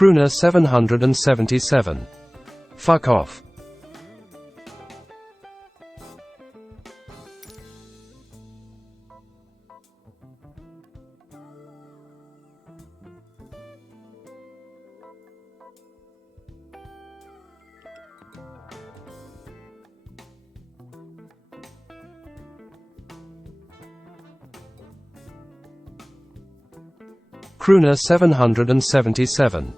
Crooner 777. Fuck off. Crooner 777.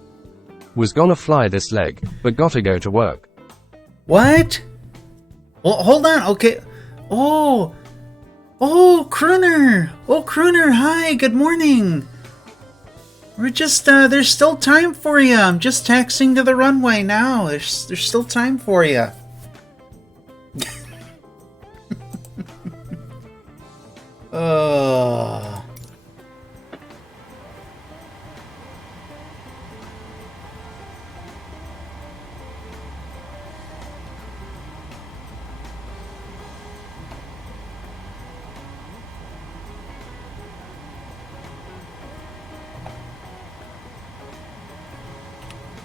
Was gonna fly this leg, but gotta go to work. What? Well, hold on. Okay. Oh, Crooner. Oh, Crooner. Hi. Good morning. We're just there's still time for you. I'm just taxiing to the runway now. There's still time for you. Oh.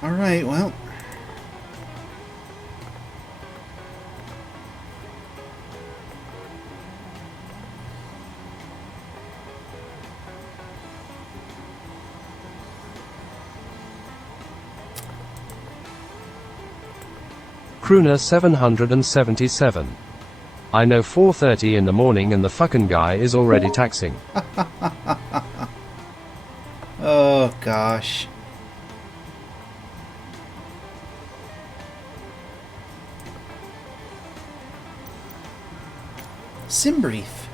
All right, well. Crooner 777. I know 4:30 in the morning and the fucking guy is already taxing. Oh, gosh. Sim brief.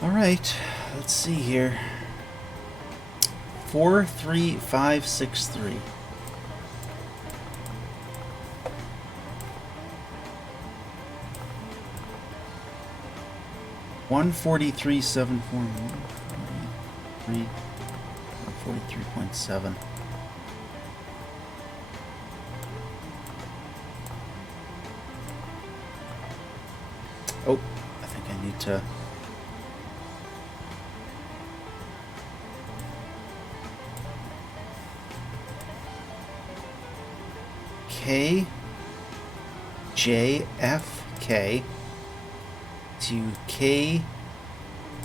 All right, let's see here. 43563. One 43.74. 43.7. Oh, I think I need to. Kjfk to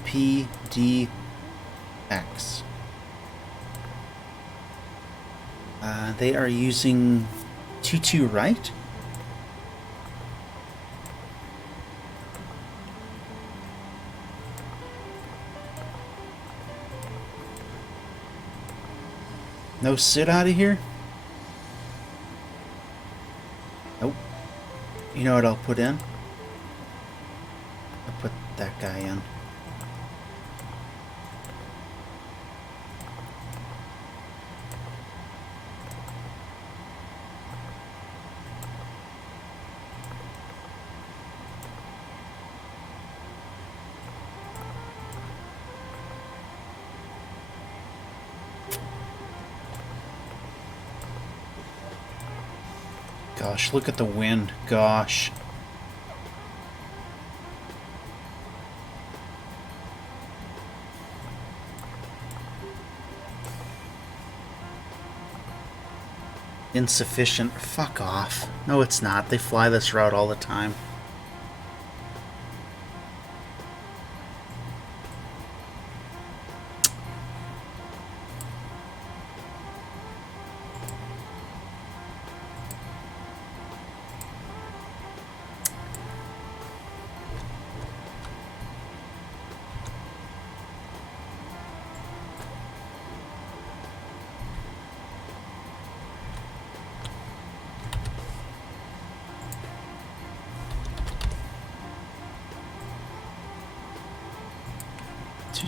Kpdx. They are using 22 right? No sit out of here? Nope. You know what I'll put in? I'll put that guy in. Gosh, look at the wind. Gosh. Insufficient. Fuck off. No, it's not. They fly this route all the time.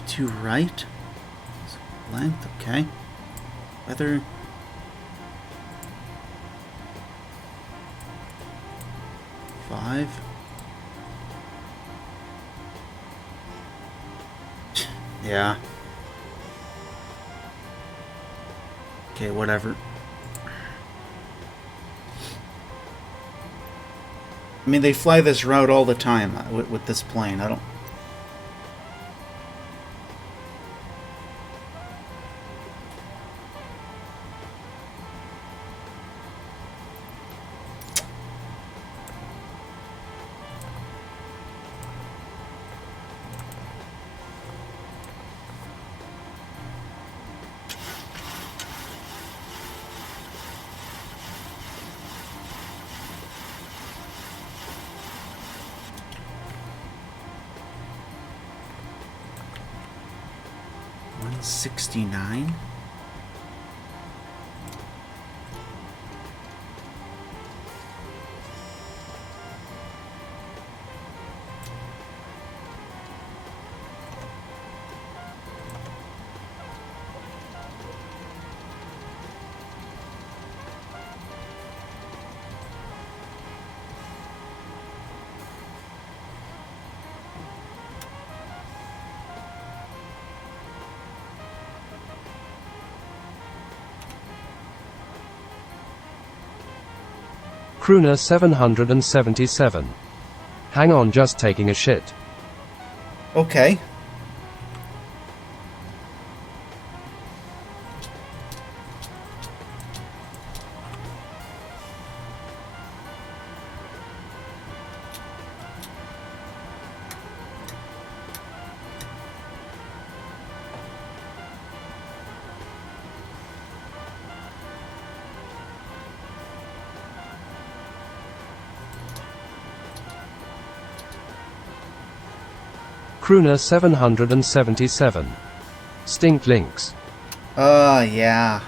To right. Length, okay. Weather. Five. Yeah. Okay, whatever. I mean, they fly this route all the time with this plane. I don't... 169. Crooner 777. Hang on, just taking a shit. Okay. Crooner 777. Stink links. Yeah.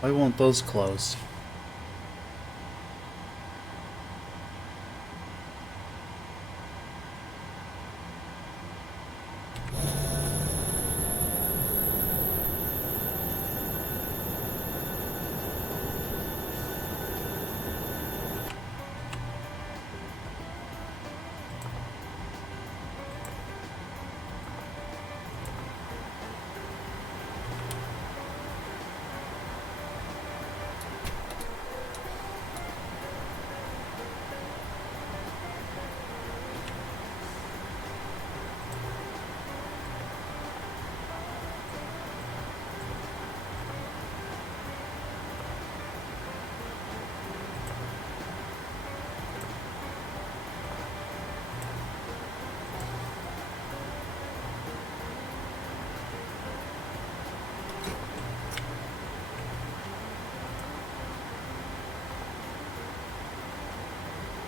Why won't those close?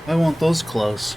Why won't those close?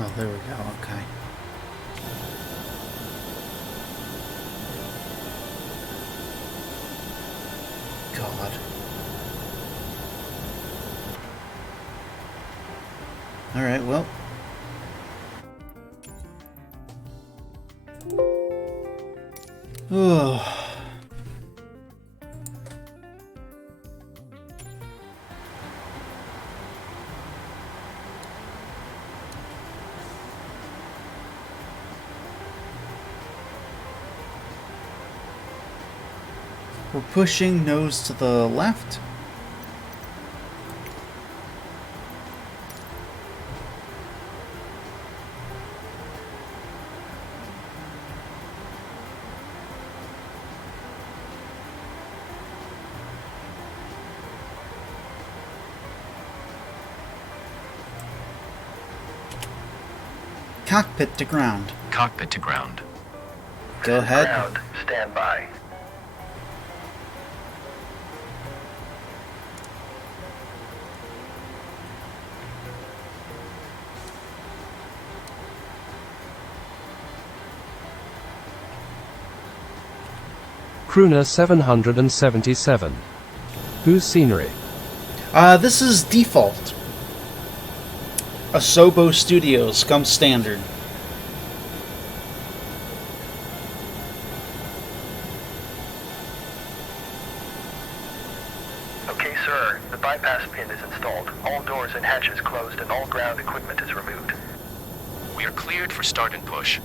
Oh, there we go, okay. God. Alright, well. Oh. We're pushing nose to the left. Cockpit to ground. Cockpit to ground. Go ahead. Ground, stand by. Crooner 777. Whose scenery? This is default. Asobo Studios comes standard. Okay, sir. The bypass pin is installed. All doors and hatches closed and all ground equipment is removed. We are cleared for start and push.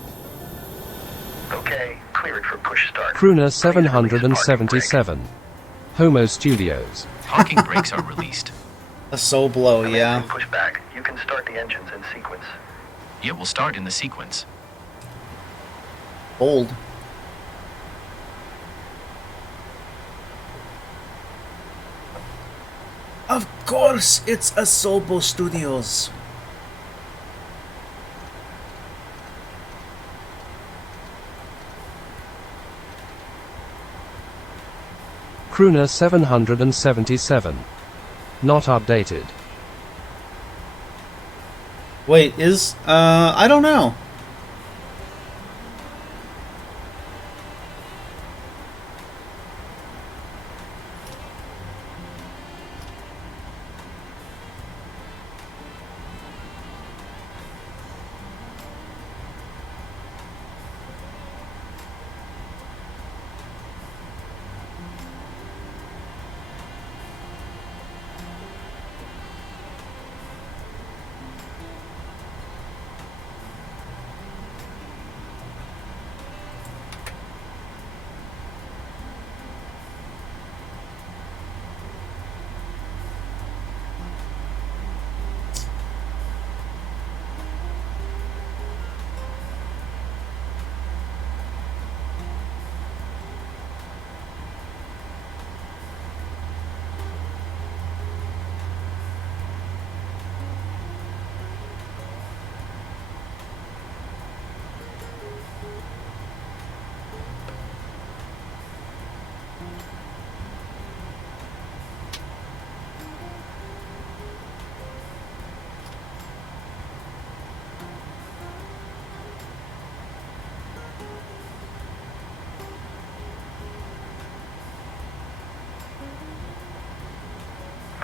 Okay, cleared for push start. Crooner Please release parking 777. Homo Studios. Parking brakes are released. Asoblo, brake. yeah. Push back. You can start the engines in sequence. It will start in the sequence. Bold. Of course, it's Asobo Studios. Crooner 777. Not updated. Wait, I don't know.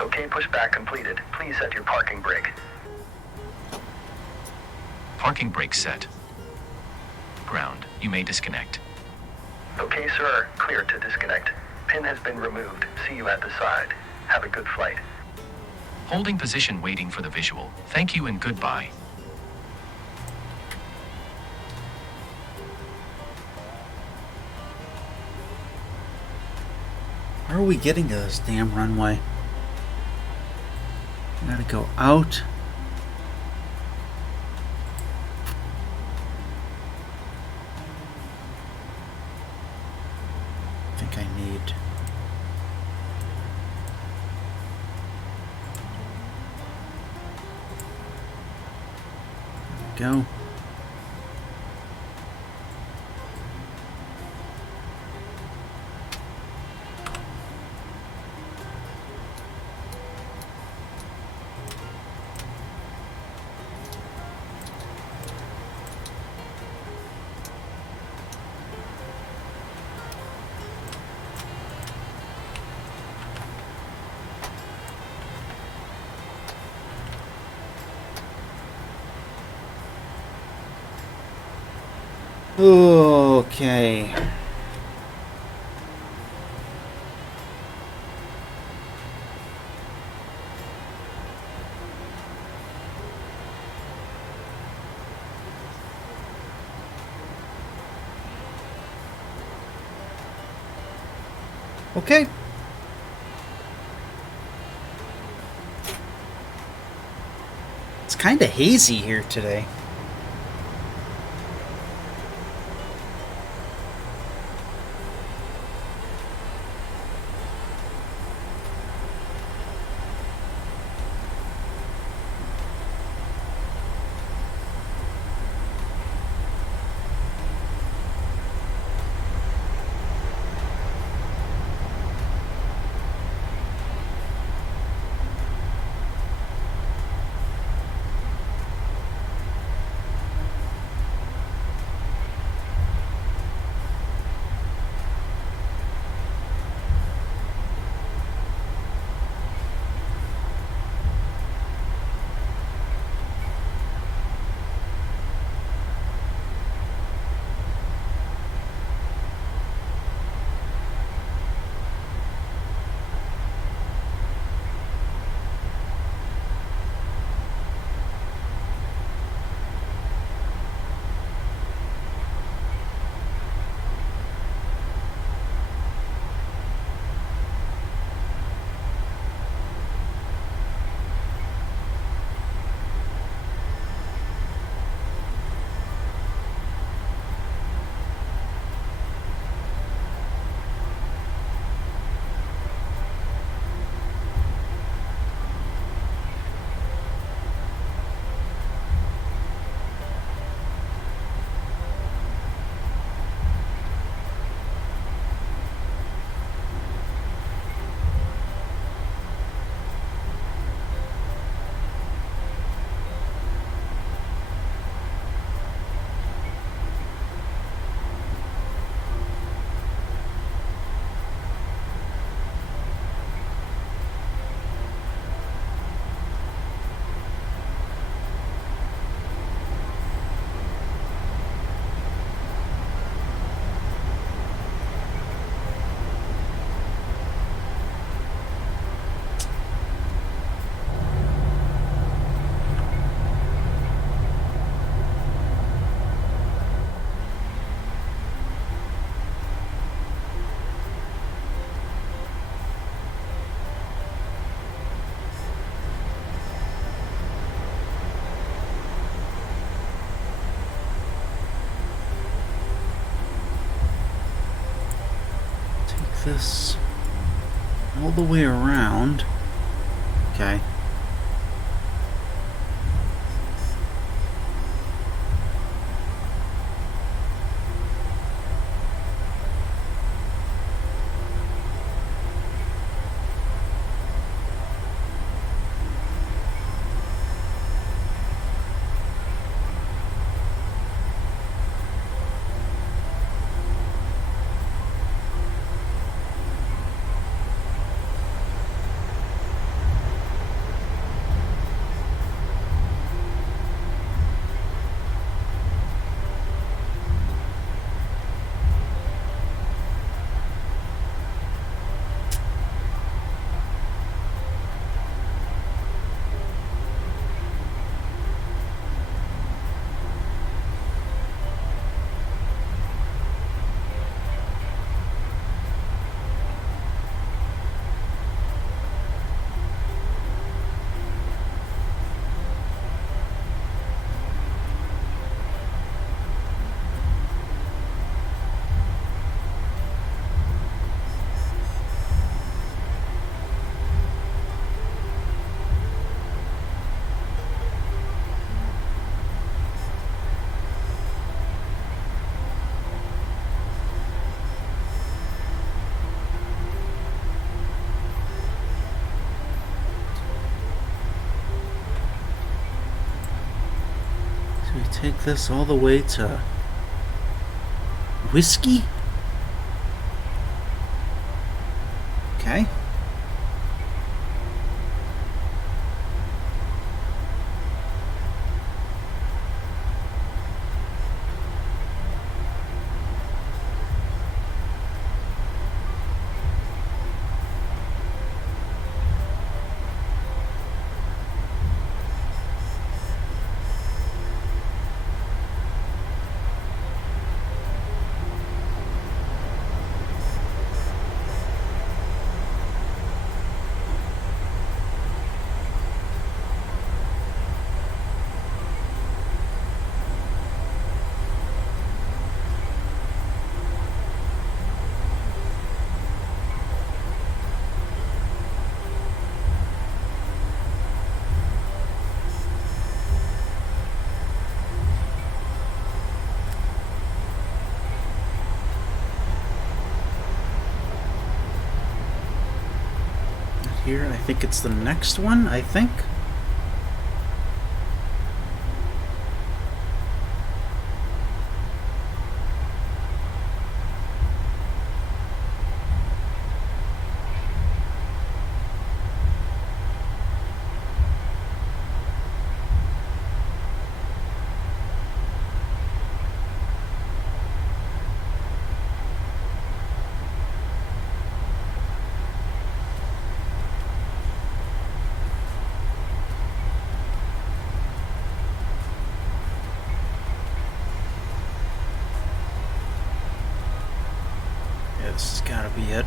Okay, pushback completed. Please set your parking brake. Parking brake set. Ground. You may disconnect. Okay, sir. Clear to disconnect. Pin has been removed. See you at the side. Have a good flight. Holding position waiting for the visual. Thank you and goodbye. How are we getting to this damn runway? We gotta go out. I think I need... There we go. Okay. Okay. It's kind of hazy here today. This all the way around. Okay. So we take this all the way to Whiskey? Okay. here. I think it's the next one, I think. This has got to be it.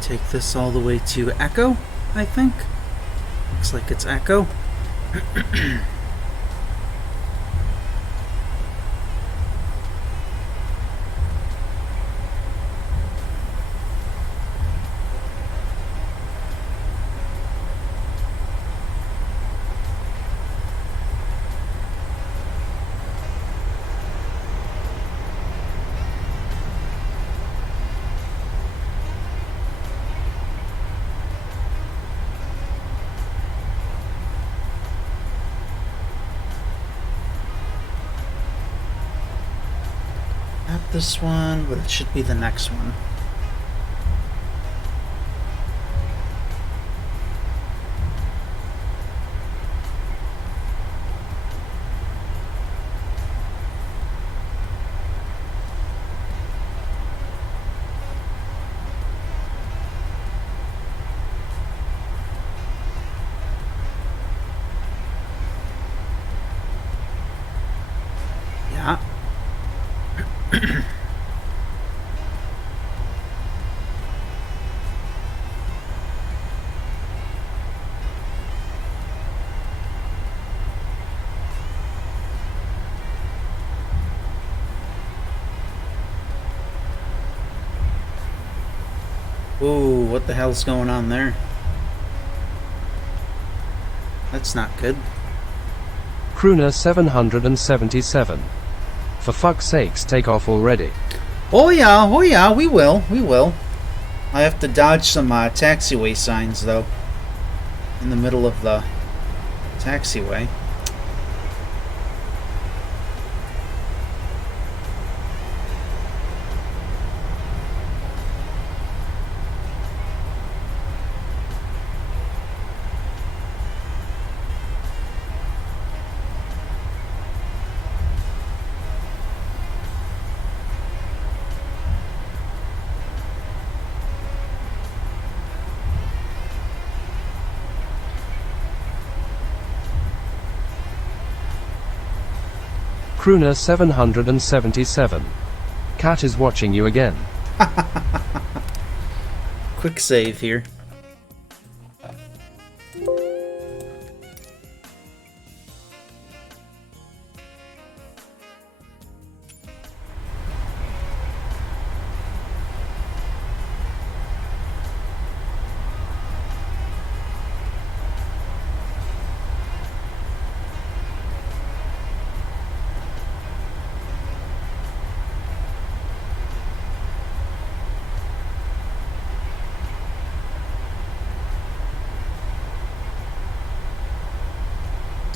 Take this all the way to Echo, I think. Looks like it's Echo. Not this one, but it should be the next one. Yeah. Ooh, what the hell's going on there? That's not good. Crooner 777. For fuck's sakes, take off already. Oh yeah, we will. I have to dodge some taxiway signs, though. In the middle of the taxiway. Crooner 777. Cat is watching you again. Quick save here.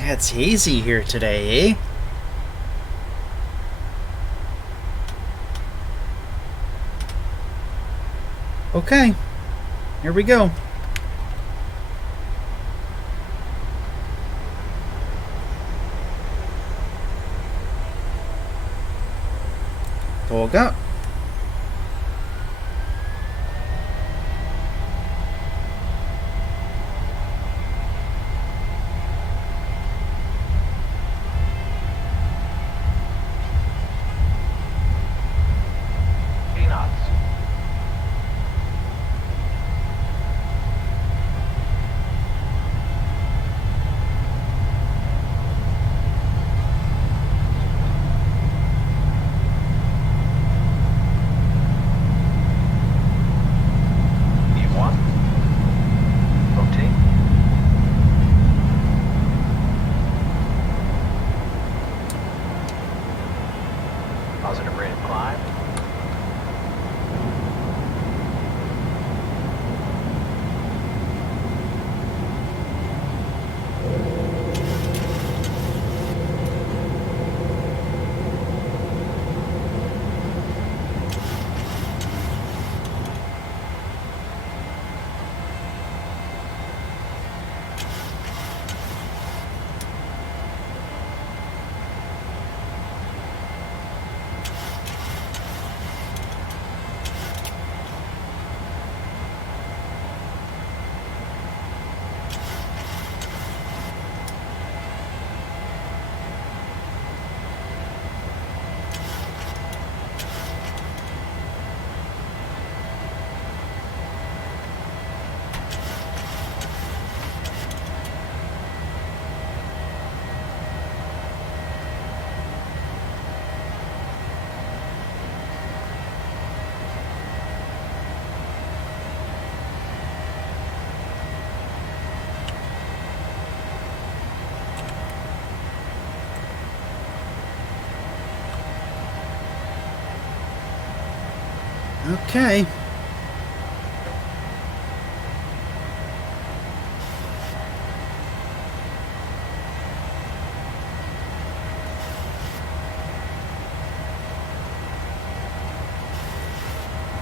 Yeah, it's hazy here today, eh? Okay, here we go. Tåga. Positive rate of climb. Okay.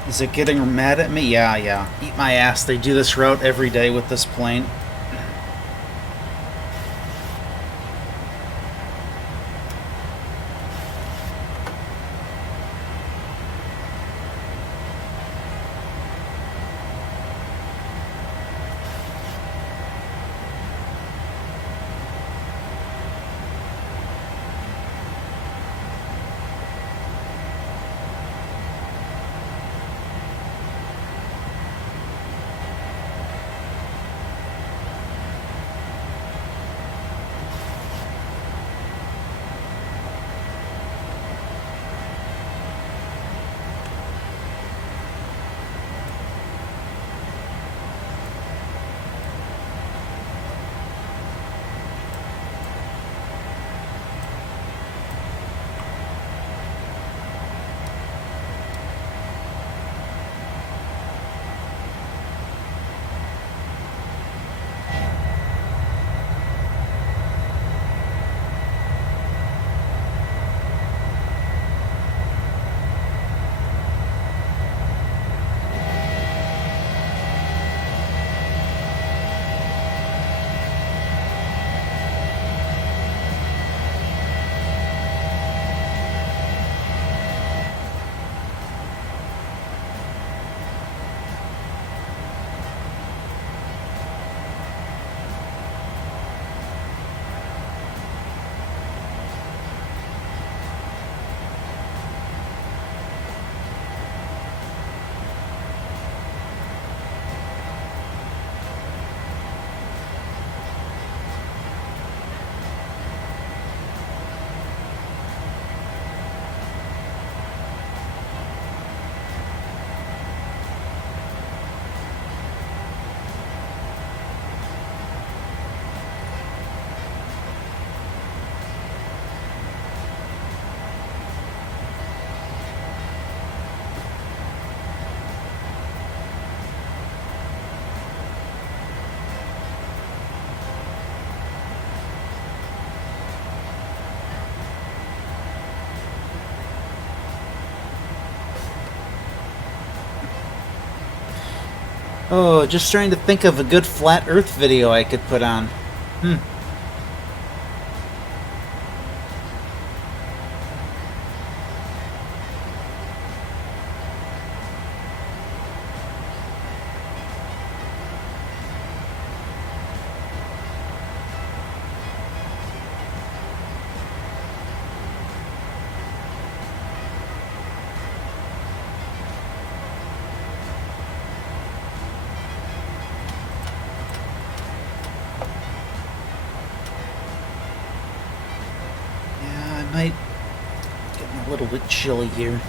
Is it getting mad at me? Yeah. Eat my ass. They do this route every day with this plane. Oh, just trying to think of a good flat Earth video I could put on. Yeah, I might get a little bit chilly here.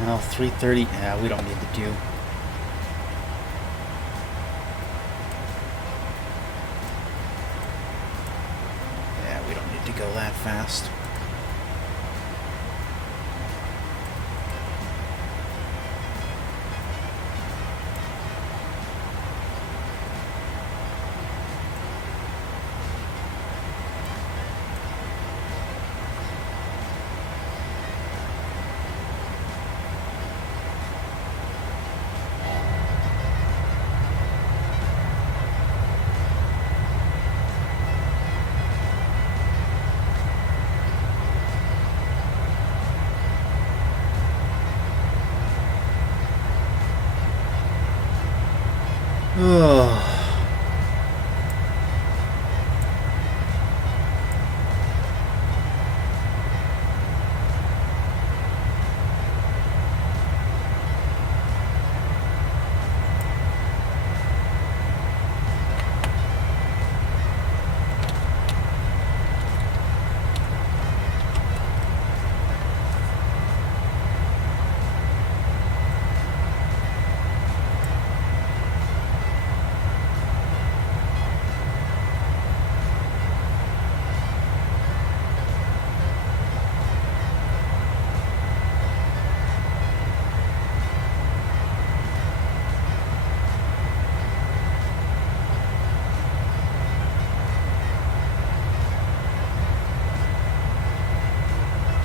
Well, 3:30. Yeah, we don't need to do. Yeah, we don't need to go that fast. Oh.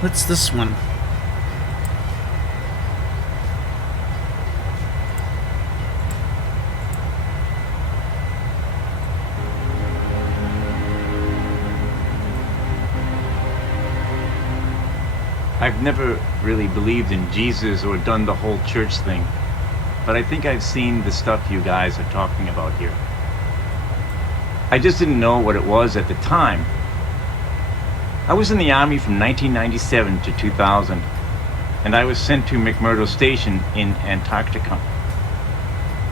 What's this one? I've never really believed in Jesus or done the whole church thing, but I think I've seen the stuff you guys are talking about here. I just didn't know what it was at the time. I was in the Army from 1997 to 2000, and I was sent to McMurdo Station in Antarctica.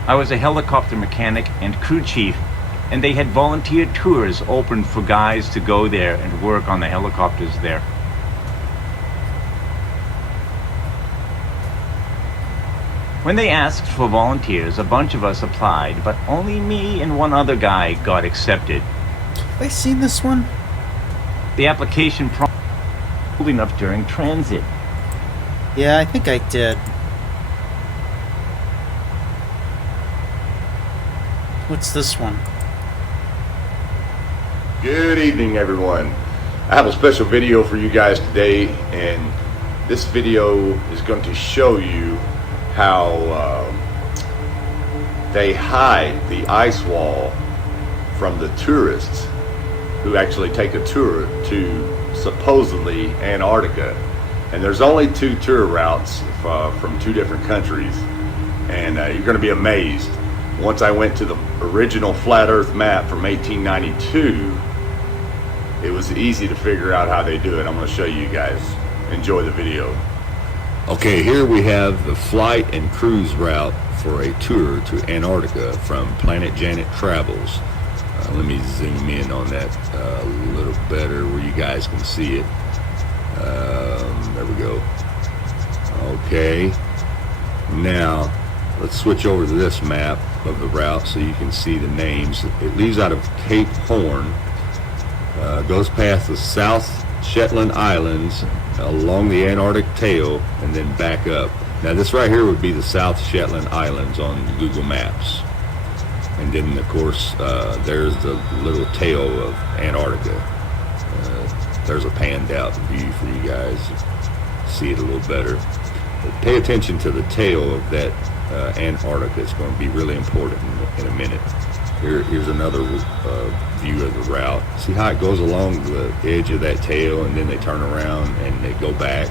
I was a helicopter mechanic and crew chief, and they had volunteer tours open for guys to go there and work on the helicopters there. When they asked for volunteers, a bunch of us applied, but only me and one other guy got accepted. Have I seen this one? The application prompt holding up during transit. Yeah, I think I did. What's this one? Good evening, everyone. I have a special video for you guys today, and this video is going to show you how they hide the ice wall from the tourists who actually take a tour to supposedly Antarctica. And there's only 2 tour routes from 2 different countries, and you're going to be amazed. Once I went to the original flat earth map from 1892, it was easy to figure out how they do it. I'm going to show you guys. Enjoy the video. Okay, here we have the flight and cruise route for a tour to Antarctica from Planet Janet Travels. Let me zoom in on that a little better where you guys can see it. There we go. Okay, now let's switch over to this map of the route so you can see the names. It leaves out of Cape Horn, goes past the South Shetland Islands, along the Antarctic tail, and then back up. Now this right here would be the South Shetland Islands on Google Maps. And And then, of course, there's the little tail of Antarctica. There's a panned out view for you guys to see it a little better. But pay attention to the tail of that Antarctica. It's going to be really important in a minute. Here's another view of the route. See how it goes along the edge of that tail, and then they turn around and they go back.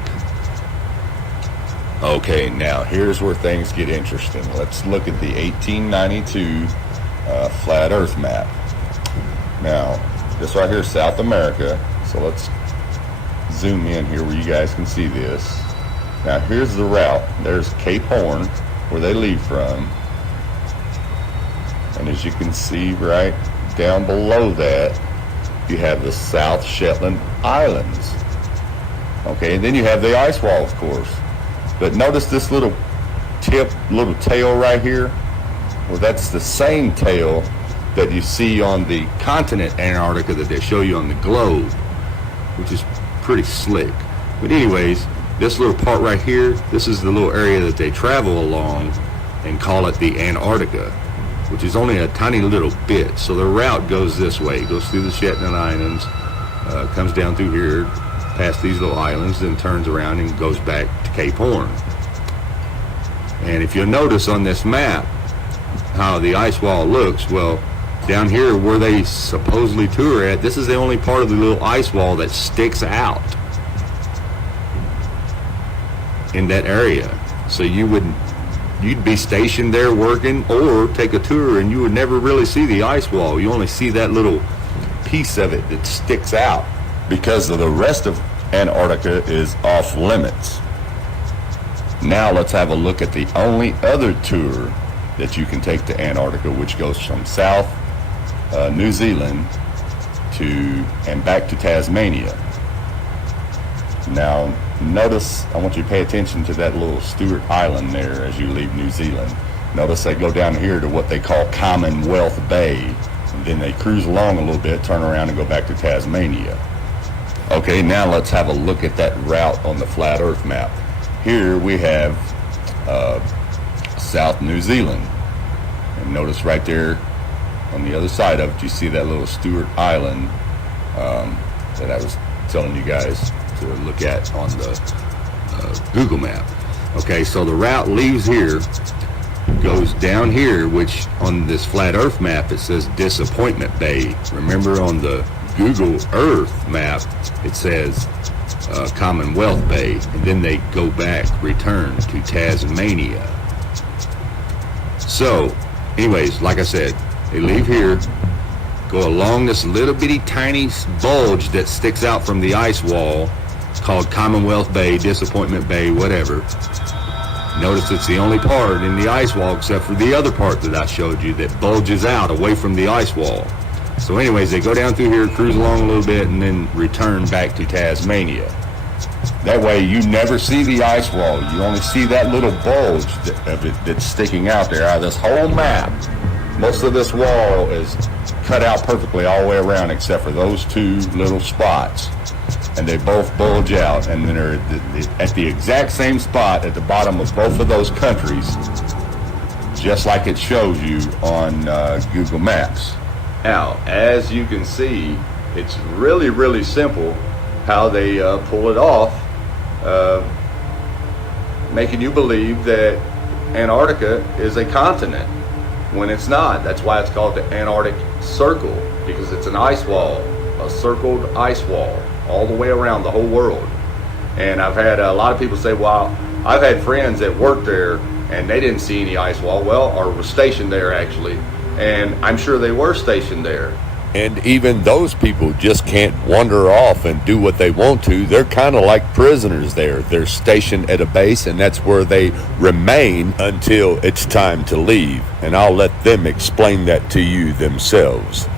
Okay, now here's where things get interesting. Let's look at the 1892 flat Earth map. Now, this right here is South America, so let's zoom in here where you guys can see this. Now, here's the route. There's Cape Horn, where they leave from. And as you can see right down below that, you have the South Shetland Islands. Okay, and then you have the ice wall, of course. But notice this little tail right here. Well, that's the same tail that you see on the continent Antarctica that they show you on the globe, which is pretty slick. But anyways, this little part right here, this is the little area that they travel along and call it the Antarctica, which is only a tiny little bit. So the route goes this way. It goes through the Shetland Islands, comes down through here, past these little islands, then turns around and goes back to Cape Horn. And if you'll notice on this map how the ice wall looks, well, down here where they supposedly tour at, this is the only part of the little ice wall that sticks out in that area. So you'd be stationed there working, or take a tour and you would never really see the ice wall. You only see that little piece of it that sticks out, because of the rest of Antarctica is off limits. Now let's have a look at the only other tour that you can take to Antarctica, which goes from South New Zealand and back to Tasmania. Now notice, I want you to pay attention to that little Stewart Island there as you leave New Zealand. Notice they go down here to what they call Commonwealth Bay, and then they cruise along a little bit, turn around and go back to Tasmania. Okay, now let's have a look at that route on the flat Earth map. Here we have South New Zealand, and notice right there on the other side of it, you see that little Stewart Island that I was telling you guys to look at on the Google map. Okay, so the route leaves here, goes down here, which on this flat Earth map it says Disappointment Bay. Remember, on the Google Earth map it says Commonwealth Bay, and then they go back, return to Tasmania. So anyways, like I said, they leave here, go along this little bitty tiny bulge that sticks out from the ice wall called Commonwealth Bay, Disappointment Bay, whatever. Notice it's the only part in the ice wall, except for the other part that I showed you, that bulges out away from the ice wall. So anyways, they go down through here, cruise along a little bit, and then return back to Tasmania. That way you never see the ice wall. You only see that little bulge that's sticking out there out of this whole map. Most of this wall is cut out perfectly all the way around except for those two little spots. And they both bulge out, and then they're at the exact same spot at the bottom of both of those countries, just like it shows you on Google Maps. Now, as you can see, it's really, really simple how they pull it off, making you believe that Antarctica is a continent when it's not. That's why it's called the Antarctic Circle, because it's an ice wall, a circled ice wall all the way around the whole world. And I've had a lot of people say, well, I've had friends that worked there and they didn't see any ice wall, or were stationed there actually, and I'm sure they were stationed there. And even those people just can't wander off and do what they want to. They're kind of like prisoners there. They're stationed at a base, and that's where they remain until it's time to leave. And I'll let them explain that to you themselves.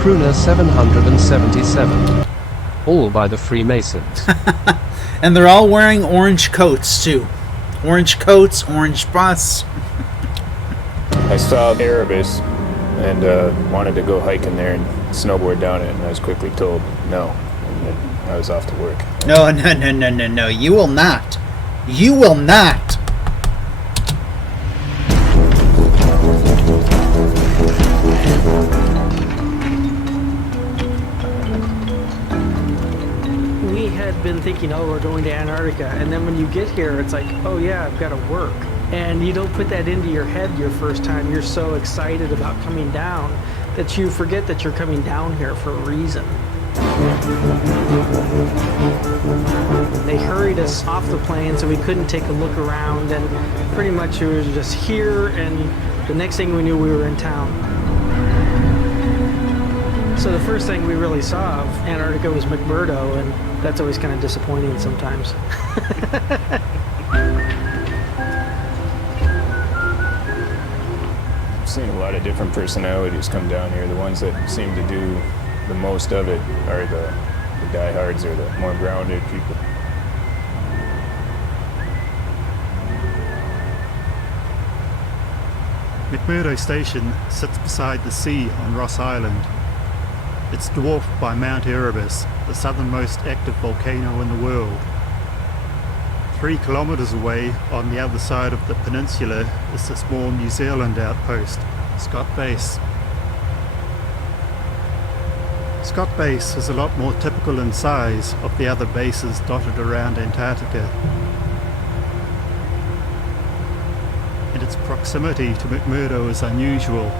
Crooner 777. All by the Freemasons. And they're all wearing orange coats, too. Orange coats, orange bus. I saw Erebus and wanted to go hiking there and snowboard down it, and I was quickly told no. And I was off to work. No, no, no, no, no, no. You will not. You will not. We had been thinking, oh, we're going to Antarctica. And then when you get here, it's like, oh, yeah, I've got to work. And you don't put that into your head your first time. You're so excited about coming down that you forget that you're coming down here for a reason. They hurried us off the plane so we couldn't take a look around, and pretty much it was just here, and the next thing we knew we were in town. So the first thing we really saw of Antarctica was McMurdo, and that's always kind of disappointing sometimes. I've seen a lot of different personalities come down here. The ones that seem to do the most of it are the diehards, or the more grounded people. McMurdo Station sits beside the sea on Ross Island. It's dwarfed by Mount Erebus, the southernmost active volcano in the world. 3 kilometres away, on the other side of the peninsula, is the small New Zealand outpost, Scott Base. Scott Base is a lot more typical in size of the other bases dotted around Antarctica. And its proximity to McMurdo is unusual.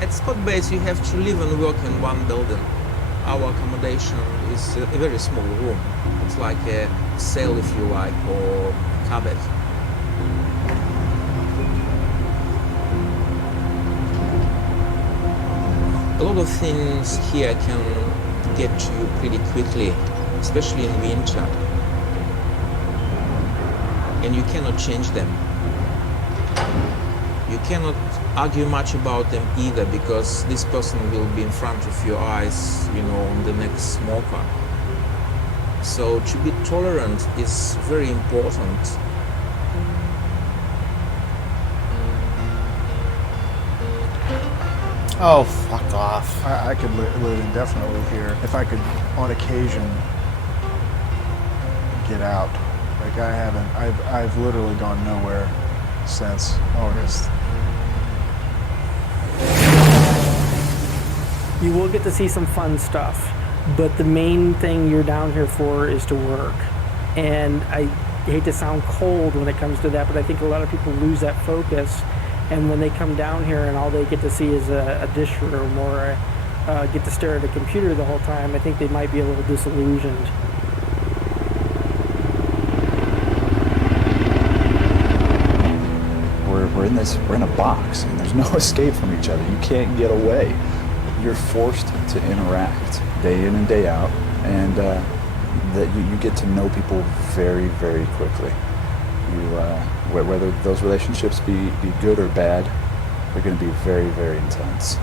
At Scott Base you have to live and work in one building. Our accommodation is a very small room. It's like a cell, if you like, or cupboard. A lot of things here can get to you pretty quickly, especially in winter. And you cannot change them. You cannot argue much about them either, because this person will be in front of your eyes, you know, on the next smoker. So to be tolerant is very important. Oh, fuck off. I could live indefinitely here if I could, on occasion, get out. Like I haven't. I've literally gone nowhere since August. You will get to see some fun stuff, but the main thing you're down here for is to work. And I hate to sound cold when it comes to that, but I think a lot of people lose that focus. And when they come down here and all they get to see is a dish room, or get to stare at a computer the whole time, I think they might be a little disillusioned. We're in a box, and there's no escape from each other. You can't get away. You're forced to interact day in and day out, and that you get to know people very, very quickly. Whether those relationships be good or bad, they're going to be very, very intense.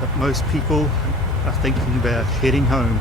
But most people are thinking about heading home.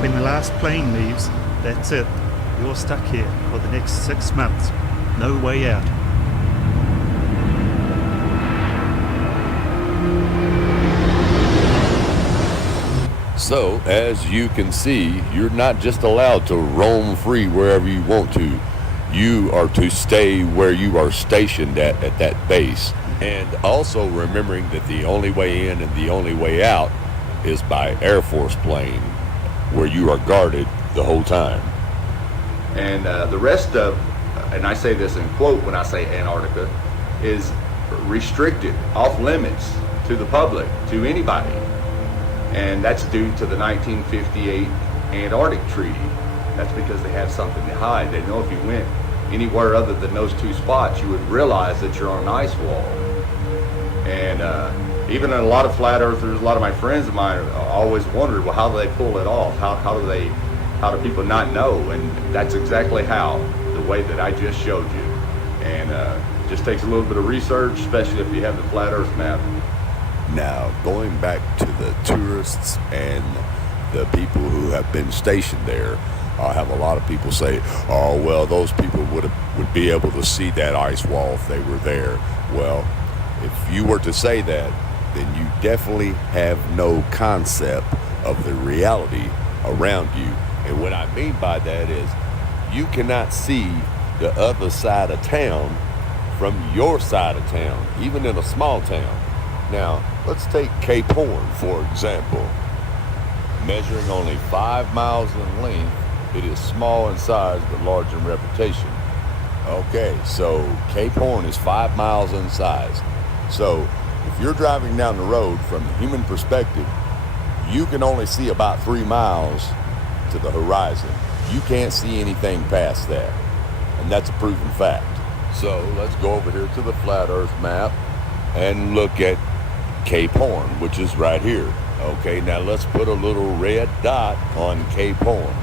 When the last plane leaves, that's it. You're stuck here for the next 6 months. No way out. So, as you can see, you're not just allowed to roam free wherever you want to. You are to stay where you are stationed at that base. And also remembering that the only way in and the only way out is by Air Force plane, where you are guarded the whole time. And the rest of, and I say this in quote when I say Antarctica, is restricted, off limits to the public, to anybody. And that's due to the 1958 Antarctic Treaty. That's because they have something to hide. They know if you went anywhere other than those two spots, you would realize that you're on an ice wall. And even a lot of flat earthers, a lot of my friends of mine always wondered, well, how do they pull it off? How do people not know? And that's exactly how, the way that I just showed you. And just takes a little bit of research, especially if you have the flat earth map. Now, going back to the tourists and the people who have been stationed there, I have a lot of people say, oh, well, those people would be able to see that ice wall if they were there. Well, if you were to say that, then you definitely have no concept of the reality around you. And what I mean by that is you cannot see the other side of town from your side of town, even in a small town. Now, let's take Cape Horn, for example. Measuring only 5 miles in length, it is small in size but large in reputation. Okay, so Cape Horn is 5 miles in size. So if you're driving down the road from the human perspective, you can only see about 3 miles to the horizon. You can't see anything past that. And that's a proven fact. So let's go over here to the flat earth map and look at Cape Horn, which is right here. Okay, now let's put a little red dot on Cape Horn,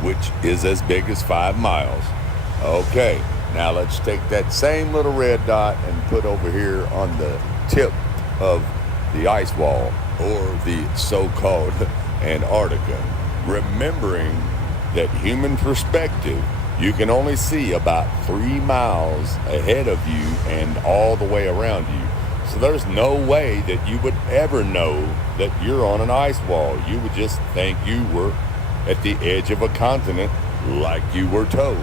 which is as big as 5 miles. Okay, now let's take that same little red dot and put over here on the tip of the ice wall, or the so-called Antarctica. Remembering that human perspective, you can only see about 3 miles ahead of you and all the way around you. So there's no way that you would ever know that you're on an ice wall. You would just think you were at the edge of a continent like you were told.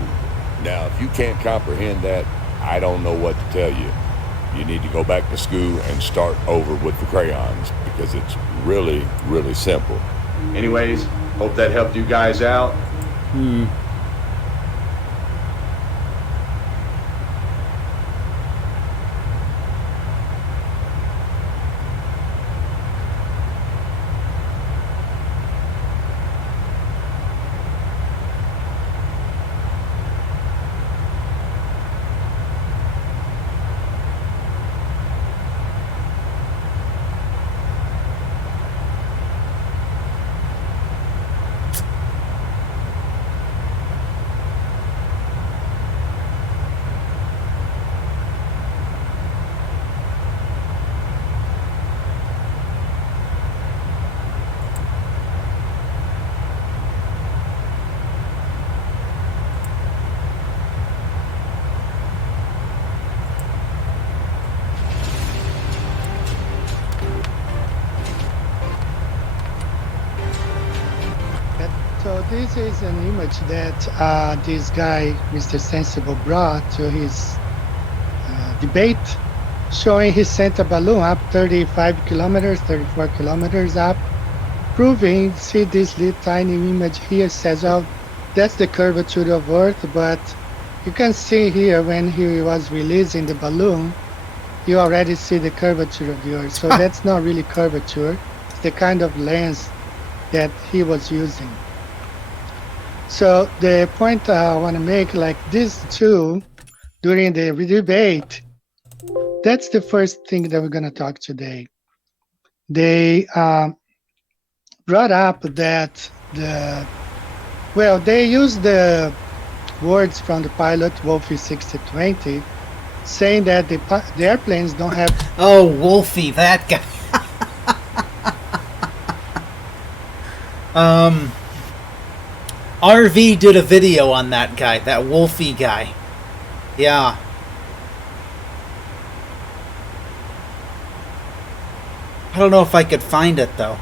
Now, if you can't comprehend that, I don't know what to tell you. You need to go back to school and start over with the crayons, because it's really, really simple. Anyways, hope that helped you guys out. So this is an image that this guy, Mr. Sensible, brought to his debate, showing he sent a balloon up 35 kilometers, 34 kilometers up, proving, see this little tiny image here says, oh, that's the curvature of Earth, but you can see here when he was releasing the balloon, you already see the curvature of the Earth. So that's not really curvature, it's the kind of lens that he was using. So the point I want to make, like these two, during the debate, that's the first thing that we're going to talk today. They brought up that they used the words from the pilot Wolfie 6020, saying that the airplanes don't have... Oh, Wolfie, that guy. RV did a video on that guy, that Wolfie guy. Yeah. I don't know if I could find it, though.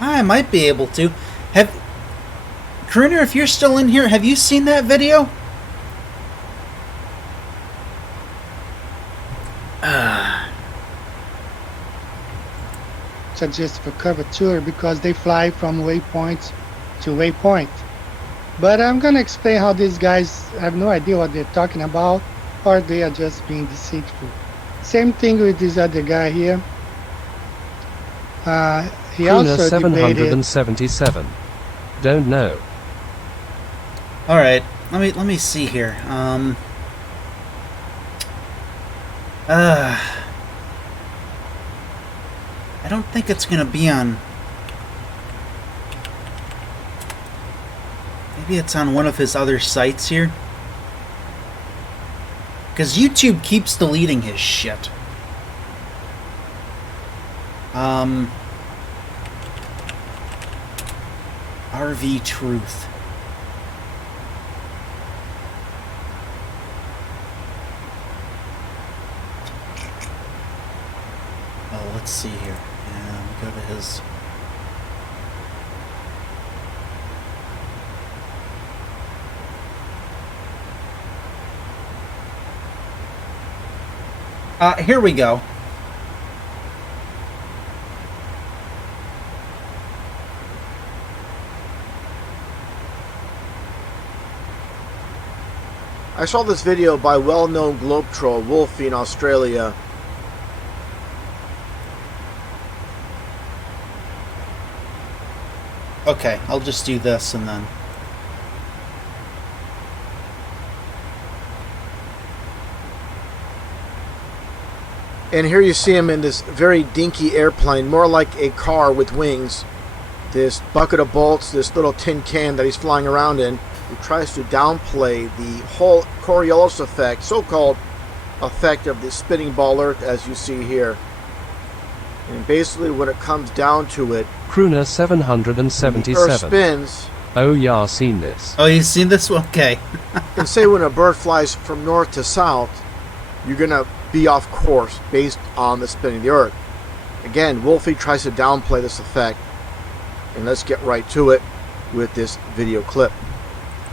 I might be able to. Crooner, if you're still in here, have you seen that video? Suggest for curvature because they fly from waypoint to waypoint. But I'm going to explain how these guys have no idea what they're talking about, or they are just being deceitful. Same thing with this other guy here. He also 777. Don't know. Alright, let me see here. I don't think it's gonna be on. Maybe it's on one of his other sites here. Because YouTube keeps deleting his shit. RV Truth. Oh, let's see here. Yeah, we go to his. Here we go. I saw this video by well-known globetrotter Wolfie in Australia. Okay, I'll just do this and then. And here you see him in this very dinky airplane, more like a car with wings. This bucket of bolts, this little tin can that he's flying around in. He tries to downplay the whole Coriolis effect, so-called effect of the spinning ball Earth, as you see here. And basically, when it comes down to it, Crooner 777. the Earth spins. Oh yeah, seen this. Oh, you've seen this? Okay. And say when a bird flies from north to south, you're gonna be off course based on the spinning of the Earth. Again, Wolfie tries to downplay this effect. And let's get right to it with this video clip.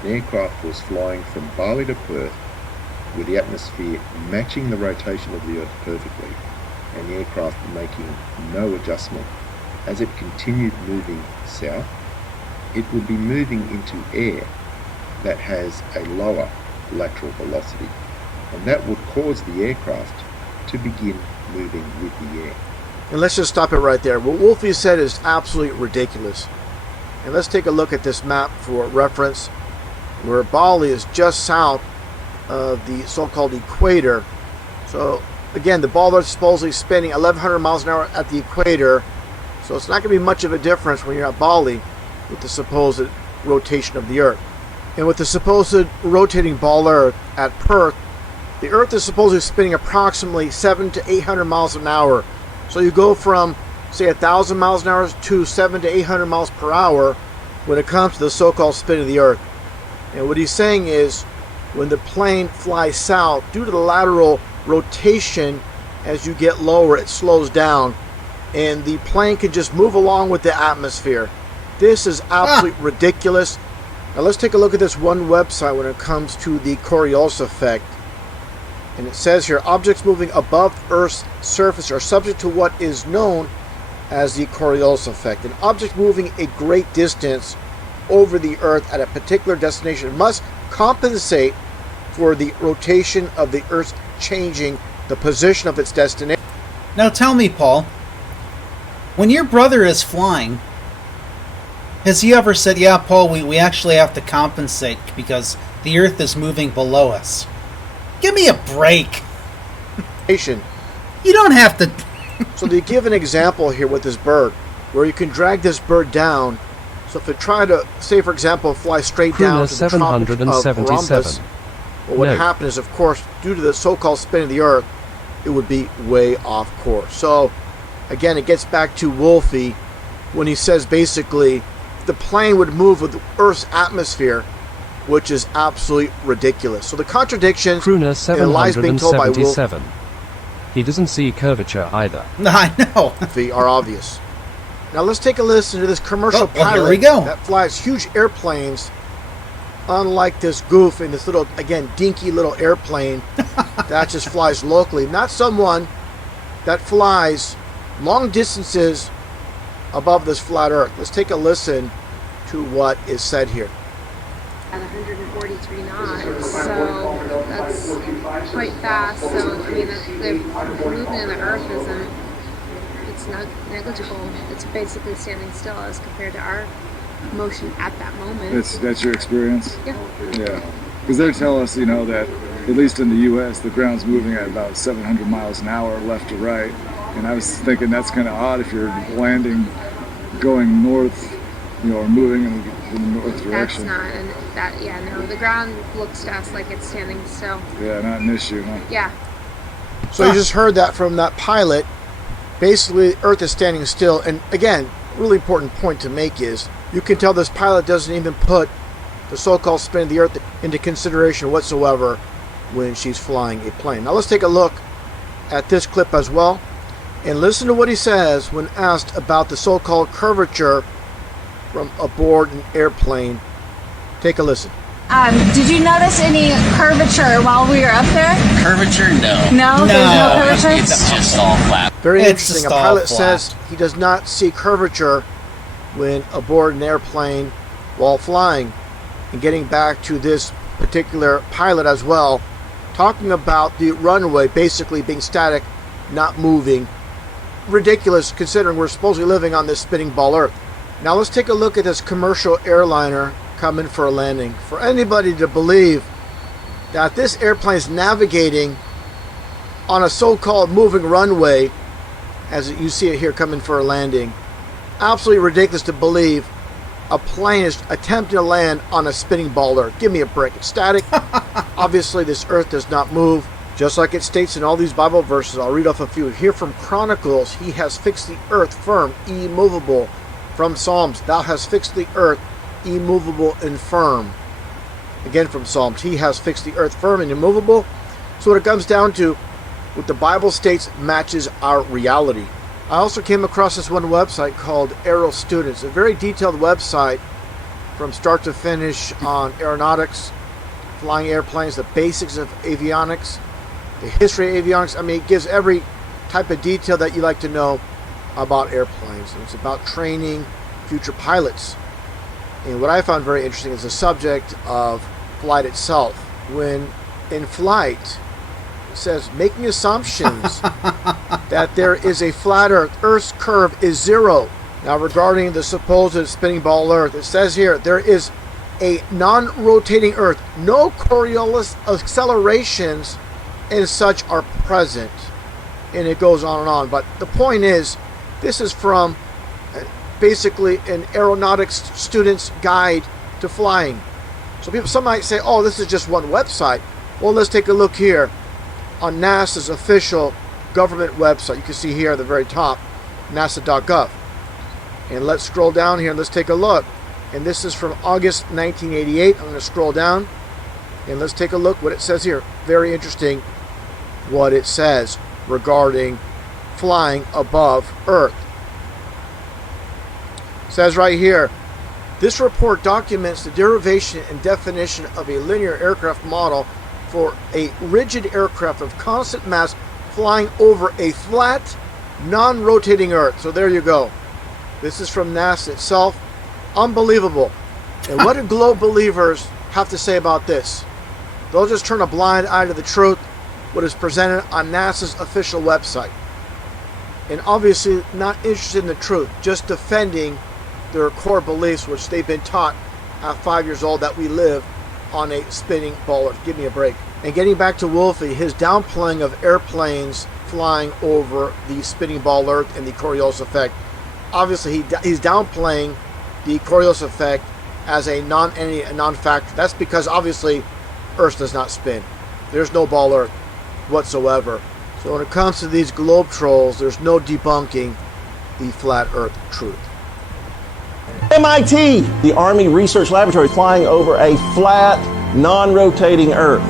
The aircraft was flying from Bali to Perth with the atmosphere matching the rotation of the Earth perfectly, and the aircraft making no adjustment. As it continued moving south, it would be moving into air that has a lower lateral velocity, and that would cause the aircraft to begin moving with the air. And let's just stop it right there. What Wolfie said is absolutely ridiculous. And let's take a look at this map for reference, where Bali is just south of the so-called equator. So again, the ball Earth is supposedly spinning 1100 miles an hour at the equator, so it's not going to be much of a difference when you're at Bali with the supposed rotation of the Earth. And with the supposed rotating ball Earth at Perth, the Earth is supposedly spinning approximately 700 to 800 miles an hour. So you go from, say, 1,000 miles an hour to 700 to 800 miles per hour when it comes to the so-called spin of the Earth. And what he's saying is, when the plane flies south, due to the lateral rotation, as you get lower, it slows down, and the plane can just move along with the atmosphere. This is absolutely ridiculous. Now let's take a look at this one website when it comes to the Coriolis effect. And it says here, objects moving above Earth's surface are subject to what is known as the Coriolis effect. An object moving a great distance over the Earth at a particular destination must compensate for the rotation of the Earth changing the position of its destination. Now tell me, Paul, when your brother is flying, has he ever said, yeah, Paul, we actually have to compensate because the Earth is moving below us? Give me a break. You don't have to. So they give an example here with this bird, where you can drag this bird down. So if it try to, say for example, fly straight down to the Tropic of Columbus, well, what happened is, of course, due to the so-called spin of the Earth, it would be way off course. So again, it gets back to Wolfie when he says basically the plane would move with the Earth's atmosphere, which is absolutely ridiculous. So the contradictions Crooner and lies being told by Wolfie, he doesn't see curvature either. I know. are obvious. Now let's take a listen to this commercial pilot here we go. that flies huge airplanes, unlike this goof in this little, again, dinky little airplane that just flies locally. Not someone that flies long distances above this flat Earth. Let's take a listen to what is said here. At 143 knots, so that's quite fast. So I mean, the movement of the Earth isn't, it's not negligible. It's basically standing still as compared to our motion at that moment. That's your experience? Yeah. Yeah. Because they're telling us, that at least in the U.S., the ground's moving at about 700 miles an hour left to right. And I was thinking that's kind of odd if you're landing, going north, or moving in the north direction. That's not, no, the ground looks to us like it's standing still. Yeah, not an issue, huh? Yeah. So you just heard that from that pilot. Basically, Earth is standing still. And again, really important point to make is you can tell this pilot doesn't even put the so-called spin of the Earth into consideration whatsoever when she's flying a plane. Now let's take a look at this clip as well and listen to what he says when asked about the so-called curvature from aboard an airplane. Take a listen. Did you notice any curvature while we were up there? Curvature? No. No, there's no curvature? It's just all flat. Very interesting. A pilot says he does not see curvature when aboard an airplane while flying. And getting back to this particular pilot as well, talking about the runway basically being static, not moving. Ridiculous considering we're supposedly living on this spinning ball Earth. Now let's take a look at this commercial airliner coming for a landing. For anybody to believe that this airplane is navigating on a so-called moving runway, as you see it here coming for a landing, absolutely ridiculous to believe a plane is attempting to land on a spinning ball Earth. Give me a break. It's static. Obviously, this Earth does not move, just like it states in all these Bible verses. I'll read off a few. Here from Chronicles, he has fixed the earth firm, immovable. From Psalms, thou hast fixed the earth, immovable and firm. Again from Psalms, he has fixed the earth firm and immovable. So what it comes down to, what the Bible states matches our reality. I also came across this one website called Aero Students, a very detailed website from start to finish on aeronautics, flying airplanes, the basics of avionics, the history of avionics. I mean, it gives every type of detail that you like to know about airplanes. And it's about training future pilots. And what I found very interesting is the subject of flight itself. When in flight, it says, making assumptions that there is a flat Earth. Earth's curve is zero. Now, regarding the supposed spinning ball Earth, it says here, there is a non-rotating Earth. No Coriolis accelerations and such are present. And it goes on and on. But the point is, this is from basically an aeronautics student's guide to flying. So some might say, oh, this is just one website. Well, let's take a look here on NASA's official government website. You can see here at the very top, nasa.gov. And let's scroll down here and let's take a look. And this is from August 1988. I'm going to scroll down and let's take a look what it says here. Very interesting what it says regarding flying above Earth. It says right here, this report documents the derivation and definition of a linear aircraft model for a rigid aircraft of constant mass flying over a flat, non-rotating Earth. So there you go. This is from NASA itself. Unbelievable. And what do globe believers have to say about this? They'll just turn a blind eye to the truth, what is presented on NASA's official website. And obviously not interested in the truth, just defending their core beliefs, which they've been taught at 5 years old, that we live on a spinning ball Earth. Give me a break. And getting back to Wolfie, his downplaying of airplanes flying over the spinning ball Earth and the Coriolis effect. Obviously, he's downplaying the Coriolis effect as a non-entity, a non-factor. That's because obviously Earth does not spin. There's no ball Earth whatsoever. So when it comes to these globe trolls, there's no debunking the flat Earth truth. MIT, the Army Research Laboratory, flying over a flat, non-rotating Earth.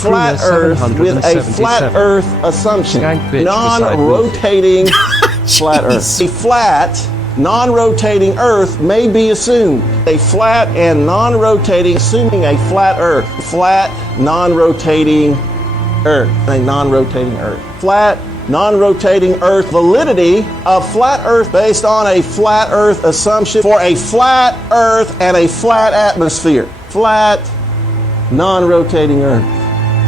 Flat Earth with a flat Earth assumption. Non-rotating flat Earth. A flat, non-rotating Earth may be assumed. A flat and non-rotating, assuming a flat Earth. Flat, non-rotating Earth. A non-rotating Earth. Flat, non-rotating Earth. Validity of flat Earth based on a flat Earth assumption for a flat Earth and a flat atmosphere. Flat, non-rotating Earth.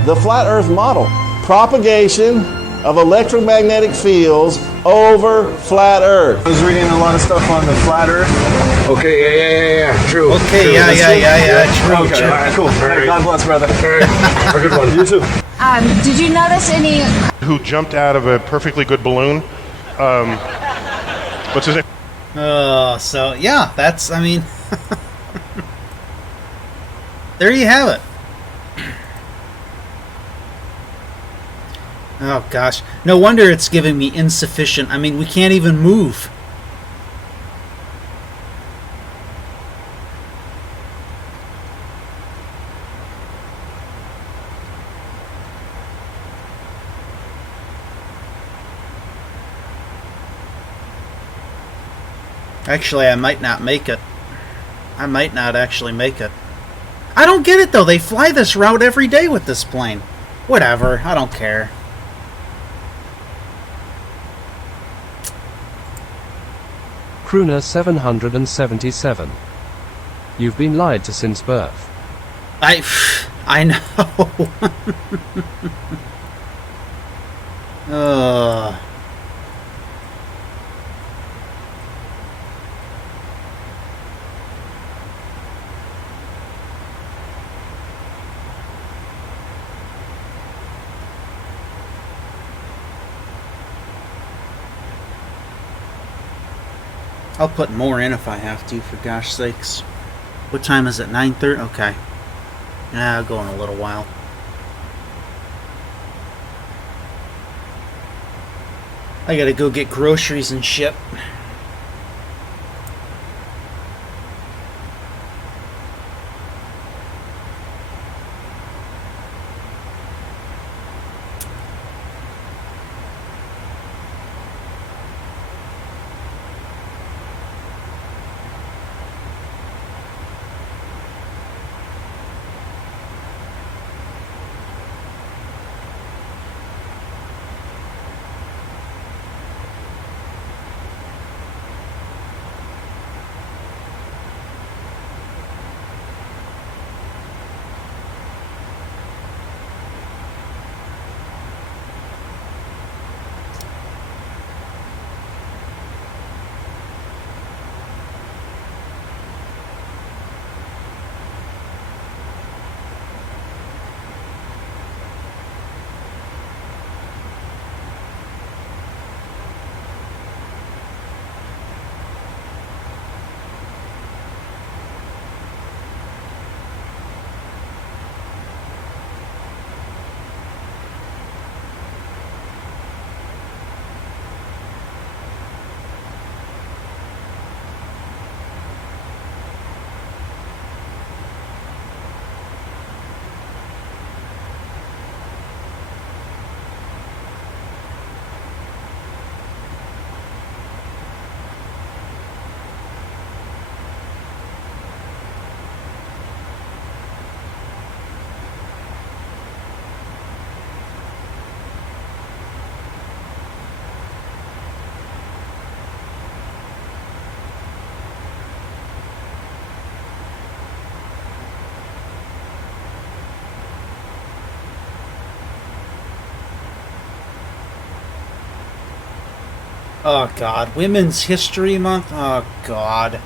The flat Earth model. Propagation of electromagnetic fields over flat Earth. I was reading a lot of stuff on the flat Earth. Okay, yeah. True. Okay, true. yeah, true. Okay, True. all right, cool. All right. God bless, brother. All right. Have a good one. You too. Did you notice any? Who jumped out of a perfectly good balloon? What's his name? So yeah, that's, I mean, there you have it. Oh gosh, no wonder it's giving me insufficient. I mean, we can't even move. Actually, I might not make it. I might not actually make it. I don't get it, though. They fly this route every day with this plane. Whatever. I don't care. Crooner 777. You've been lied to since birth. I know. I'll put more in if I have to, for gosh sakes. What time is it? 9:30? Okay. I'll go in a little while. I gotta go get groceries and shit. Oh God, Women's History Month? Oh God.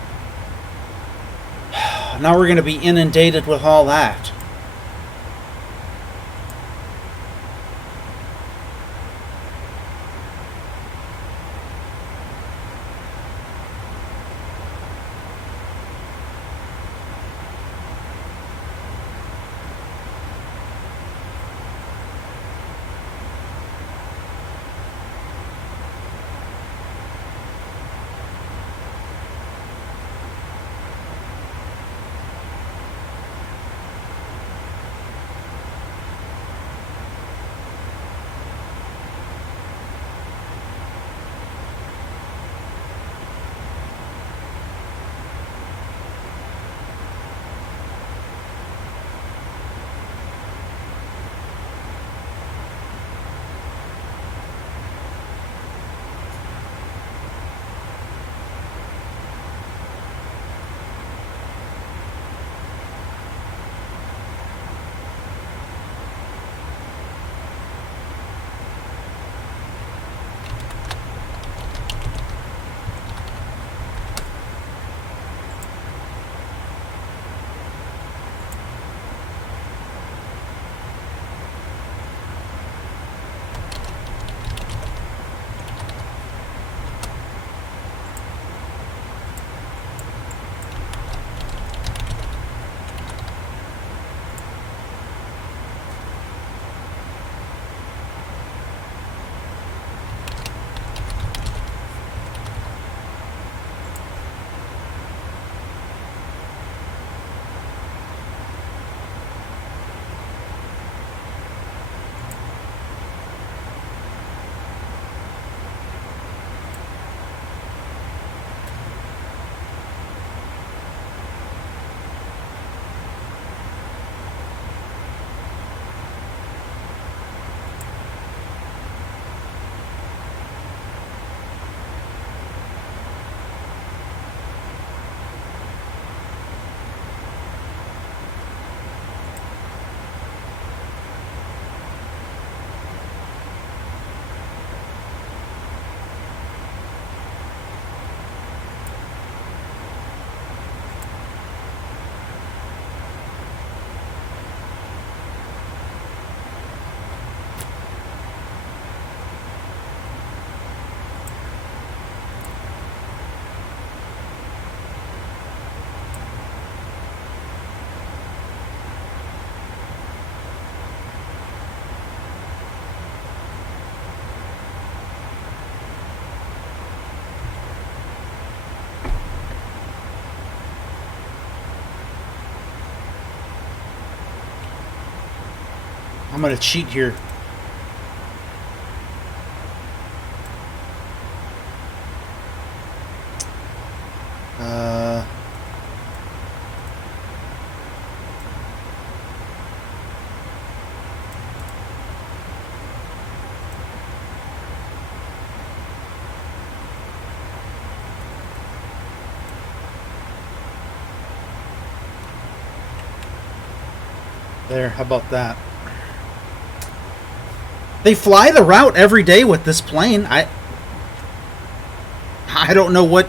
Now we're going to be inundated with all that. I'm gonna cheat here. There, how about that? They fly the route every day with this plane. I don't know what...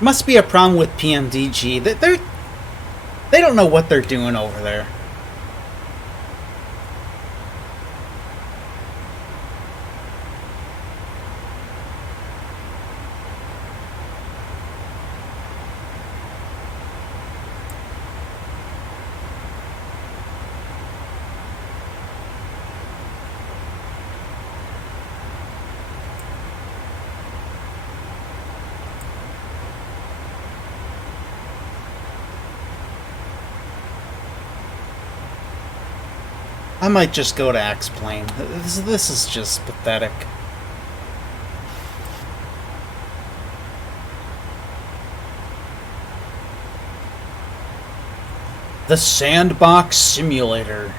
Must be a problem with Pmdg. They don't know what they're doing over there. I might just go to X-Plane. This is just pathetic. The Sandbox Simulator.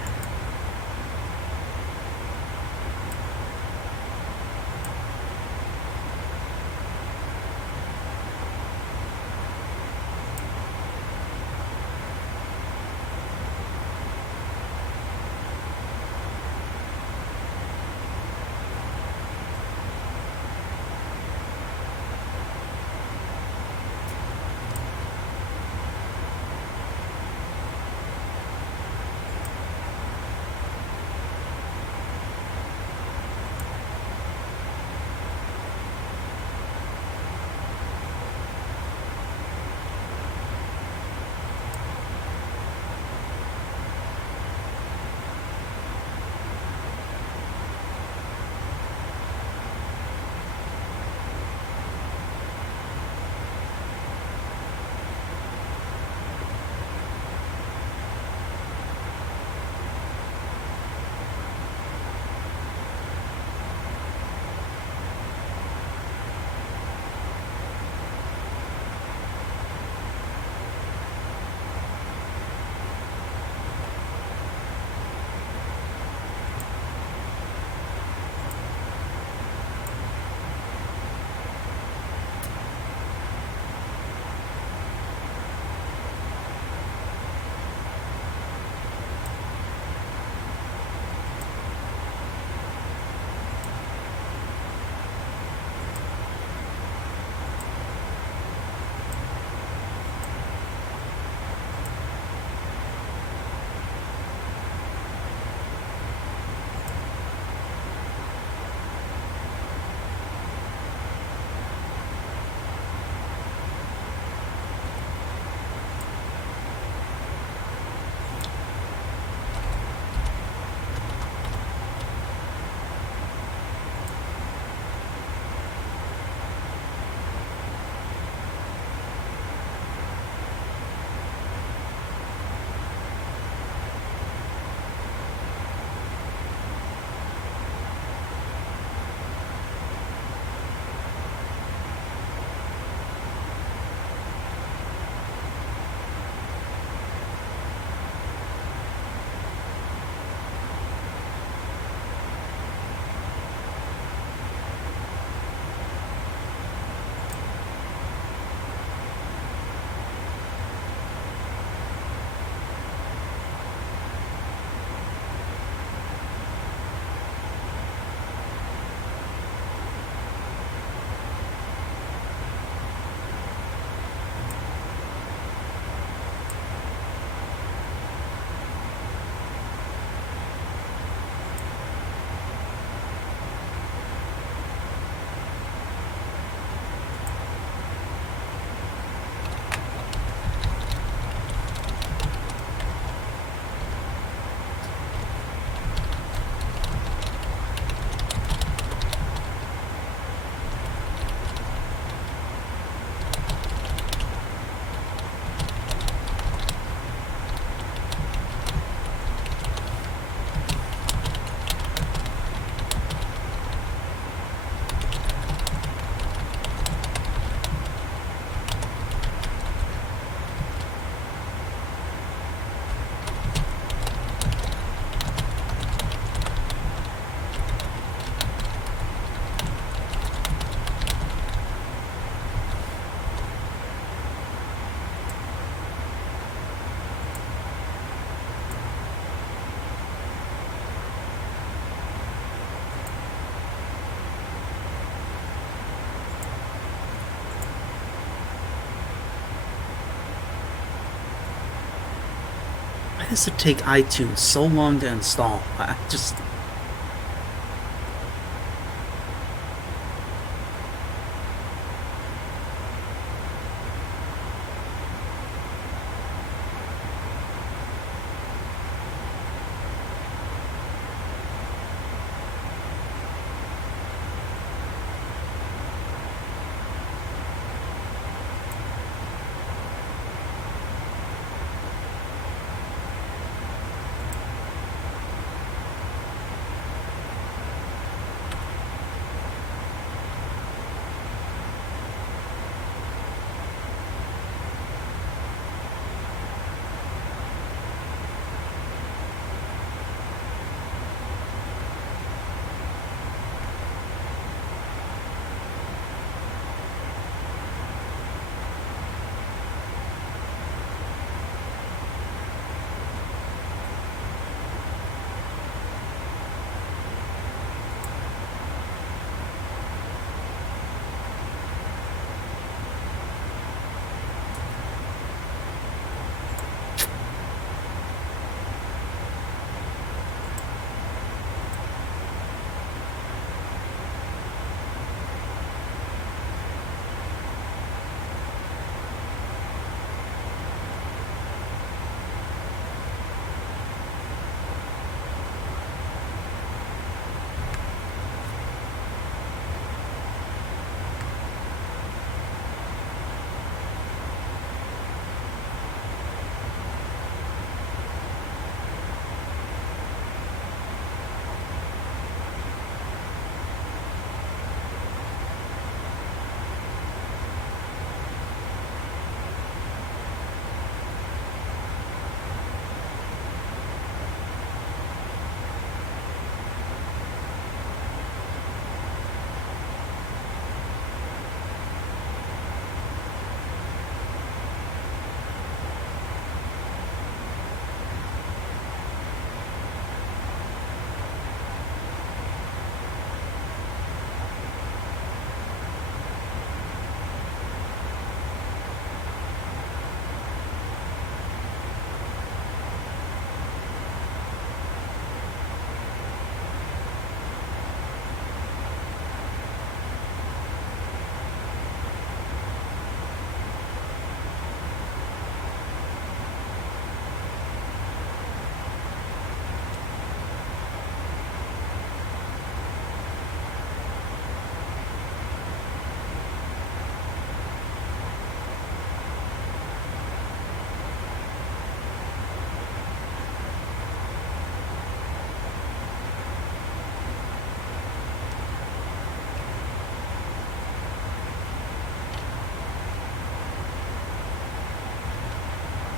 does it take iTunes so long to install? I just...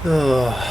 Ugh.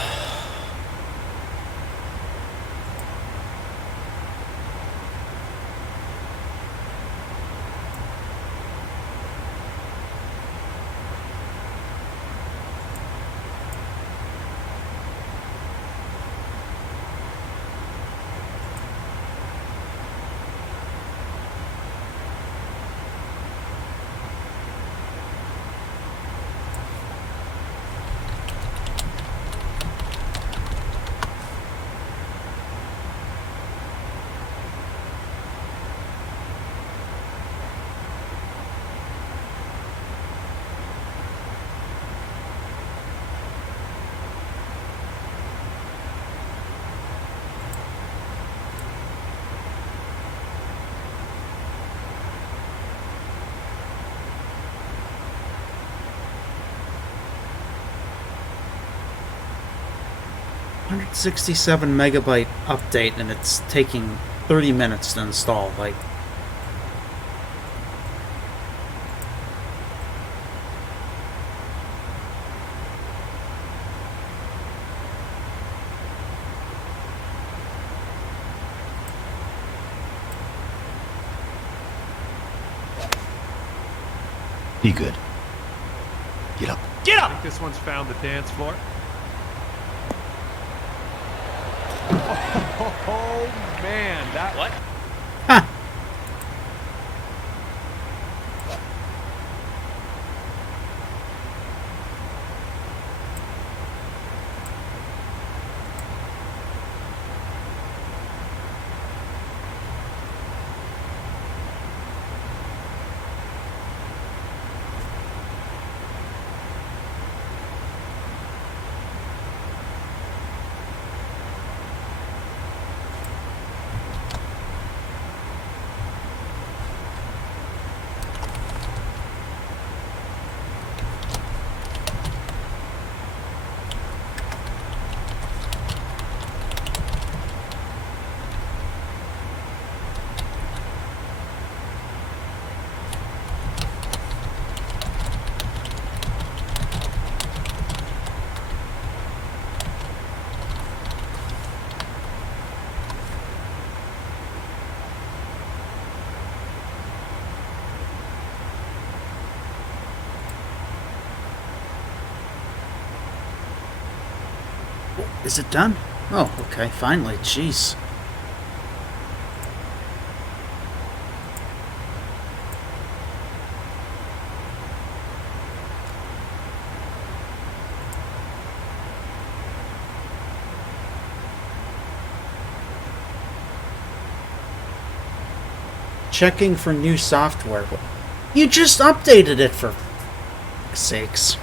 .67 megabyte update, and it's taking 30 minutes to install. Like, be good. Get up. Get up! I think this one's found the dance floor. Oh man, that what? Huh. is it done? Oh, okay, finally. Jeez. Checking for new software. You just updated it, for sakes.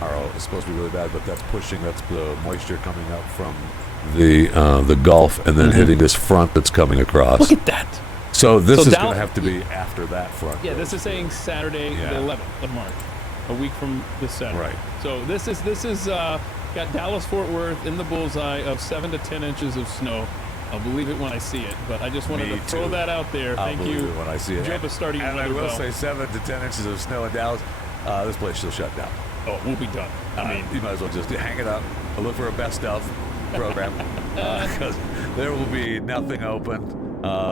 tomorrow is supposed to be really bad, but that's pushing. That's the moisture coming up from the Gulf and then hitting this front that's coming across. Look at that. So this So is down- going to have to be after that front. Yeah, this is saying Saturday Yeah. the 11th of March, a week from this Saturday. Right. So this is got Dallas Fort Worth in the bullseye of 7 to 10 inches of snow. I'll believe it when I see it, but I just wanted Me to throw too. that out there. I'll Thank believe you. it when I see it. Job is starting And I another will bell. say 7 to 10 inches of snow in Dallas. This place still shut down. Oh, we'll be done. I mean, you might as well just hang it up. Look for a best of program because there will be nothing open.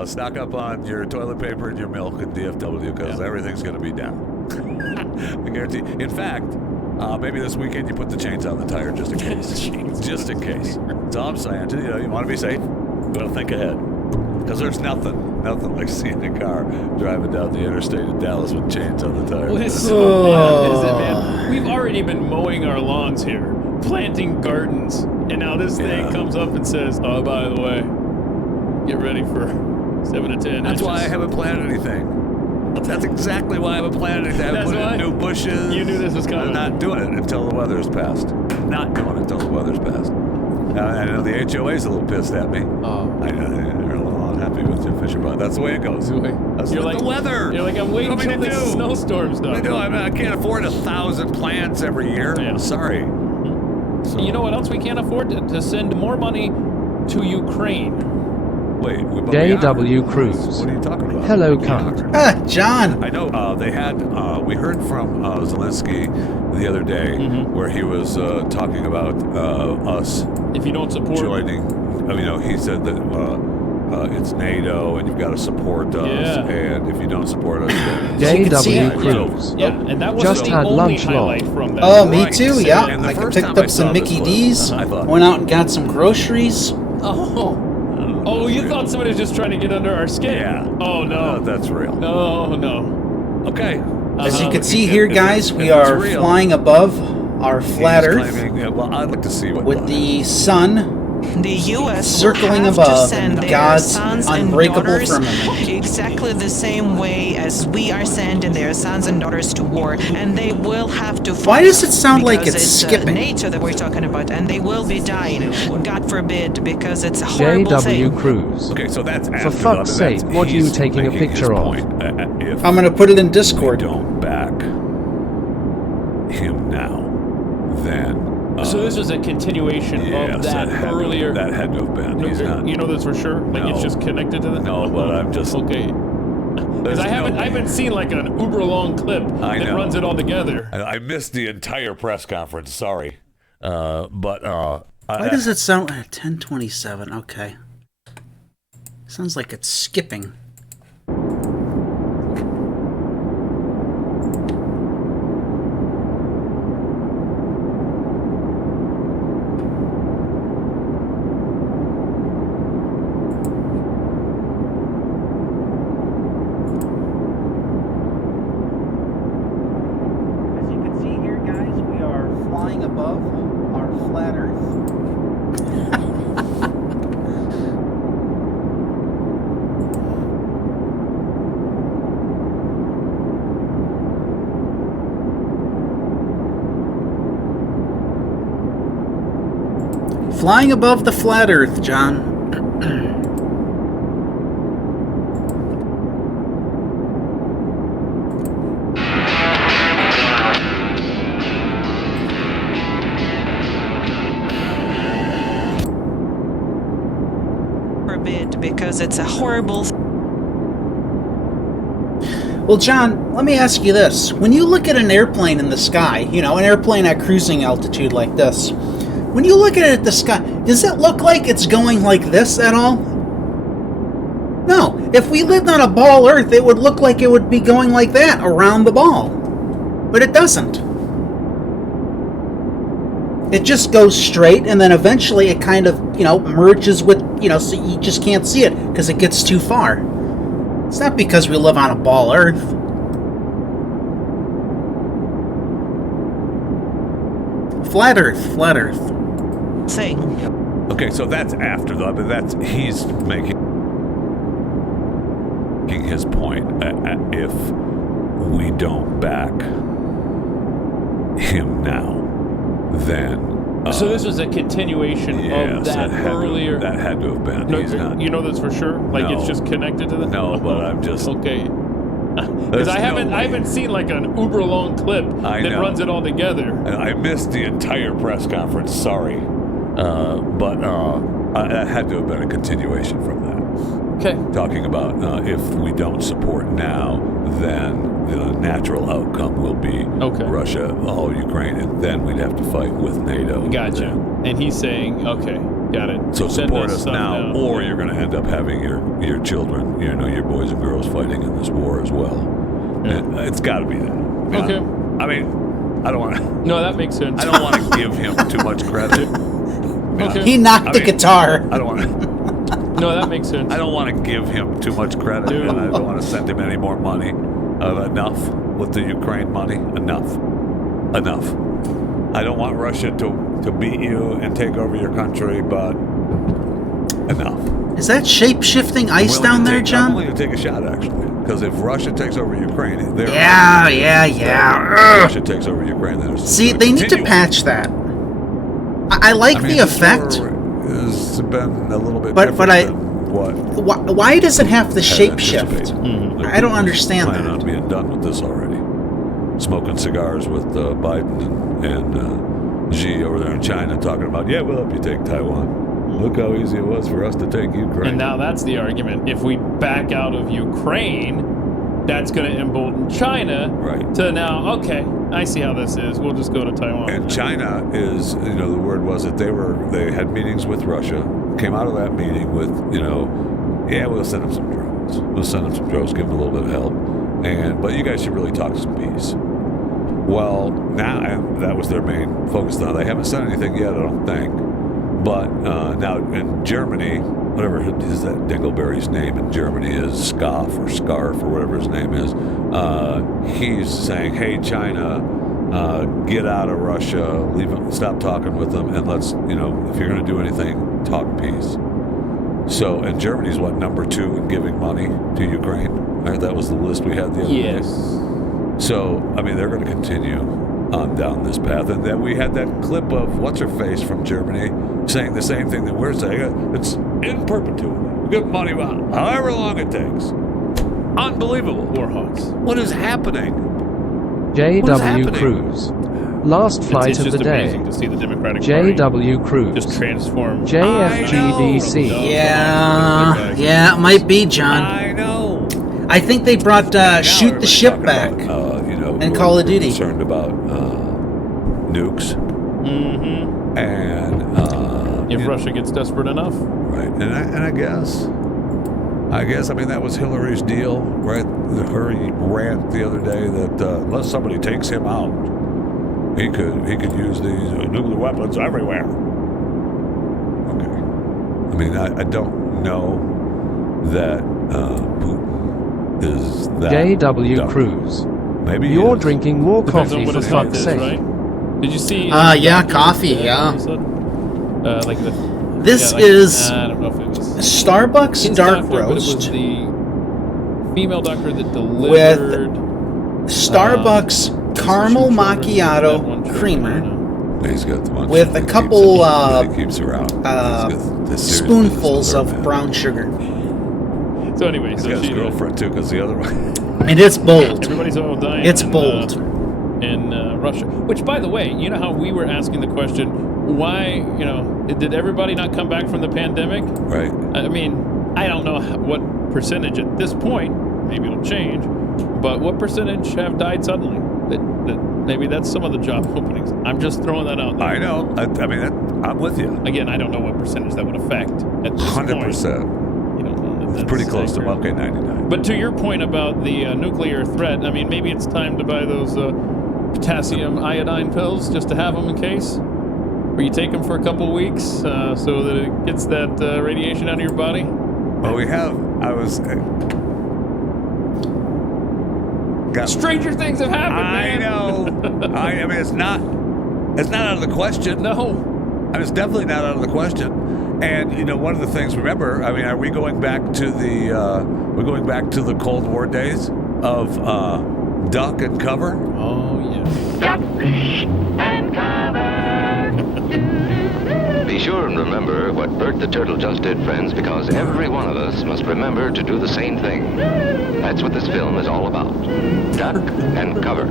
Stock up on your toilet paper and your milk at DFW because everything's going to be down. I guarantee. In fact, maybe this weekend you put the chains on the tire just in case. Just in case. That's all I'm saying. You want to be safe? Well, think ahead. Because there's nothing like seeing a car driving down the interstate in Dallas with chains on the tire. well, it's so bad, isn't it, man? We've already been mowing our lawns here, planting gardens, and now this thing comes up and says, "Oh, by the way, get ready for 7 to 10 That's inches." why I haven't planted anything. That's exactly why I haven't planted anything. I haven't put in new bushes. You knew this was coming. I'm not doing it until the weather's passed. Not doing it until the weather's passed. I know the HOA's a little pissed at me. Oh. I know they're a little unhappy with you, Fisher, but that's the way it goes. That's You're like the weather. You're like, I'm waiting What do you till want me this to do? snowstorm's done. What do I do? I mean, I can't afford 1,000 plants every year. Yeah. Sorry. So, You know what else we can't afford? To send more money to Ukraine. Wait, JW Cruz. What are you talking about? Hello, cunt. John. I know they had. We heard from Zelensky the other day where he was talking about us. If you don't support joining, he said that it's NATO and you've got to support us, and if you don't support us, then JW Cruz. Yeah, and that was Just the had only lunch highlight long. from that. Oh, me Right. too, yeah. And the I first picked time I up some saw Mickey this D's, I thought, went out and got some groceries. Oh, you thought somebody was just trying to get under our skin? Yeah. Oh no. That's real. No. Okay. As you can see here, guys, we are flying above our flat Earth well, I'd like to see what with the sun The U.S. circling will have to above send in their God's sons and unbreakable daughters firmament. exactly the same way as we are sending their sons and daughters to war, and they will have to fight. Why does it sound like because it's skipping? NATO that we're talking about, and they will be dying. God forbid, because it's a horrible JW thing. Cruz. Okay, so that's For fuck's sake, what are you taking a picture of? If I'm going to put it in Discord. don't back him now, then. So this was a continuation of that earlier. That had to have been. He's not. You know this for sure? Like No. it's just connected to that? No, but I'm just. Okay. Because I haven't seen like an uber long clip I that know. runs it all together. I missed the entire press conference. Sorry, but Why does it sound like 10:27? Okay. Sounds like it's skipping. As you can see here, guys, we are flying above our flat Earth. Flying above the flat Earth, John. Forbid, because it's a horrible. Well, John, let me ask you this. When you look at an airplane in the sky, an airplane at cruising altitude like this, when you look at it at the sky, does it look like it's going like this at all? No. If we lived on a ball Earth, it would look like it would be going like that around the ball. But it doesn't. It just goes straight, and then eventually it kind of, merges with, so you just can't see it because it gets too far. It's not because we live on a ball Earth. Flat Earth, flat Earth. Thing. okay, so that's after though. But he's making his point. If we don't back him now, then. So this was a continuation of that earlier. That had to have been. No, He's not. you know this for sure. Like No. it's just connected to that. No, but I'm just okay. Because There's I no way. haven't seen like an uber long clip I that know. runs it all together. And I missed the entire press conference. Sorry, but that had to have been a continuation from that. Okay. Talking about if we don't support now, then the natural outcome will be Russia, Ukraine, and then we'd have to fight with NATO. Gotcha. And he's saying, okay, got it. So Send support us stuff now, or you're going to end up having your children, your boys and girls fighting in this war as well. And it's got to be that. Okay. I mean, I don't want to. No, that makes sense. I don't want to give him too much credit. Okay. He knocked the guitar. I don't want to. No, that makes sense. I don't want to give him too much credit, and I don't want to send him any more money. Enough with the Ukraine money. Enough. I don't want Russia to beat you and take over your country, but enough. Is that shape-shifting ice down there, I'm John? willing to take a shot, actually, because if Russia takes over Ukraine, Yeah. Russia takes over Ukraine, then See, they need to patch that. I like the effect. It's been a little bit But different I- than what Why does it have to shape-shift? anticipated. I don't understand Planning that. on being done with this already. Smoking cigars with Biden and Xi over there in China, talking about, we'll help you take Taiwan. Look how easy it was for us to take Ukraine. And now that's the argument. If we back out of Ukraine, that's going to embolden China to now, okay, I see how this is. We'll just go to Taiwan. And China is, the word was that they had meetings with Russia, came out of that meeting with, we'll send them some drones. We'll send them some drones, give them a little bit of help. But you guys should really talk some peace. Well, now, and that was their main focus. Now, they haven't said anything yet, I don't think. But now in Germany, whatever is that Dingleberry's name in Germany is, Scarf or whatever his name is, he's saying, hey, China, get out of Russia, leave them, stop talking with them, and let's, if you're going to do anything, talk peace. So, and Germany's number 2 in giving money to Ukraine? Right? That was the list we had the other day. So, they're going to continue on down this path. And then we had that clip of what's-her-face from Germany saying the same thing that we're saying. It's in perpetuity. We give money out, however long it takes. Unbelievable. Warhawks. What is happening? J.W. Cruz. Last flight it's of just the day. amazing to see the Democratic Party J.W. Cruz. just transform. JFGDC. Yeah, it might be, John. I know. I think they brought Shoot the Ship back in Call of Duty. Concerned about nukes. Mm-hmm. And if Russia gets desperate enough, right? And I guess that was Hillary's deal, right? Her rant the other day that unless somebody takes him out, he could use these nuclear weapons everywhere. Okay. I don't know that Putin is that. J.W. dumb. Cruz. Maybe you're drinking more depends coffee on what for his health fuck's is, sake. right? Did you see? Coffee, yeah. Like the. This I don't know if it was Starbucks his Dark doctor, but it was Roast the female doctor that delivered with Starbucks caramel macchiato creamer. He's got the one with a couple keeps around. Spoonfuls of brown sugar. So anyway, he's got his girlfriend too, because the other one. And it's bold. Everybody's all dying. It's bold. In Russia. Which, by the way, you know how we were asking the question, why, did everybody not come back from the pandemic? Right. I don't know what percentage at this point, maybe it'll change, but what percentage have died suddenly? That maybe that's some of the job openings. I'm just throwing that out there. I know. I'm with you. Again, I don't know what percentage that would affect at this 100%. It's pretty close to 99. But to your point about the nuclear threat, maybe it's time to buy those potassium iodine pills just to have them in case, where you take them for a couple weeks so that it gets that radiation out of your body. Well, Stranger things have happened, man. I know. It's not out of the question. No. It's definitely not out of the question. And one of the things, remember, are we going back to the Cold War days of duck and cover? Oh yeah. Duck and cover. remember what Bert the Turtle just did, friends, because every one of us must remember to do the same thing. That's what this film is all about. Duck and cover.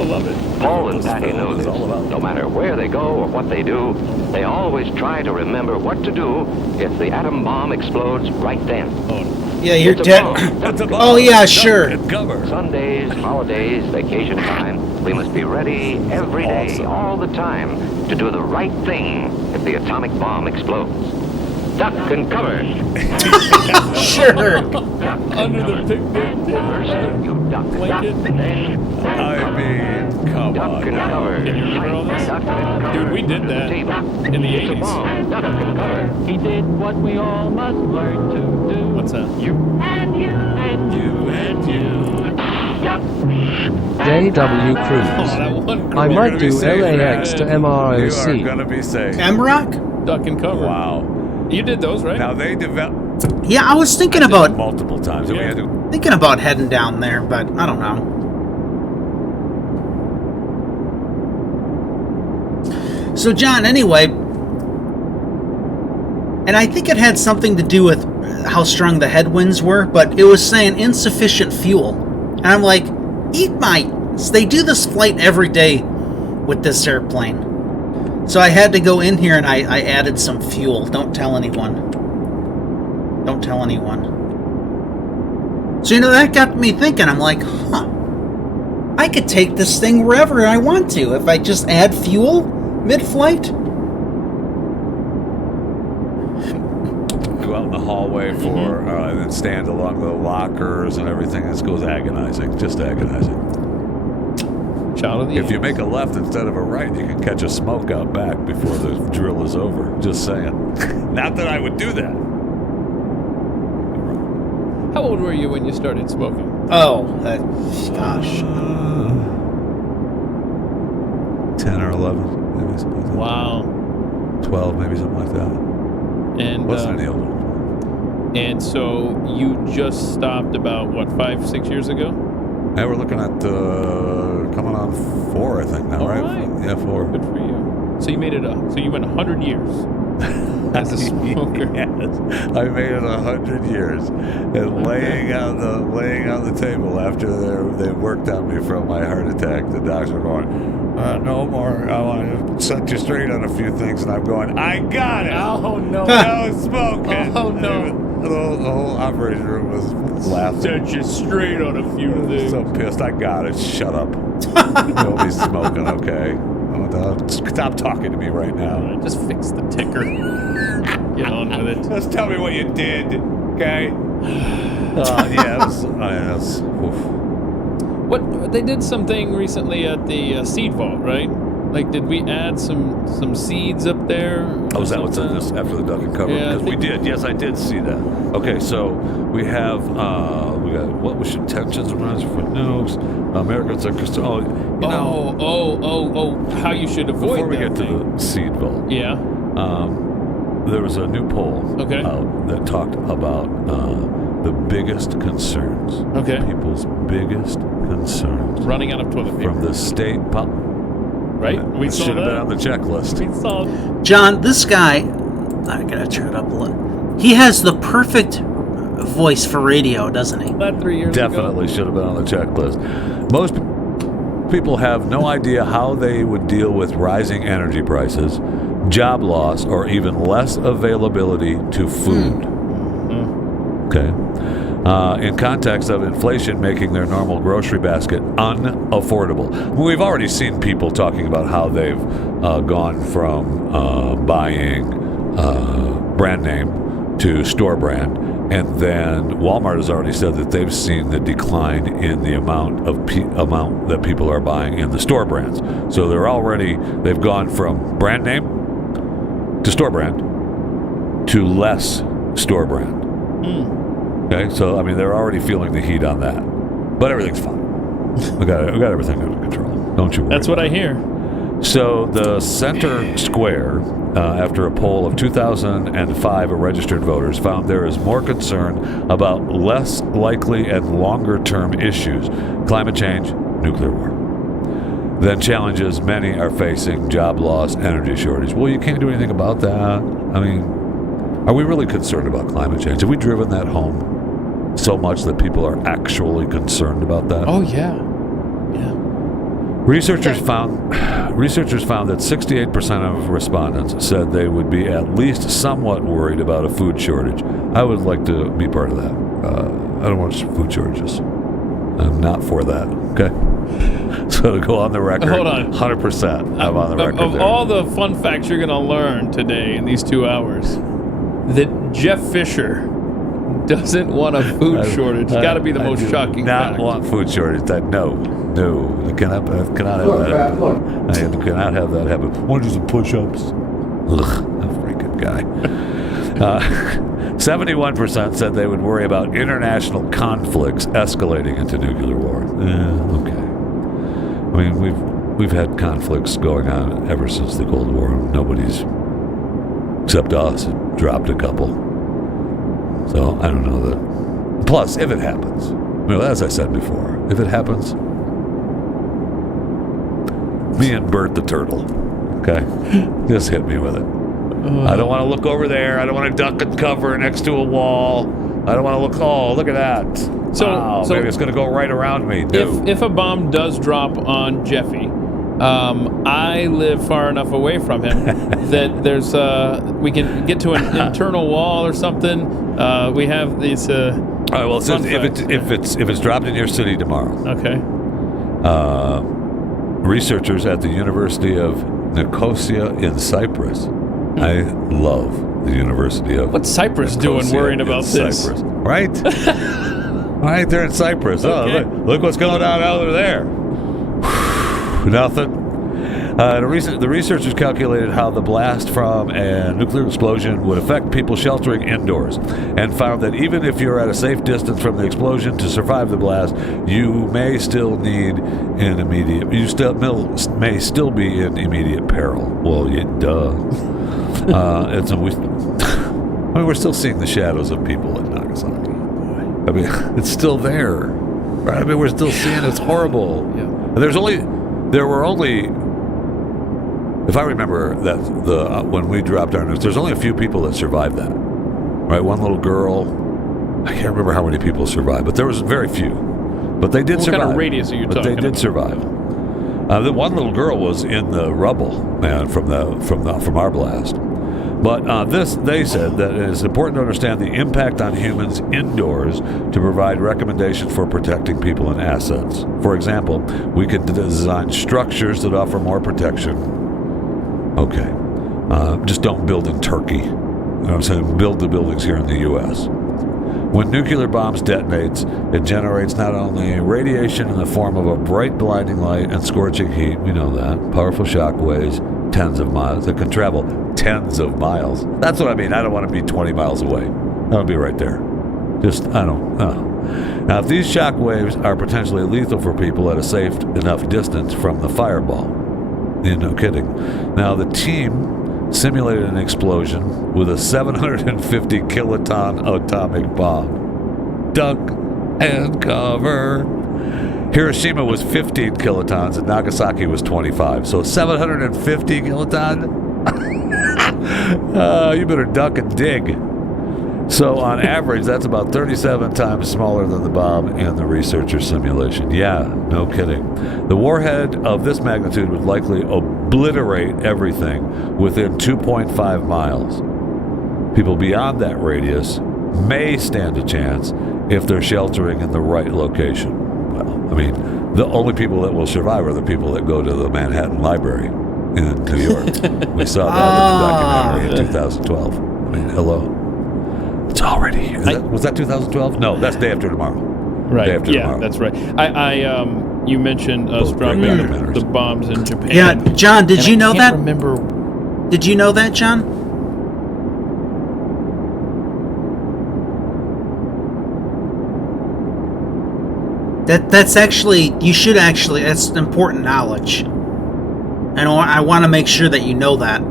I love it. Paul and Patty know this. No matter where they go or what they do, they always try to remember what to do if the atom bomb explodes right then. Yeah, you're It's a dead. bomb. Oh, yeah, sure. Sundays, holidays, vacation time, we must be ready every day, all the time, to do the right thing if the atomic bomb explodes. Duck and cover. Sure. Under the picnic blanket. I mean, come on. Can you remember all this? Dude, we did that in the 80s. He did what we all must learn to do. What's that? You and you and you and you. JW Cruise. I might do LAX to You are MROC. gonna be safe. MROC? Duck and cover. Wow. You did those, right? Now they developed Yeah, I was thinking about multiple times. We had to thinking about heading down there, but I don't know. So, John, anyway, and I think it had something to do with how strong the headwinds were, but it was saying insufficient fuel. And I'm like, eat my... They do this flight every day with this airplane. So I had to go in here and I added some fuel. Don't tell anyone. Don't tell anyone. So, you know, that got me thinking. I'm like, huh. I could take this thing wherever I want to if I just add fuel mid-flight. go out in the hallway for and then stand along the lockers and everything. This goes agonizing, just agonizing. If you make a left instead of a right, you can catch a smoke out back before the drill is over. Just saying. Not that I would do that. How old were you when you started smoking? Oh, gosh. 10 or 11, maybe something like that. Wow. 12, maybe something like that. And wasn't any older. And so you just stopped about what, 5-6 years ago? Now we're looking at coming on 4, I think now, right? Yeah, 4. Good for you. So you made it up. So you went 100 years as a smoker. Yes, I made it 100 years, and laying on the table after they worked on me from my heart attack. The doctors were going, "No more. I want to set you straight on a few things," and I'm going, "I got it. Oh no, no smoking." Oh no. The whole operating room was laughing. Set you straight on a few things. So pissed. I got it. Shut up. Nobody's smoking. Okay. Stop talking to me right now. Just fix the ticker. Get on with it. Just tell me what you did, okay? Yes. What they did something recently at the seed vault, right? Like, did we add some seeds up there? Oh, is that what's in this after the duck and cover? Yeah, Because we did. Yes, I did see that. Okay, so we have we got what we should tensions around footnotes. Americans are how you should avoid before we that get to the seed vault. Yeah. There was a new poll out that talked about the biggest concerns. Okay. People's biggest concerns. Running out of toilet paper. From the state Right? We saw should have that. been on the checklist. We saw. John, this guy, I gotta turn it up a little. He has the perfect voice for radio, doesn't he? That 3 years Definitely should have been on the checklist. Most people have no idea how they would deal with rising energy prices, job loss, or even less availability to food. Okay. In context of inflation making their normal grocery basket unaffordable. We've already seen people talking about how they've gone from buying brand name to store brand, and then Walmart has already said that they've seen the decline in the amount that people are buying in the store brands. So they've gone from brand name to store brand to less store brand. Okay, so I mean they're already feeling the heat on that, but everything's fine. We got everything under control. Don't you worry. That's what I hear. So the center square, after a poll of 2,005 registered voters, found there is more concern about less likely and longer-term issues: climate change, nuclear war. then challenges many are facing: job loss, energy shortage. Well, you can't do anything about that. I mean, are we really concerned about climate change? Have we driven that home so much that people are actually concerned about that? Oh, yeah. Yeah. Researchers found that 68% of respondents said they would be at least somewhat worried about a food shortage. I would like to be part of that. I don't want food shortages. I'm not for that. Okay. So to go on the record, Hold on. 100%. I'm on the record. Of there. all the fun facts you're going to learn today in these 2 hours, that Jeff Fisher doesn't want a food shortage. Got to be the most shocking Not fact. want food shortage. No. You cannot have that. I cannot have that happen. Want to do some push-ups? Ugh, a freaking guy. 71% said they would worry about international conflicts escalating into nuclear war. Okay. I mean, we've had conflicts going on ever since the Cold War. Nobody's, except us, dropped a couple. So I don't know that. Plus, if it happens, as I said before, if it happens, me and Bert the turtle, okay, just hit me with it. I don't want to look over there. I don't want to duck and cover next to a wall. I don't want to look. Oh, look at that. So maybe it's going to go right around me. No. If a bomb does drop on Jeffy, I live far enough away from him that there's we can get to an internal wall or something. We have these. All right. Well, it says if it's dropped in your city tomorrow. Okay. Researchers at the University of Nicosia in Cyprus. I love the University of. What's Cyprus doing worrying about this? Cyprus. Right? Right there in Cyprus. Okay. Oh, look what's going on over there. Nothing. The researchers calculated how the blast from a nuclear explosion would affect people sheltering indoors, and found that even if you're at a safe distance from the explosion to survive the blast, you may still may still be in immediate peril. Well, duh. We're still seeing the shadows of people at Nagasaki. I mean, it's still there. Right? I mean, we're still seeing it's horrible. Yeah. There were only, if I remember that when we dropped our nukes, there's only a few people that survived that. Right? One little girl. I can't remember how many people survived, but there was very few. But they did survive. What kind of radius are you talking about? But they did survive. The one little girl was in the rubble, man, from our blast. But they said that it is important to understand the impact on humans indoors to provide recommendations for protecting people and assets. For example, we could design structures that offer more protection. Okay. Just don't build in Turkey. You know what I'm saying? Build the buildings here in the U.S. When nuclear bombs detonates, it generates not only radiation in the form of a bright blinding light and scorching heat, we know that, powerful shock waves, tens of miles, that can travel tens of miles. That's what I mean. I don't want to be 20 miles away. I want to be right there. Now, if these shock waves are potentially lethal for people at a safe enough distance from the fireball, no kidding. Now, the team simulated an explosion with a 750 kiloton atomic bomb. Duck and cover. Hiroshima was 15 kilotons and Nagasaki was 25. So 750 kiloton? You better duck and dig. So on average, that's about 37 times smaller than the bomb in the researcher simulation. Yeah, no kidding. The warhead of this magnitude would likely obliterate everything within 2.5 miles. People beyond that radius may stand a chance if they're sheltering in the right location. Well, I mean, the only people that will survive are the people that go to the Manhattan Library in New York. We saw that in the documentary in 2012. I mean, hello. It's already here. Was that 2012? No, that's Day After Tomorrow. Right. Day After Tomorrow. That's right. You mentioned us dropping the bombs in Japan. Yeah, John, did you know that? Remember? Did you know that, John? That's actually, that's important knowledge. And I want to make sure that you know that.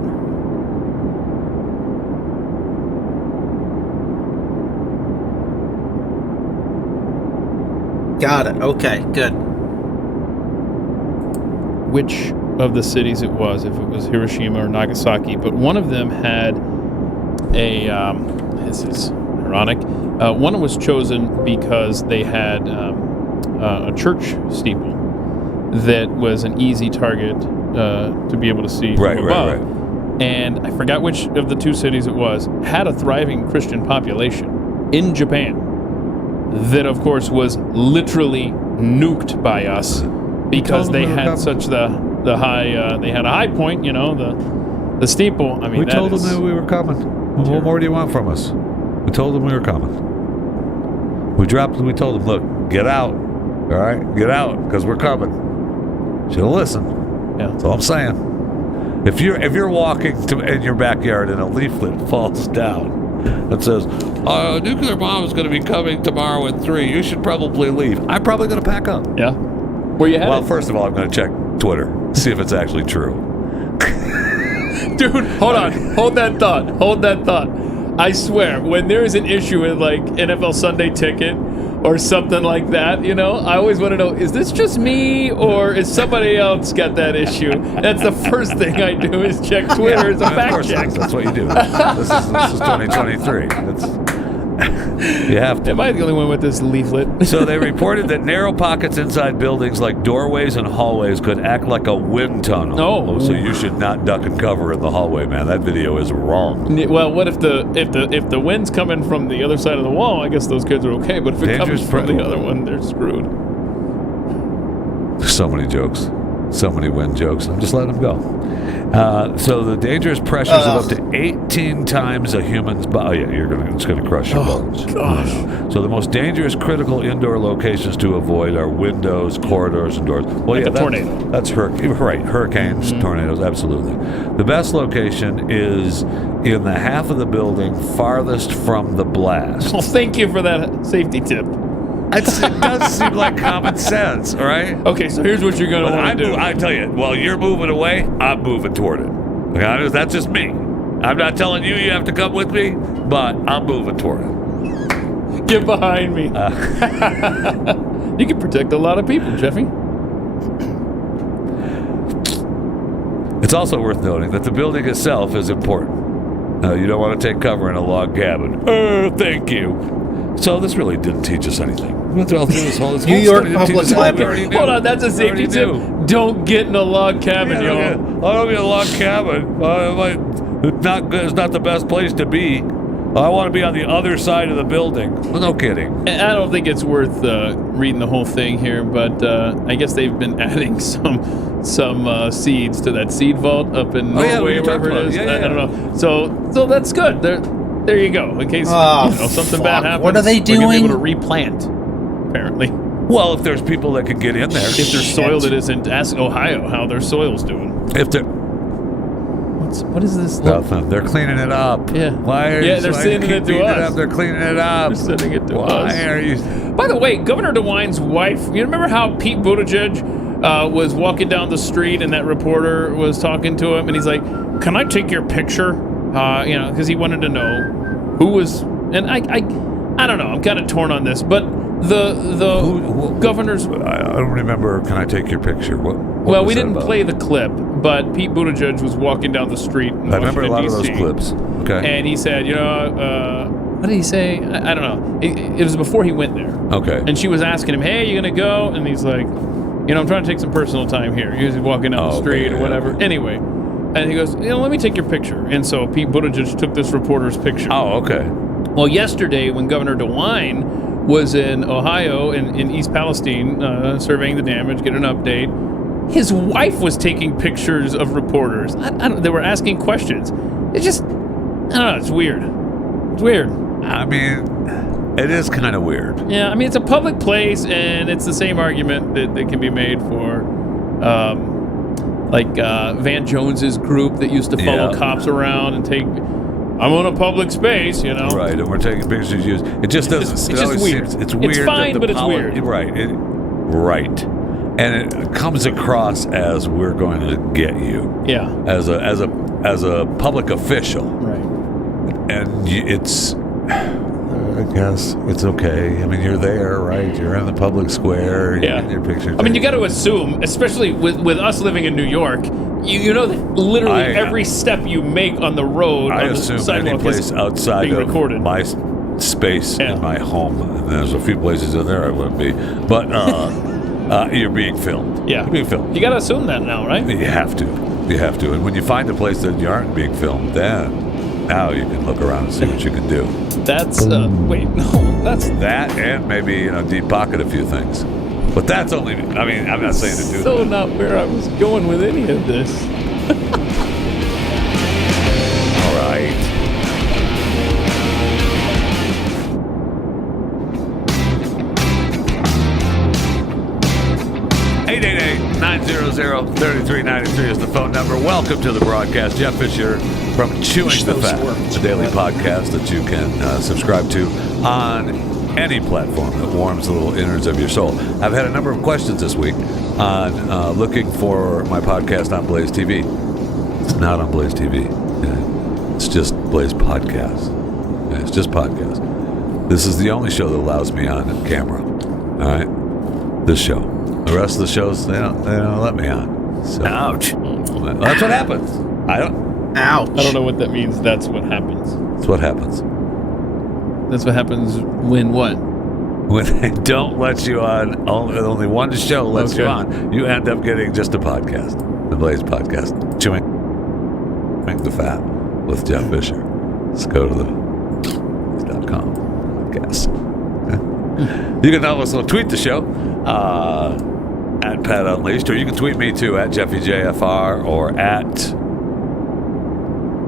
Got it. Okay, good. which of the cities it was, if it was Hiroshima or Nagasaki, but one of them had a, this is ironic, one was chosen because they had a church steeple that was an easy target to be able to see from above. Right. And I forgot which of the two cities it was, had a thriving Christian population in Japan that, of course, was literally nuked by us because they had such the high, they had a high point, you know, the steeple. I mean, we told them that we were coming. What more do you want from us? We told them we were coming. We told them, look, get out. All right, get out, because we're coming. Should have listened. Yeah. That's all I'm saying. If you're walking in your backyard and a leaflet falls down that says, a nuclear bomb is going to be coming tomorrow at 3, you should probably leave. I'm probably going to pack up. Yeah. Where you headed? Well, first of all, I'm going to check Twitter, see if it's actually true. Dude, hold on. Hold that thought. I swear, when there is an issue with like NFL Sunday Ticket or something like that, you know, I always want to know, is this just me or is somebody else got that issue? That's the first thing I do is check Twitter as a fact check. That's what you do. This is 2023. You have to. Am I the only one with this leaflet? So they reported that narrow pockets inside buildings like doorways and hallways could act like a wind tunnel. Oh, so you should not duck and cover in the hallway, man. That video is wrong. Well, what if the wind's coming from the other side of the wall? I guess those kids are okay. But if it comes from the other one, they're screwed. So many jokes. So many wind jokes. I'm just letting them go. So the dangerous pressures of up to 18 times a human's body. Oh yeah, it's gonna crush your bones. Gosh. So the most dangerous critical indoor locations to avoid are windows, corridors, and doors. Well, like a tornado. That's hurricanes, tornadoes, absolutely. The best location is in the half of the building farthest from the blast. Well, thank you for that safety tip. It does seem like common sense, all right? Okay, so here's what you're going to want to do. I tell you, while you're moving away, I'm moving toward it. Okay, that's just me. I'm not telling you have to come with me, but I'm moving toward it. Get behind me. You can protect a lot of people, Jeffy. It's also worth noting that the building itself is important. You don't want to take cover in a log cabin. Thank you. So this really didn't teach us anything. New York Public Library. Hold on, that's a safety tip. Don't get in a log cabin, y'all. I don't get a log cabin. It's not the best place to be. I want to be on the other side of the building. Well, no kidding. I don't think it's worth reading the whole thing here, but I guess they've been adding some seeds to that seed vault up in Norway, wherever it is. I don't know. So that's good. There you go. In case something bad happens. What are they doing? We're gonna be able to replant, apparently. Well, if there's people that could get in there. If there's soil that isn't, ask Ohio how their soil's doing. If they're... What is this? Nothing. They're cleaning it up. Yeah. They're sending it to us. They're cleaning it up. They're sending it to us. Why are you... By the way, Governor DeWine's wife, you remember how Pete Buttigieg was walking down the street and that reporter was talking to him and he's like, "Can I take your picture?" Because he wanted to know who was, and I don't know. I'm kind of torn on this, but the governor's. I don't remember. Can I take your picture? What well, we didn't play the clip, but Pete Buttigieg was walking down the street in I remember a lot Washington, of those clips. Okay. And he said, what did he say? I don't know. It was before he went there. Okay. And she was asking him, "Hey, you gonna go?" And he's like, "I'm trying to take some personal time here." He was walking down the street or whatever. Okay. Anyway. And he goes, "Let me take your picture." And so Pete Buttigieg took this reporter's picture. Oh, okay. Well, yesterday when Governor DeWine was in Ohio, in East Palestine, surveying the damage, getting an update, his wife was taking pictures of reporters. They were asking questions. It's just, I don't know, it's weird. It's weird. I mean, it is kind of weird. Yeah, I mean, it's a public place, and it's the same argument that can be made for... Van Jones's group that used to follow cops around and take. I'm on a public space, Right, and we're taking pictures. It just doesn't. It's just weird. It's weird. It's fine, but it's weird. Right. Right. And it comes across as we're going to get you. Yeah. As a public official. Right. And it's. I guess it's okay. I mean, you're there, right? You're in the public square. You get your picture taken. I mean, you got to assume, especially with us living in New York, you know that literally every step you make on the road, I on the assume sidewalk, any place is outside being of recorded. my space in my home, and there's a few places in there I wouldn't be, but you're being filmed. Yeah. You're being filmed. You got to assume that now, right? You have to. You have to. And when you find a place that you aren't being filmed, then now you can look around and see what you can do. That's that's that, and maybe deep pocket a few things. But that's only. I mean, I'm not saying to do so that. not where I was going with any of this. All right. 888-900-3393 is the phone number. Welcome to the broadcast. Jeff Fisher from Chewing the Fat, the daily podcast that you can subscribe to on any platform that warms the little innards of your soul. I've had a number of questions this week on looking for my podcast on Blaze TV. It's not on Blaze TV. It's just Blaze Podcast. It's just podcast. This is the only show that allows me on camera. All right? This show. The rest of the shows, they don't let me on. So, ouch. That's what happens. Ouch. I don't know what that means. That's what happens. That's what happens. That's what happens when what? When they don't let you on, only one show lets you on, you end up getting just a podcast. The Blaze Podcast. Chewing the Fat with Jeff Fisher. Let's go to the .com podcast. You can also tweet the show at Pat Unleashed, or you can tweet me too at JeffyJFR or at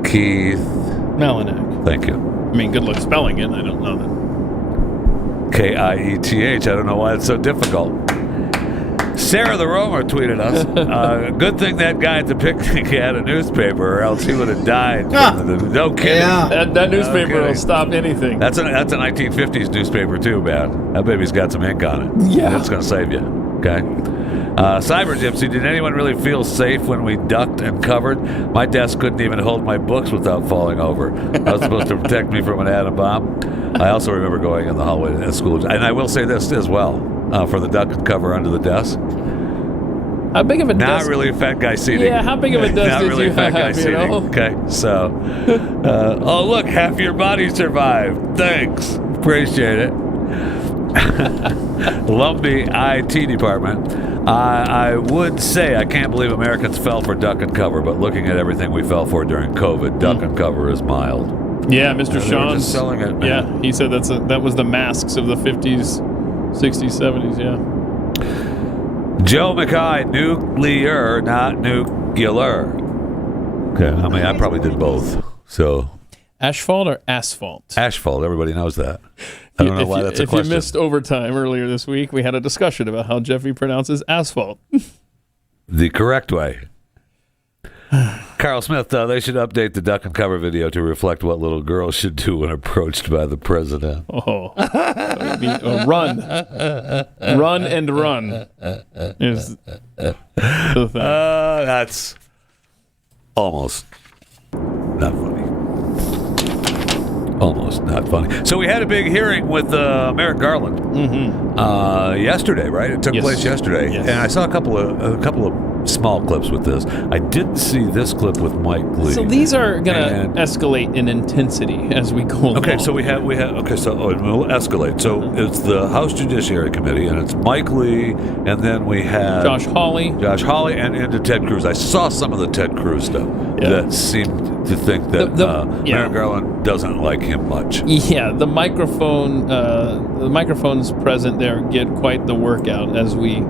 Keith Malinak. Thank you. I mean, good luck spelling it. I don't know that. Kieth. I don't know why it's so difficult. Sarah the Roamer tweeted us. Good thing that guy at the picnic had a newspaper, or else he would have died. No kidding. Yeah. That newspaper will stop anything. That's a 1950s newspaper too, man. That baby's got some ink on it. Yeah. That's going to save you. Okay. Cyber Gypsy, did anyone really feel safe when we ducked and covered? My desk couldn't even hold my books without falling over. I was supposed to protect me from an atom bomb. I also remember going in the hallway at school. And I will say this as well, for the duck and cover under the desk. How big of a desk? Not really fat guy seating. Yeah, how big of a desk Not did really you fat guy have, seating. you know? Okay, so. Oh, look, half your body survived. Thanks. Appreciate it. Lumpy IT department. I would say I can't believe Americans fell for duck and cover, but looking at everything we fell for during COVID, duck and cover is mild. Yeah, Mr. Sean just selling it. Man. Yeah, he said that was the masks of the 50s, 60s, 70s. Yeah. Joe McKay, nuclear, not nuclear. Okay, I mean I probably did both. So. Asphalt or asphalt? Asphalt. Everybody knows that. I don't know why that's a question. If you missed overtime earlier this week, we had a discussion about how Jeffy pronounces asphalt. The correct way. Carl Smith, they should update the duck and cover video to reflect what little girls should do when approached by the president. Oh, run. Run and run is the thing. That's almost not funny. Almost not funny. So we had a big hearing with Merrick Garland yesterday, right? It took place yesterday, and I saw a couple of small clips with this. I didn't see this clip with Mike Lee. So these are gonna escalate in intensity as we go along. Okay, so we have okay, so we'll escalate. So it's the House Judiciary Committee, and it's Mike Lee, and then we have Josh Hawley, and into Ted Cruz. I saw some of the Ted Cruz stuff that seemed to think that Merrick Garland doesn't like him much. Yeah, the microphones present there get quite the workout as we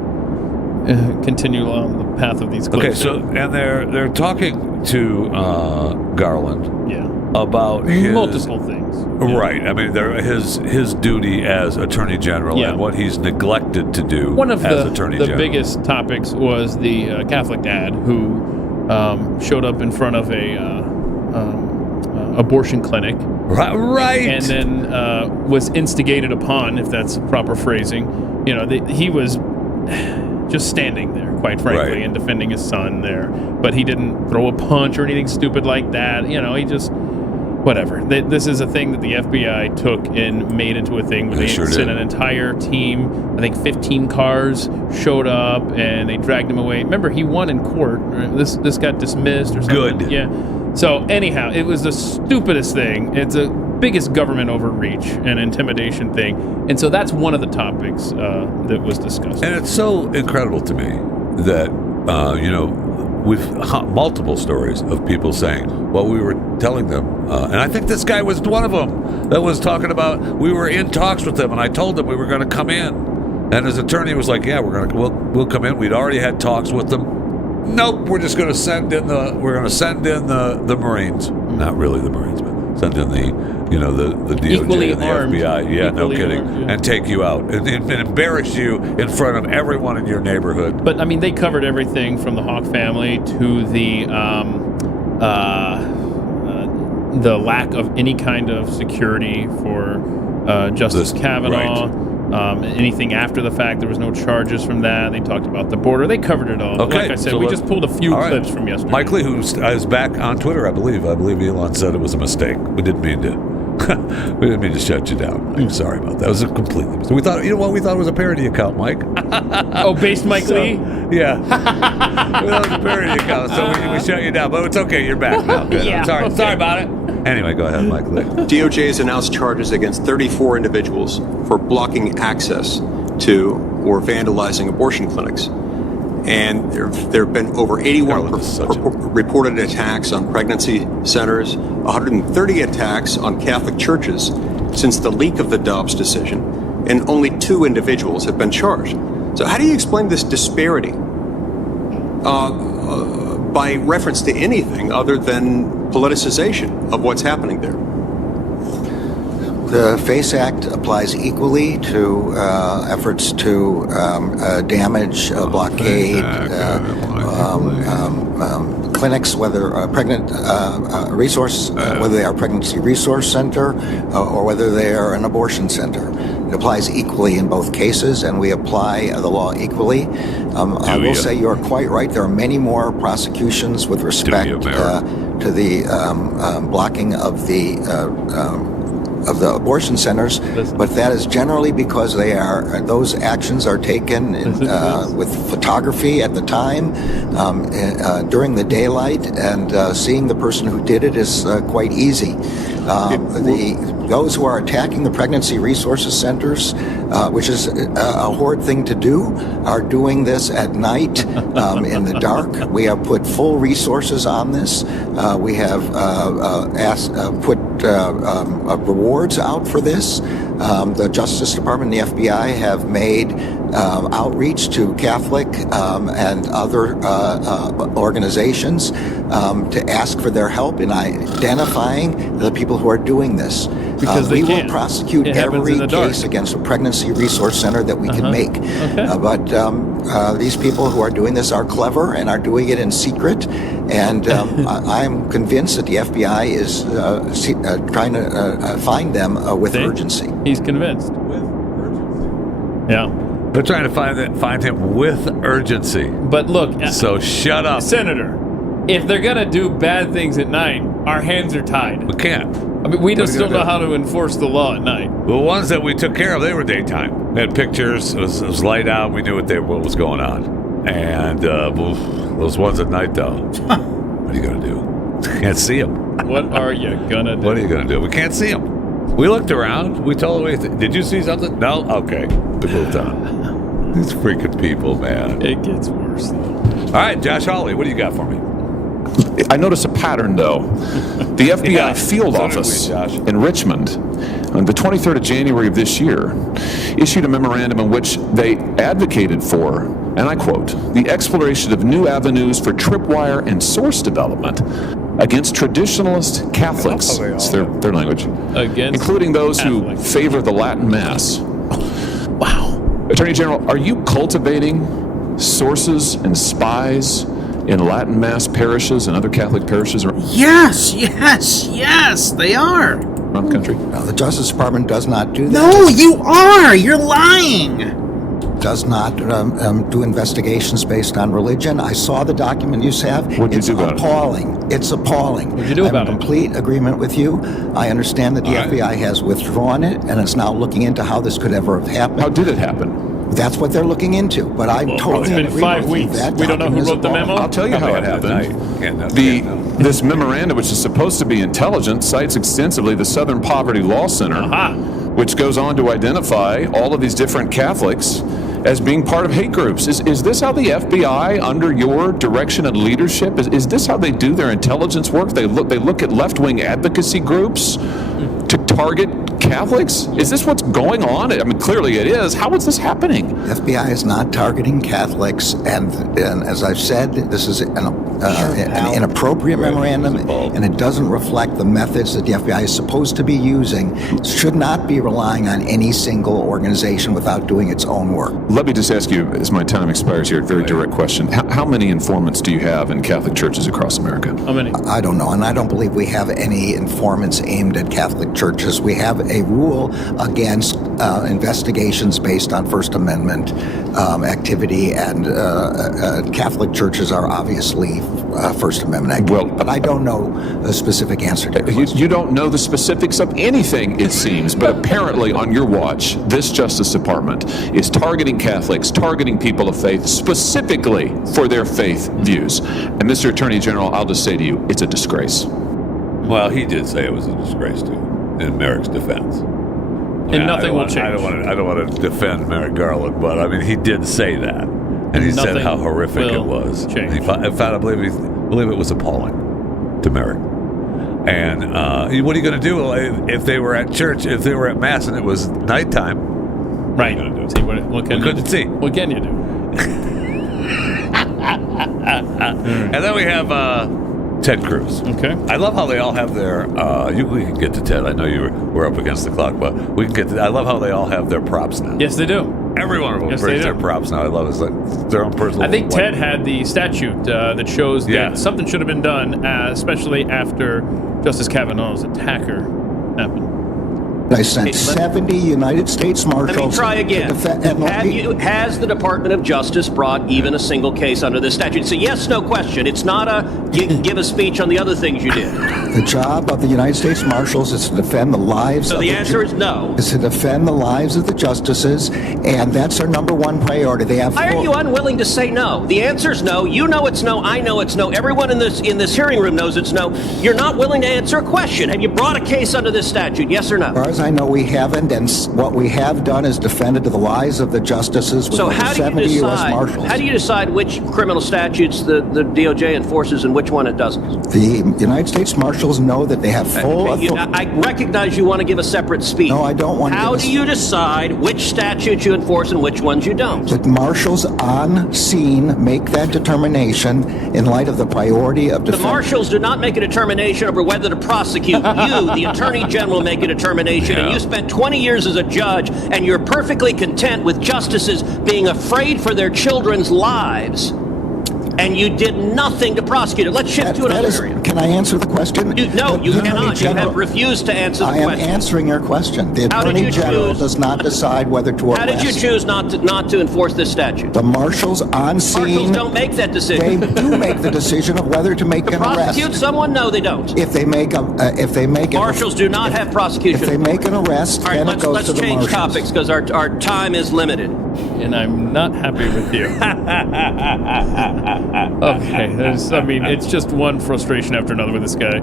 continue along the path of these clips. Okay, so and they're talking to Garland about his multiple things. Right. I mean, his duty as Attorney General and what he's neglected to do One of as Attorney General. The biggest topics was the Catholic dad who showed up in front of a abortion clinic. Right. And then was instigated upon, if that's proper phrasing. You know, he was just standing there, quite frankly, and defending his son there. But he didn't throw a punch or anything stupid like that. You know, he just whatever. This is a thing that the FBI took and made into a thing where they sent an entire team, I think 15 cars showed up, and they dragged him away. Remember, he won in court. Right? This got dismissed or something. Good. Yeah. So anyhow, it was the stupidest thing. It's the biggest government overreach and intimidation thing. And so that's one of the topics that was discussed. And it's so incredible to me that, we've multiple stories of people saying, well, we were telling them, and I think this guy was one of them that was talking about, we were in talks with them, and I told them we were going to come in. And his attorney was like, yeah, we'll come in. We'd already had talks with them. Nope, we're just going to send in the Marines. Not really the Marines, but send in the DOJ Equally and the armed. FBI. Yeah, no Equally kidding. armed, yeah. And take you out and embarrass you in front of everyone in your neighborhood. But I mean, they covered everything from the Hawk family to the lack of any kind of security for Justice Kavanaugh. Right. Anything after the fact, there was no charges from that. They talked about the border. They covered it all. But Okay, like I said, so we just pulled a few clips from yesterday. Mike Lee, who is back on Twitter, I believe Elon said it was a mistake. We didn't mean to. We didn't mean to shut you down. I'm sorry about that. It was a completely mistake. We thought, we thought it was a parody account, Mike. Based Mike Lee? Yeah. We thought it was a parody account, so we shut you down. But it's okay. You're back now. Good. Yeah, I'm sorry. okay. Sorry about it. Anyway, go ahead, Mike Lee. DOJ has announced charges against 34 individuals for blocking access to or vandalizing abortion clinics. And there have been over 81 reported attacks on pregnancy centers, 130 attacks on Catholic churches since the leak of the Dobbs decision, and only 2 individuals have been charged. So how do you explain this disparity by reference to anything other than politicization of what's happening there? The FACE Act applies equally to efforts to damage, blockade, clinics, whether pregnant resource, whether they are pregnancy resource center or whether they are an abortion center. It applies equally in both cases, and we apply the law equally. I will say you are quite right. There are many more prosecutions with respect to the blocking of the abortion centers, but that is generally because those actions are taken with photography at the time, during the daylight, and seeing the person who did it is quite easy. Those who are attacking the pregnancy resources centers, which is a horrid thing to do, are doing this at night in the dark. We have put full resources on this. We have put rewards out for this. The Justice Department and the FBI have made outreach to Catholic and other organizations to ask for their help in identifying the people who are doing this. Because we will prosecute every case against a pregnancy resource center that we can make. But these people who are doing this are clever and are doing it in secret. And I'm convinced that the FBI is trying to find them with urgency. He's convinced. With urgency. Yeah. They're trying to find him with urgency. But look. So shut up. Senator, if they're going to do bad things at night, our hands are tied. We can't. I mean, we just don't know how to enforce the law at night. The ones that we took care of, they were daytime. They had pictures. It was light out. We knew what was going on. And those ones at night, though, what are you going to do? Can't see them. What are you going to do? What are you going to do? We can't see them. We looked around. We told them, did you see something? No? Okay. We moved on. These freaking people, man. It gets worse, though. All right, Josh Hawley, what do you got for me? I notice a pattern, though. The FBI field office in Richmond, on the 23rd of January of this year, issued a memorandum in which they advocated for, and I quote, the exploration of new avenues for tripwire and source development against traditionalist Catholics, it's their language, including those who favor the Latin Mass. Wow. Attorney General, are you cultivating sources and spies in Latin Mass parishes and other Catholic parishes around? Yes, they are. Around the country? No, the Justice Department does not do that. No, you are. You're lying. does not do investigations based on religion. I saw the document you have. What'd you do about it? Appalling. It's appalling. What'd you do about it? I'm in complete agreement with you. I understand that the FBI has withdrawn it and is now looking into how this could ever have happened. How did it happen? That's what they're looking into. But I'm totally It's been 5 weeks. We don't know who wrote the memo. I'll tell you how it happened. This memorandum, which is supposed to be intelligent, cites extensively the Southern Poverty Law Center, which goes on to identify all of these different Catholics as being part of hate groups. Is this how the FBI, under your direction and leadership, is this how they do their intelligence work? They look at left-wing advocacy groups to target Catholics? Is this what's going on? I mean, clearly it is. How is this happening? The FBI is not targeting Catholics, and as I've said, this is an inappropriate memorandum, and it doesn't reflect the methods that the FBI is supposed to be using. It should not be relying on any single organization without doing its own work. Let me just ask you, as my time expires here, a very direct question. How many informants do you have in Catholic churches across America? How many? I don't know, and I don't believe we have any informants aimed at Catholic churches. We have a rule against investigations based on First Amendment activity, and Catholic churches are obviously First Amendment activity. But I don't know a specific answer to your question. You don't know the specifics of anything, it seems, but apparently on your watch, this Justice Department is targeting Catholics, targeting people of faith, specifically for their faith views. And Mr. Attorney General, I'll just say to you, it's a disgrace. Well, he did say it was a disgrace, too, in Merrick's defense. And nothing will change. I don't want to defend Merrick Garland, but I mean, he did say that, and he said how horrific it was. In fact, I believe it was appalling to Merrick. And what are you going to do if they were at church, if they were at mass, and it was nighttime? Right. What are you going to do? See, what can couldn't see. What can you do? And then we have Ted Cruz. Okay. I love how they all have their. We can get to Ted. I know we're up against the clock, but we can get to. I love how they all have their props now. Yes, they do. Every one of them brings their props now. I love it. It's like their own personal. I think Ted had the statute that shows that something should have been done, especially after Justice Kavanaugh's attacker happened. I sent 70 United States Marshals. Let me try again. Has the Department of Justice brought even a single case under this statute? It's a yes, no question. It's not a give a speech on the other things you did. The job of the United States Marshals is to defend the lives. So the answer is no. Is to defend the lives of the justices, and that's our number one priority. They have. Why are you unwilling to say no? The answer is no. You know it's no. I know it's no. Everyone in this hearing room knows it's no. You're not willing to answer a question. Have you brought a case under this statute? Yes or no? As far as I know, we haven't, and what we have done is defended the lives of the justices with so over 70 U.S. Marshals. How do you decide which criminal statutes the DOJ enforces and which one it doesn't? The United States Marshals know that they have full authority. I recognize you want to give a separate speech. No, I don't want to. How do you decide which statutes you enforce and which ones you don't? The marshals on scene make that determination in light of the priority of defense. The marshals do not make a determination over whether to prosecute. You, the Attorney General, make a determination, and you spent 20 years as a judge, and you're perfectly content with justices being afraid for their children's lives, and you did nothing to prosecute it. Let's shift to another area. Can I answer the question? No, you cannot. You have refused to answer the question. I am answering your question. The Attorney General does not decide whether to arrest. How did you choose not to enforce this statute? The marshals on scene. Marshals don't make that decision. They do make the decision of whether to make an arrest. Prosecute someone? No, they don't. If they make marshals do not have prosecution. If they make an arrest, all right, then it goes to the marshals. Let's change topics because our time is limited. And I'm not happy with you. Okay, it's just one frustration after another with this guy.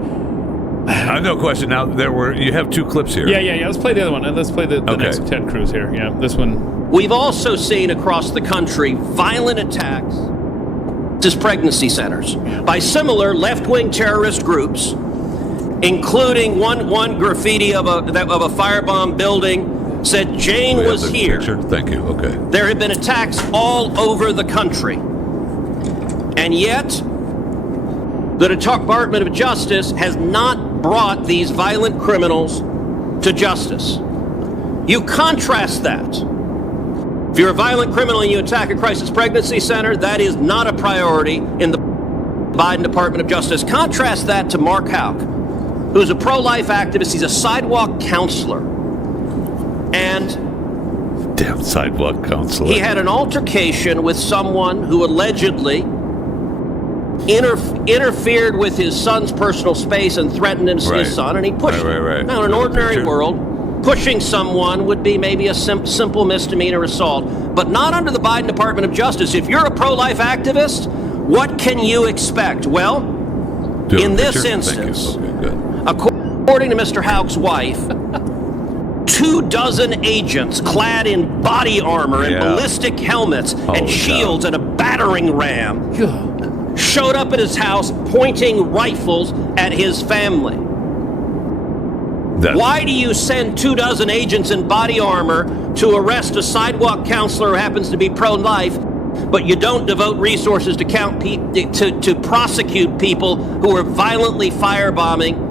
No question. Now you have two clips here. Yeah. Let's play the other one. Let's play the next Ted Cruz here. Yeah, this one. We've also seen across the country violent attacks to pregnancy centers by similar left-wing terrorist groups, including one graffiti of a firebomb building said Jane was here. Picture? Thank you. Okay. There have been attacks all over the country. And yet, the Department of Justice has not brought these violent criminals to justice. You contrast that. If you're a violent criminal and you attack a crisis pregnancy center, that is not a priority in the Biden Department of Justice. Contrast that to Mark Kjfk, who's a pro-life activist. He's a sidewalk counselor. And Damn sidewalk counselor. He had an altercation with someone who allegedly interfered with his son's personal space and threatened his son, and he pushed him. Now, in an ordinary world, pushing someone would be maybe a simple misdemeanor assault, but not under the Biden Department of Justice. If you're a pro-life activist, what can you expect? Well, in this instance, according to Mr. Houck's wife, 24 agents clad in body armor and ballistic helmets and shields and a battering ram showed up at his house pointing rifles at his family. Why do you send 24 agents in body armor to arrest a sidewalk counselor who happens to be pro-life, but you don't devote resources to prosecute people who are violently firebombing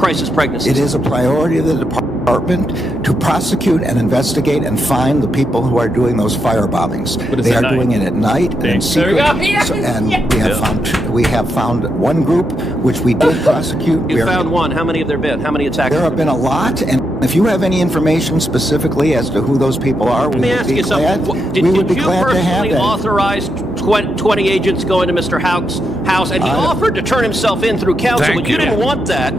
crisis pregnancies? It is a priority of the department to prosecute and investigate and find the people who are doing those fire bombings. They are doing it at night and in secret. We have found one group which we did prosecute. You found one. How many have there been? How many attacks? There have been a lot, and if you have any information specifically as to who those people are, let me ask you something. Did you personally authorize 20 agents going to Mr. Houck's house, and he offered to turn himself in through counsel, but you didn't want that.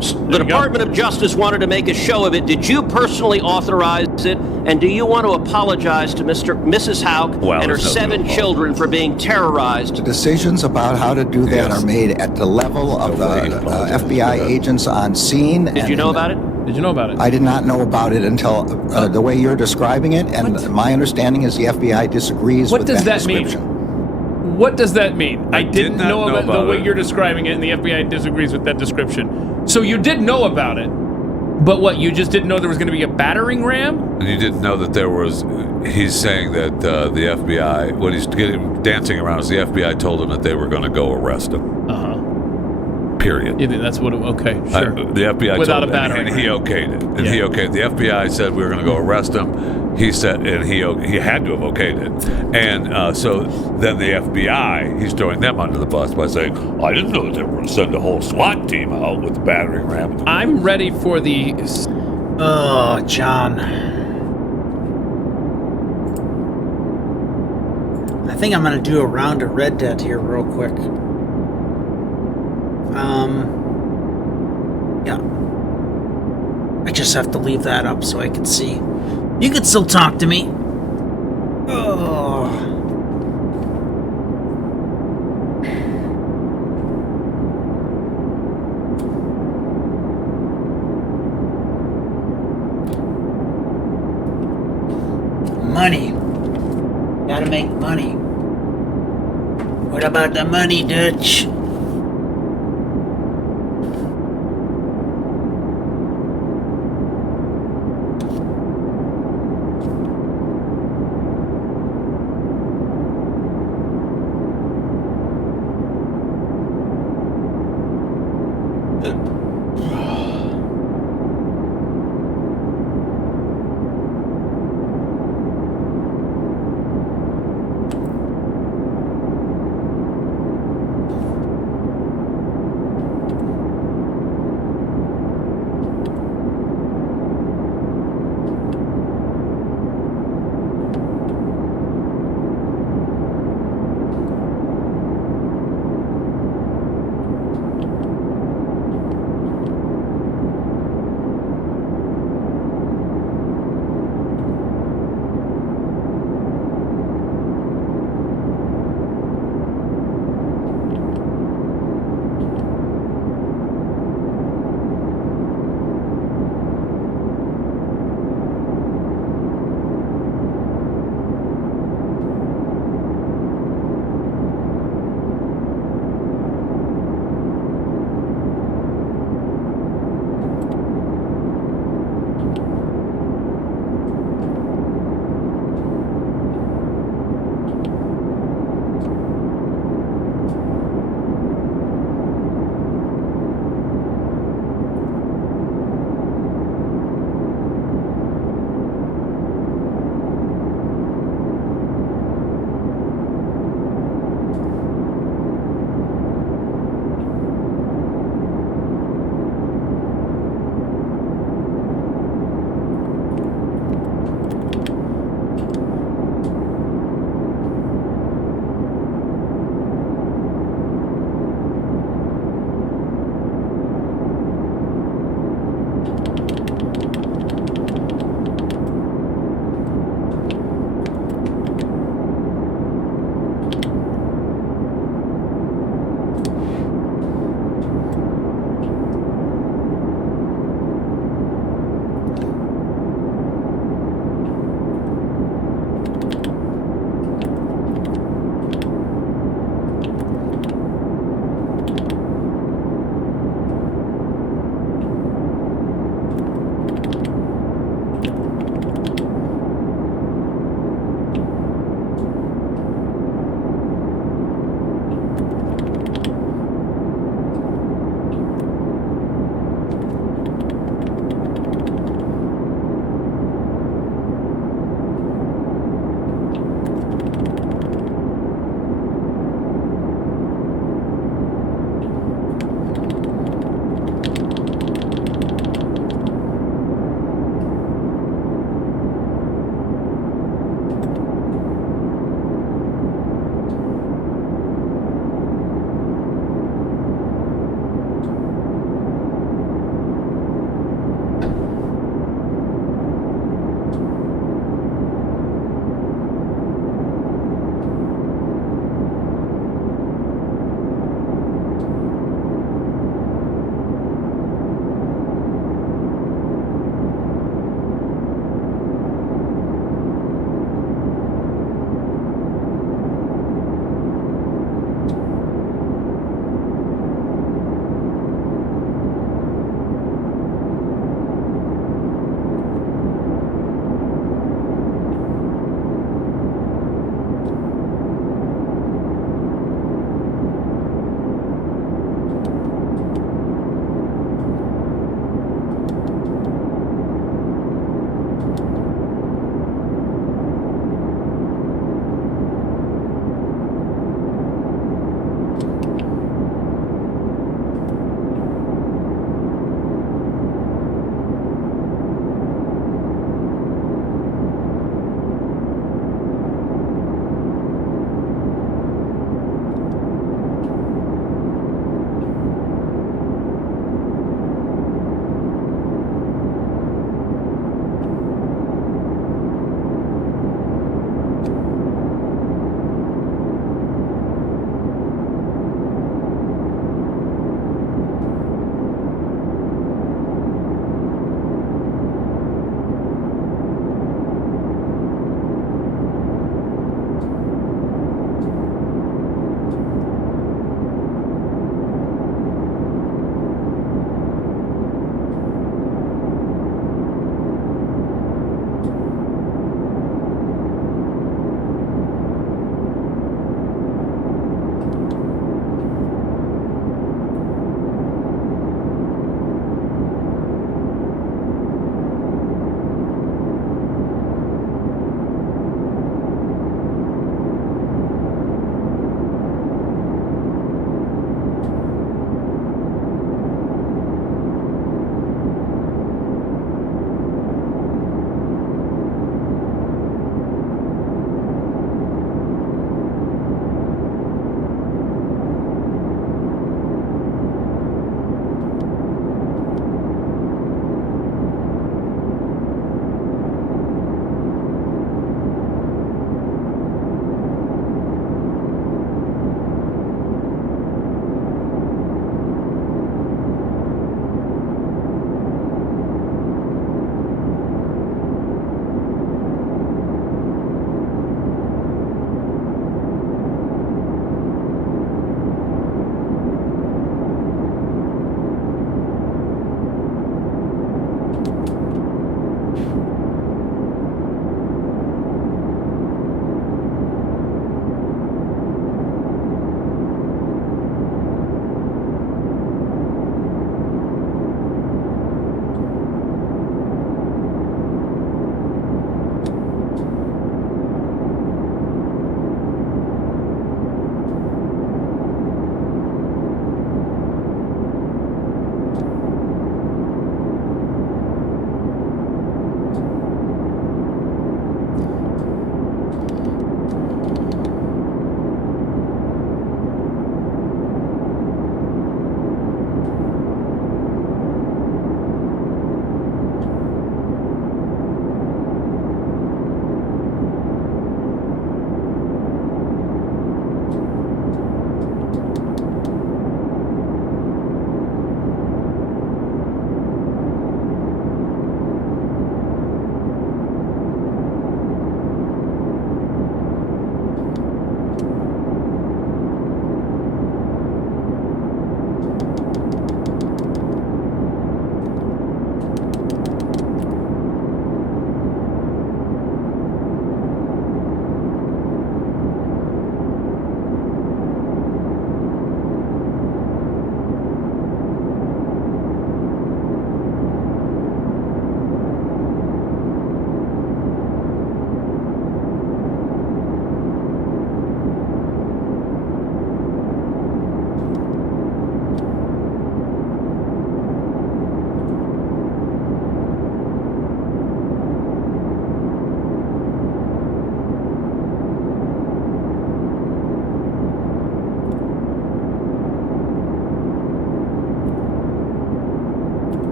The Department of Justice wanted to make a show of it. Did you personally authorize it? And do you want to apologize to Mrs. Houck and her 7 children for being terrorized? The decisions about how to do that are made at the level of the FBI agents on scene. Did you know about it? Did you know about it? I did not know about it until the way you're describing it, and my understanding is the FBI disagrees with that description. What does that mean? I didn't know about the way you're describing it, and the FBI disagrees with that description. So you did know about it, but what, you just didn't know there was going to be a battering ram? And you didn't know that there was, he's saying that the FBI, what he's dancing around is the FBI told him that they were going to go arrest him. Period. You think that's what, okay, sure. The FBI without told a battering him, and he okayed it. And he okayed it. The FBI said we were going to go arrest him. He said, and he had to have okayed it. And so then the FBI, he's throwing them under the bus by saying, I didn't know that they were going to send a whole SWAT team out with the battering ram. I'm ready for the... Oh, John. I think I'm going to do a round of Red Dead here real quick. Yeah. I just have to leave that up so I can see. You can still talk to me. Oh. Money. Gotta make money. What about the money, Dutch?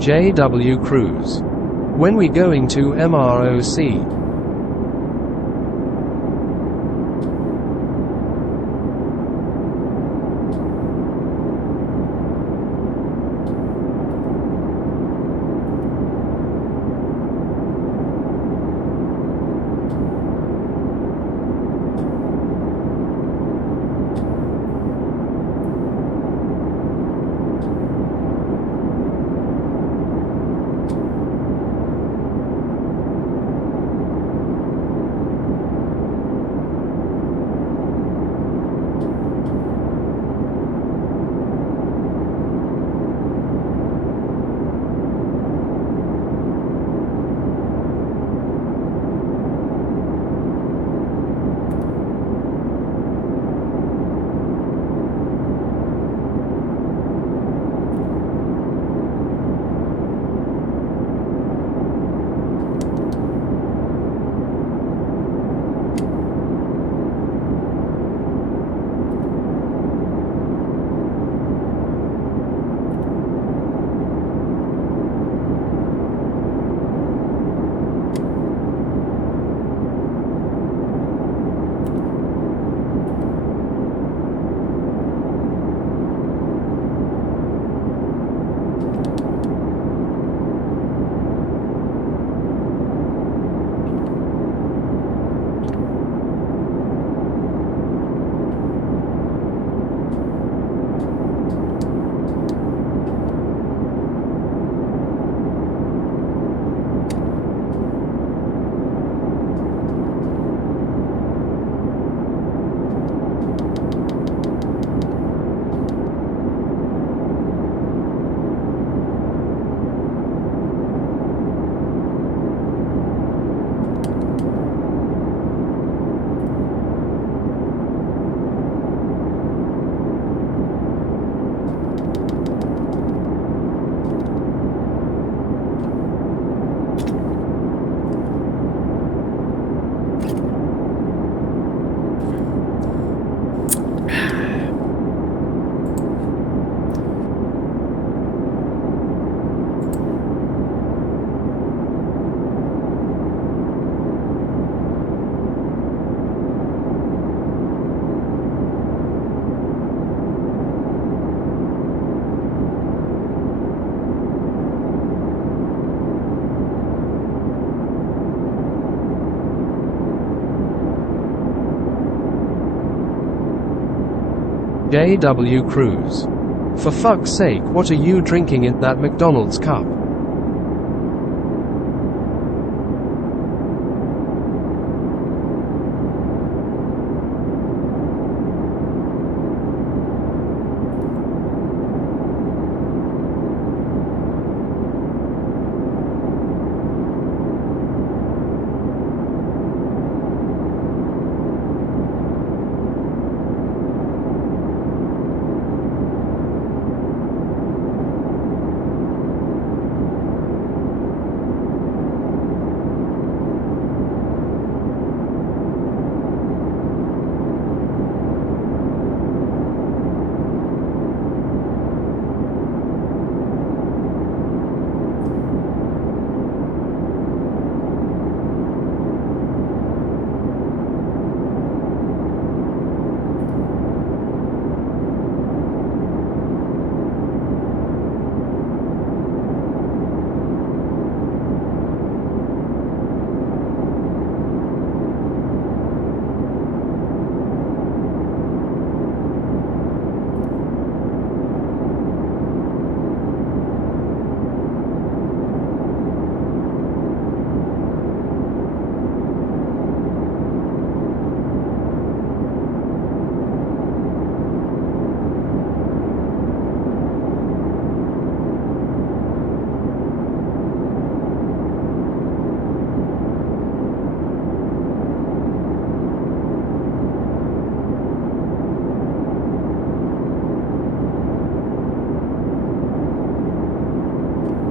JW Cruz. When we going to MROC? JW Cruz. For fuck's sake, what are you drinking in that McDonald's cup?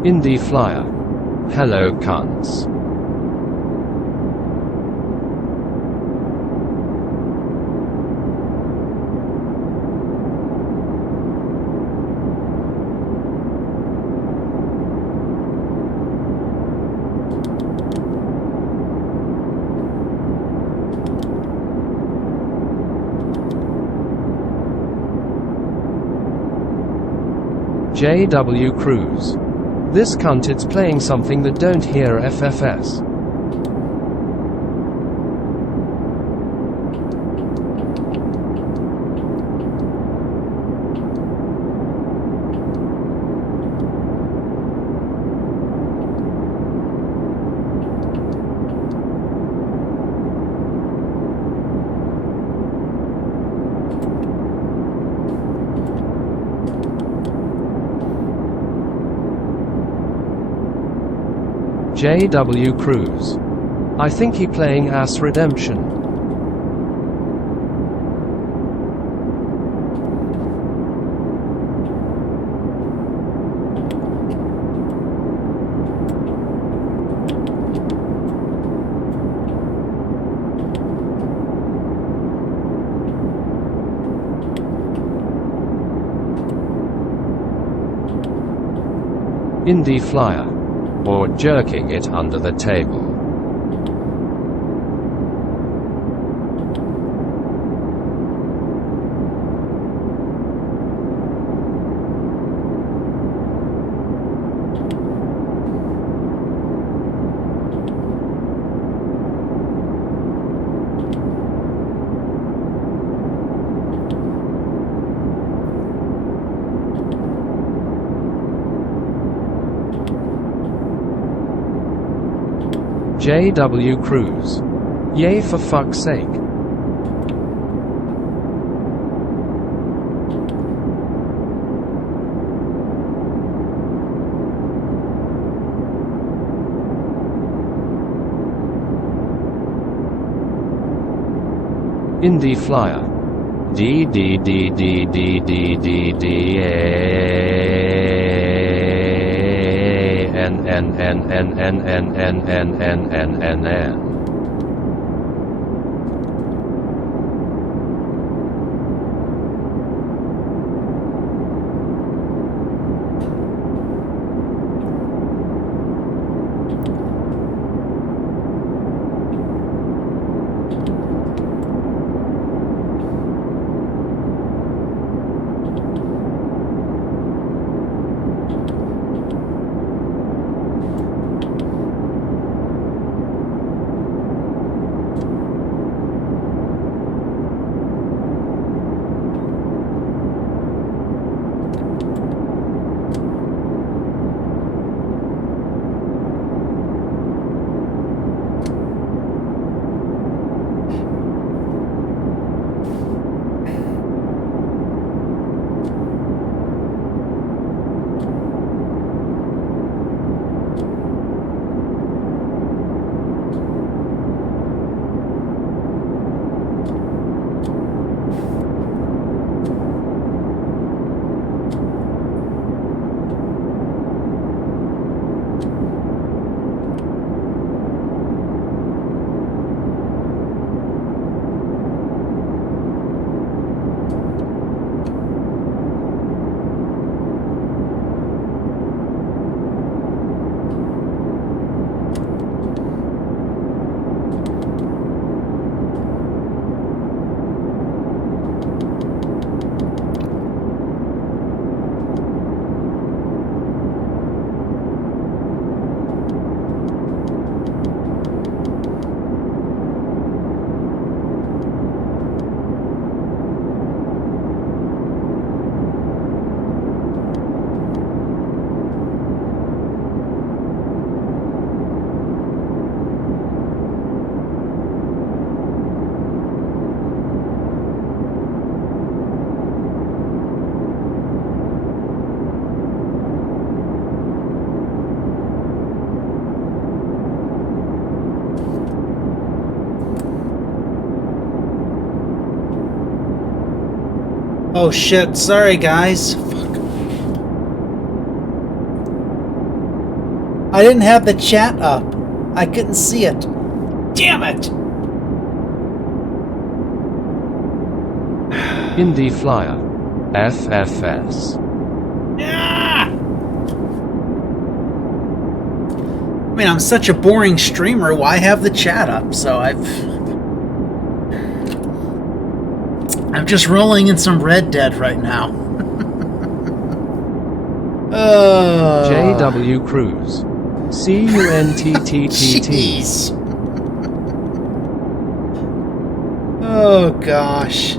Indie Flyer. Hello cunts. JW Cruz. This cunt it's playing something that don't hear FFS. JW Cruz. I think he playing Ass Redemption. Indie Flyer. Or jerking it under the table. JW Cruz. Yay, for fuck's sake. Indie Flyer. D D D D D D D D N N N N N N N N N N N N. Oh shit, sorry guys. Fuck. I didn't have the chat up. I couldn't see it. Damn it! Indie Flyer. FFS. I mean, I'm such a boring streamer, why have the chat up? So I'm just rolling in some Red Dead right now. J.W. Cruz. C-U-N-T-T-T-T. Jeez. Oh, gosh.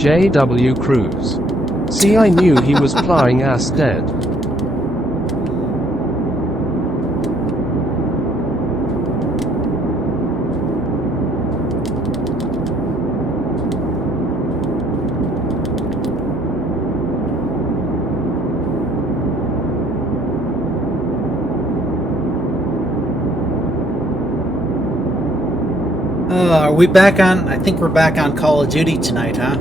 J.W. Cruz. See, I knew he was plying ass dead. Are we back on? I think we're back on Call of Duty tonight, huh?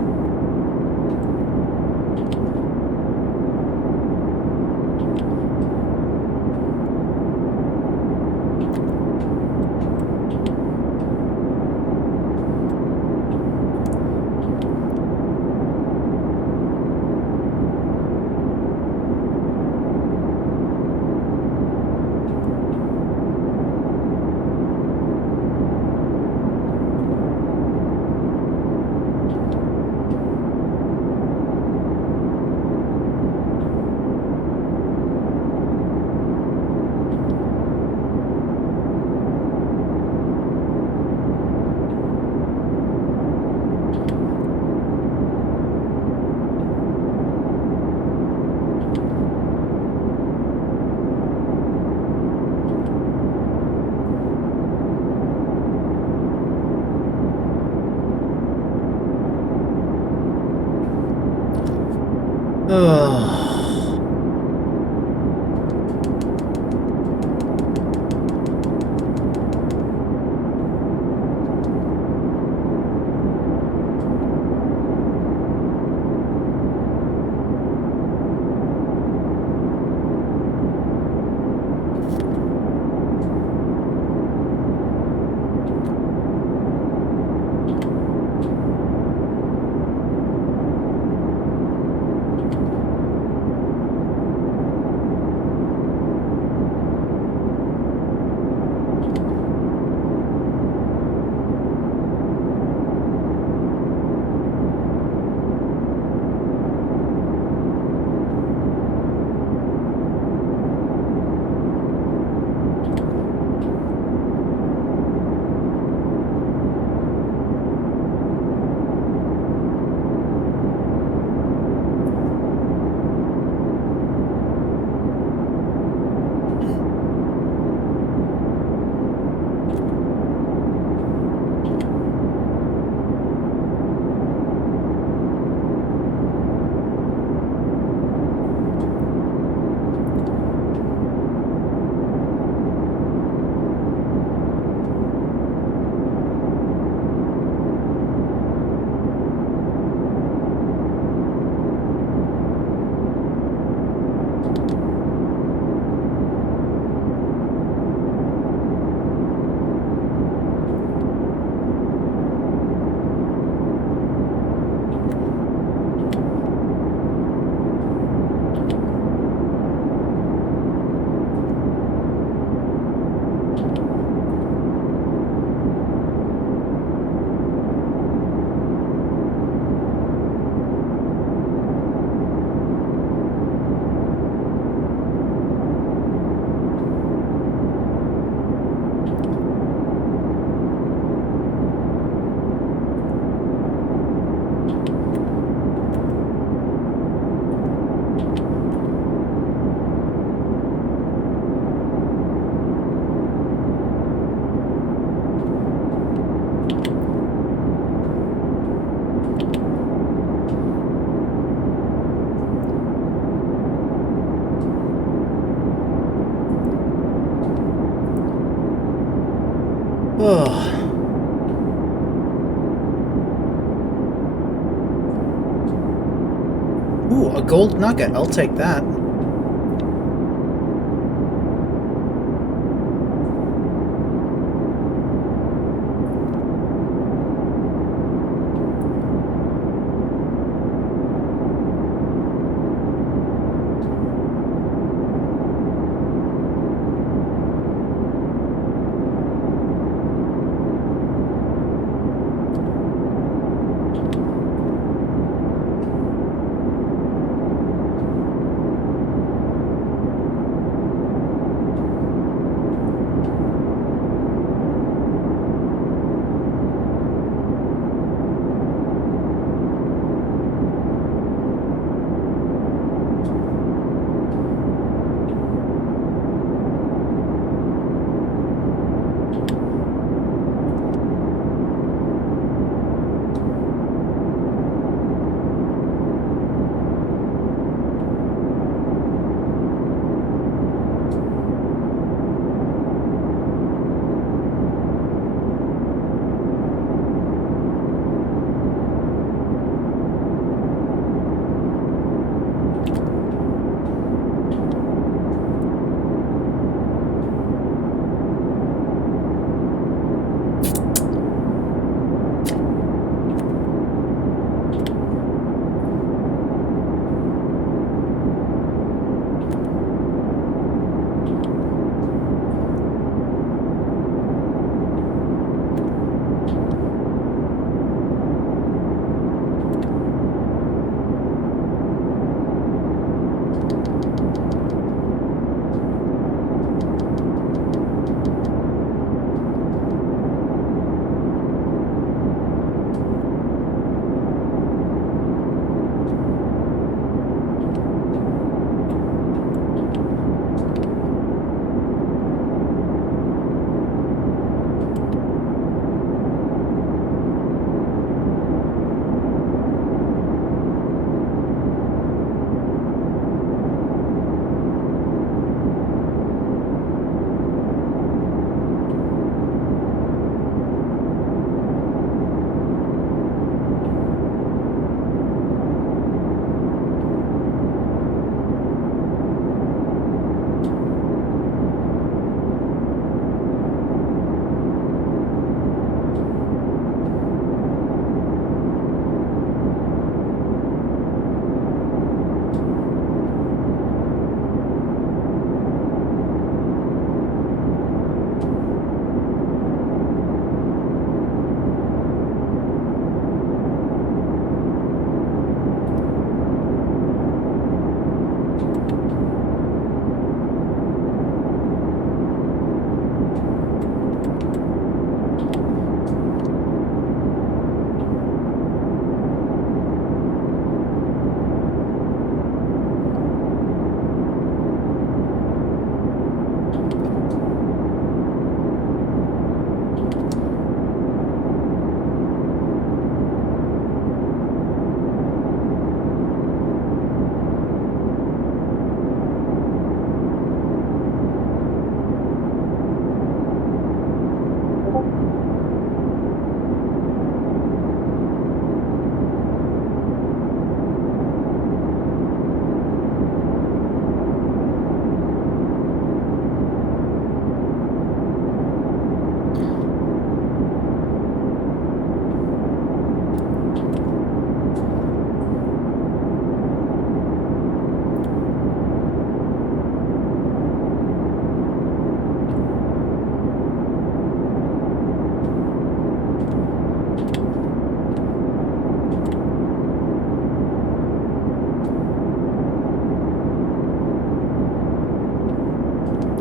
Ooh, a gold nugget. I'll take that.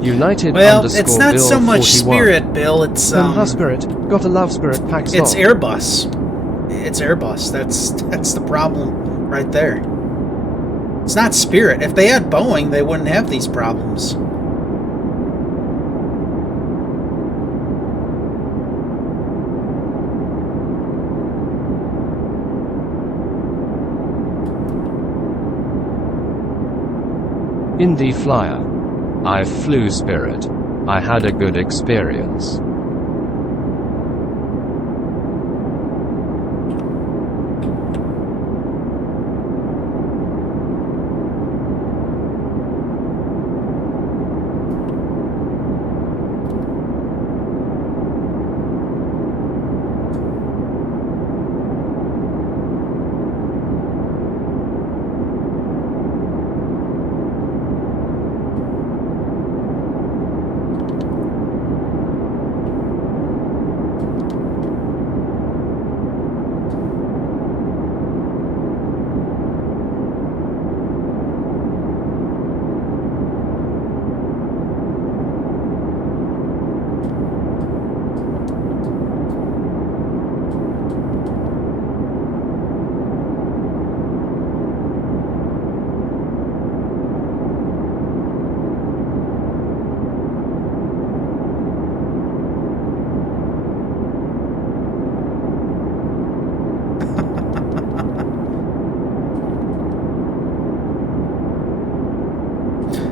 United Well, underscore it's not Bill so much 41. Spirit, Bill. It's Spirit. Gotta love Spirit packs It's on. Airbus. It's Airbus. That's the problem right there. It's not Spirit. If they had Boeing, they wouldn't have these problems. Indie Flyer. I flew Spirit. I had a good experience.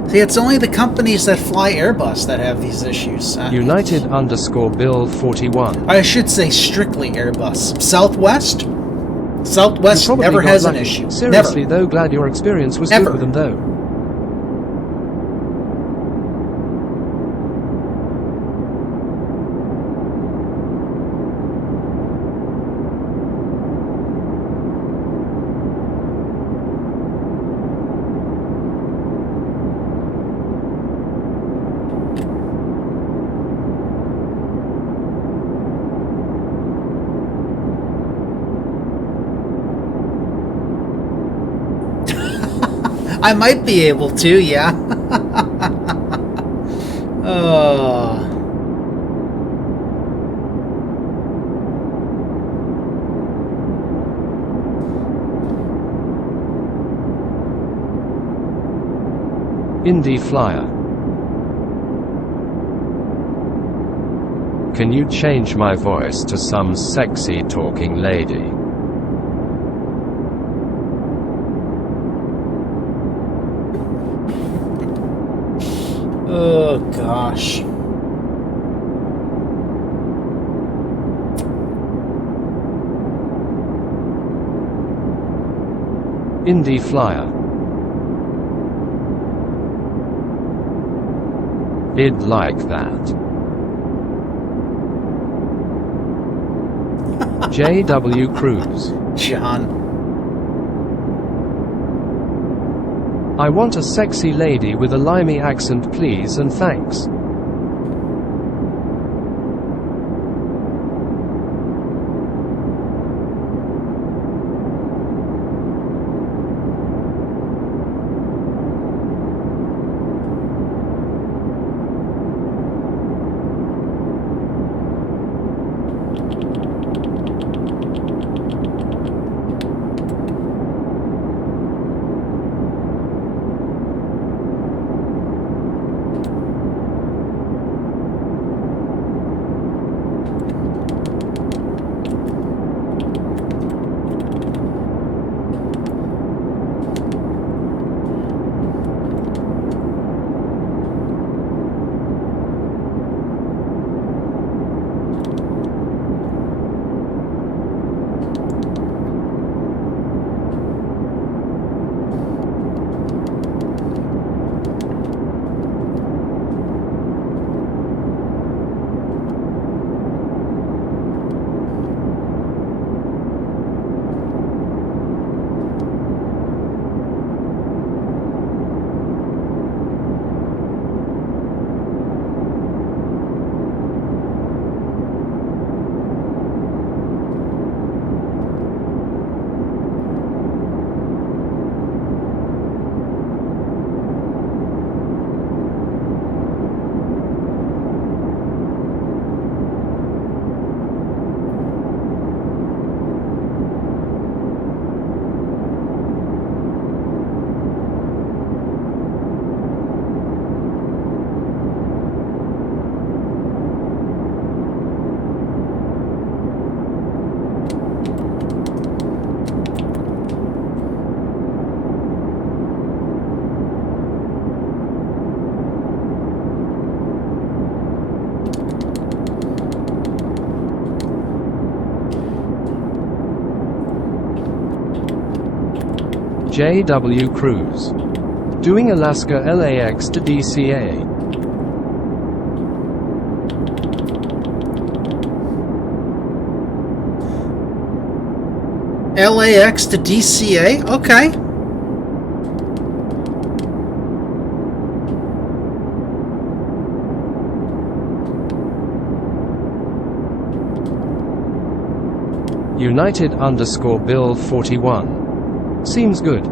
See, it's only the companies that fly Airbus that have these issues. United underscore Bill 41. I should say strictly Airbus. Southwest never has an issue. Seriously Never. though, glad your experience was Ever. good with them though. I might be able to, yeah. Indie Flyer. Can you change my voice to some sexy talking lady? Oh, gosh. Indie Flyer. I'd like that. JW Cruz. John. I want a sexy lady with a limey accent please and thanks. JW Cruise. Doing Alaska LAX to DCA. LAX to DCA? Okay. United _ Bill 41. Seems good.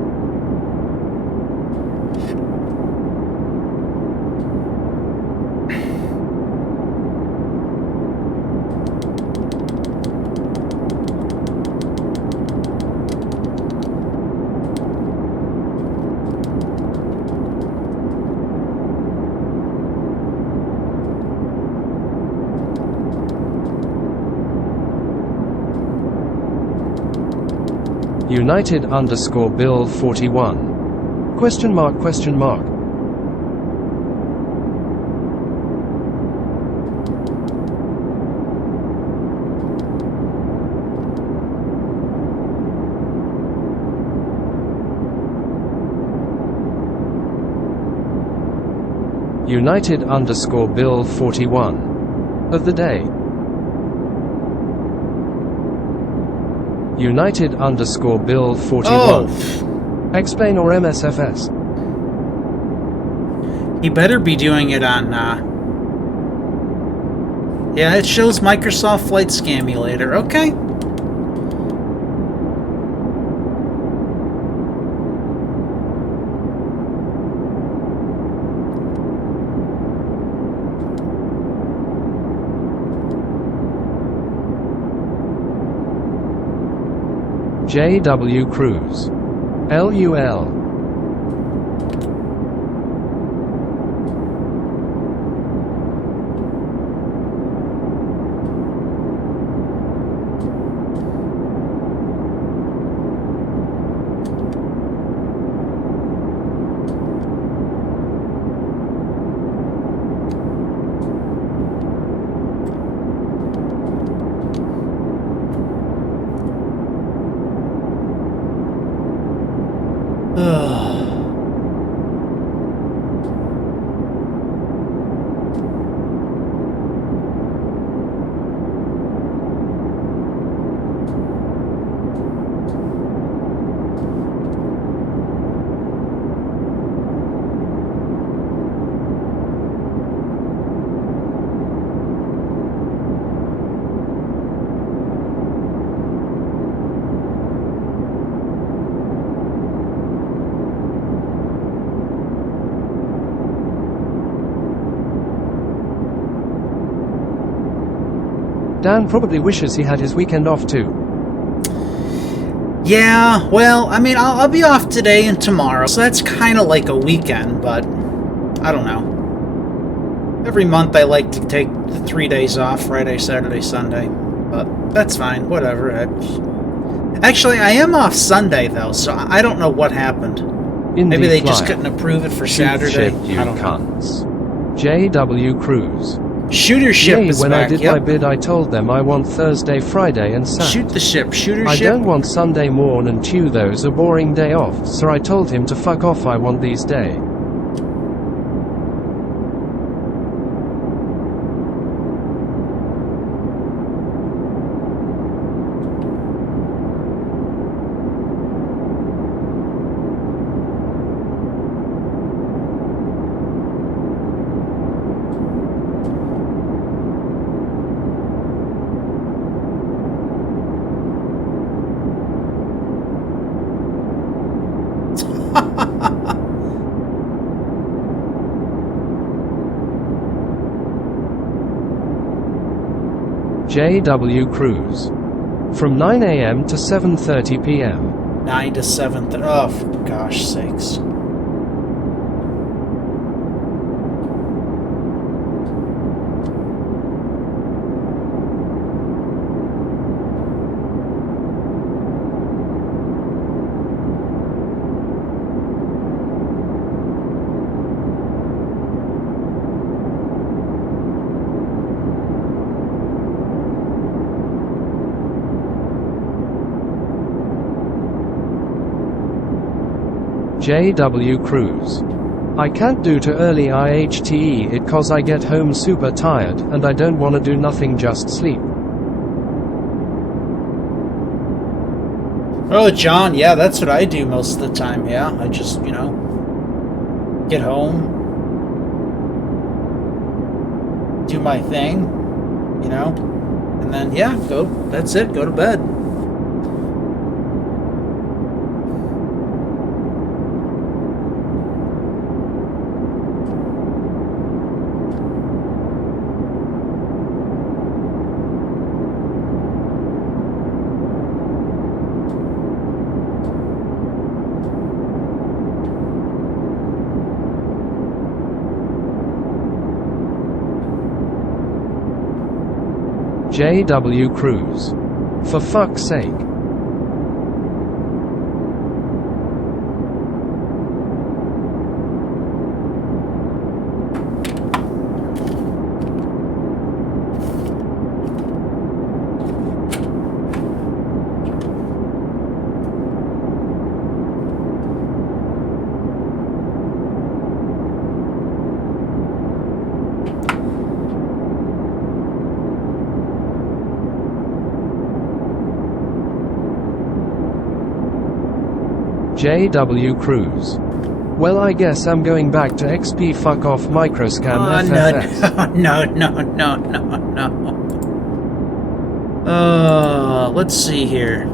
United _ Bill 41. Question mark, question mark. United _ Bill 41. Of the day. United _ Bill 41. Oh. Explain or MSFS. He better be doing it on, yeah, it shows Microsoft Flight Scamulator. Okay. JW Cruise. LUL. Dan probably wishes he had his weekend off too. Yeah, well, I mean, I'll be off today and tomorrow, so that's kind of like a weekend, but I don't know. Every month I like to take the 3 days off, Friday, Saturday, Sunday, but that's fine, whatever. Actually, I am off Sunday, though, so I don't know what happened. Maybe they just couldn't approve it for Saturday. You I don't know. cunts. JW Cruise. Shooter ship is when back. I did Yep. my bid, I told them I want Thursday, Friday, and Saturday. Shoot the ship. Shooter I ship. don't want Sunday morn and Tuesday. Those a boring day off, so I told him to fuck off. I want these days. JW Cruise. From 9 a.m. to 7:30 p.m. 9 to 7. Oh, for gosh sakes. JW Cruz. I can't do to early IHTE it cause I get home super tired, and I don't wanna do nothing, just sleep. Oh, John, yeah, that's what I do most of the time, yeah. I just, you know, get home, do my thing, you know, and then, yeah, that's it, go to bed. JW Cruz. For fuck's sake. JW Cruz. Well, I guess I'm going back to XP fuck off microscam FFS. No. Let's see here.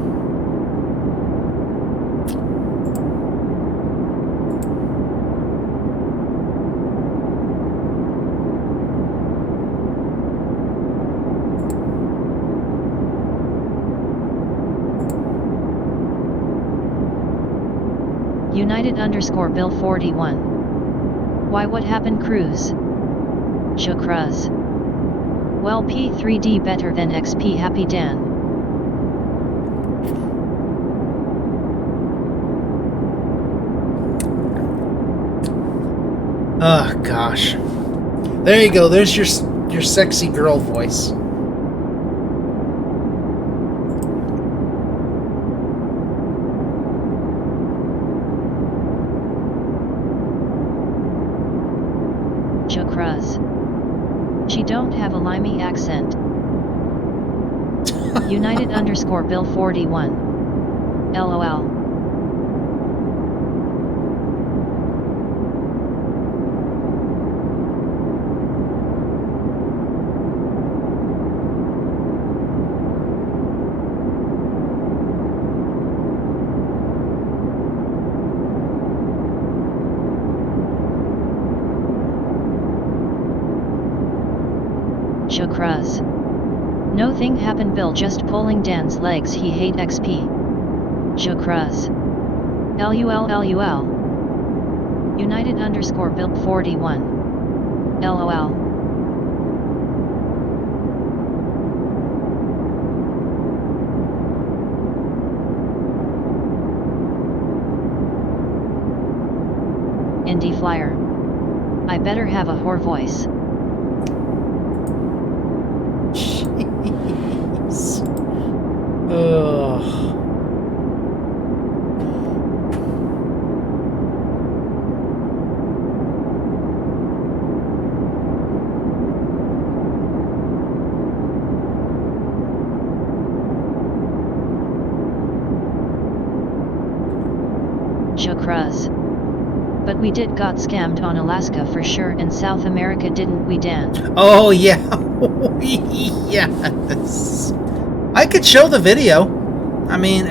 United_Bill 41. Why, what happened, Cruz? Shukras. Well, P3D better than XP, Happy Dan. Oh gosh. There you go. There's your sexy girl voice. Chukras. She don't have a limey accent. United_Bill 41. LOL. Chukras. No thing happened, Bill just pulling Dan's legs, he hate XP. Chukras. LUL. United_Bill 41. LOL. Indie Flyer. I better have a whore voice. Jeez. Ugh. Chukras. But we did got scammed on Alaska for sure, and South America, didn't we, Dan? Oh yeah. Yes. I could show the video. I mean,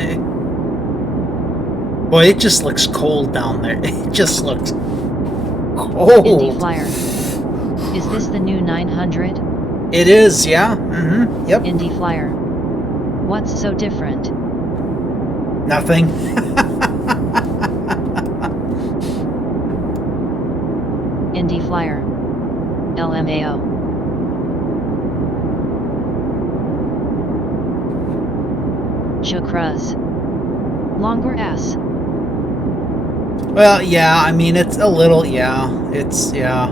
boy, it just looks cold down there. It just looks cold. Indie Flyer. Is this the new 900? It is, yeah. Mm-hmm. Yep. Indie Flyer. What's so different? Nothing. Indie Flyer. LMAO. Chukras. Longer ass. Well, yeah, I mean, it's a little, yeah. It's, yeah.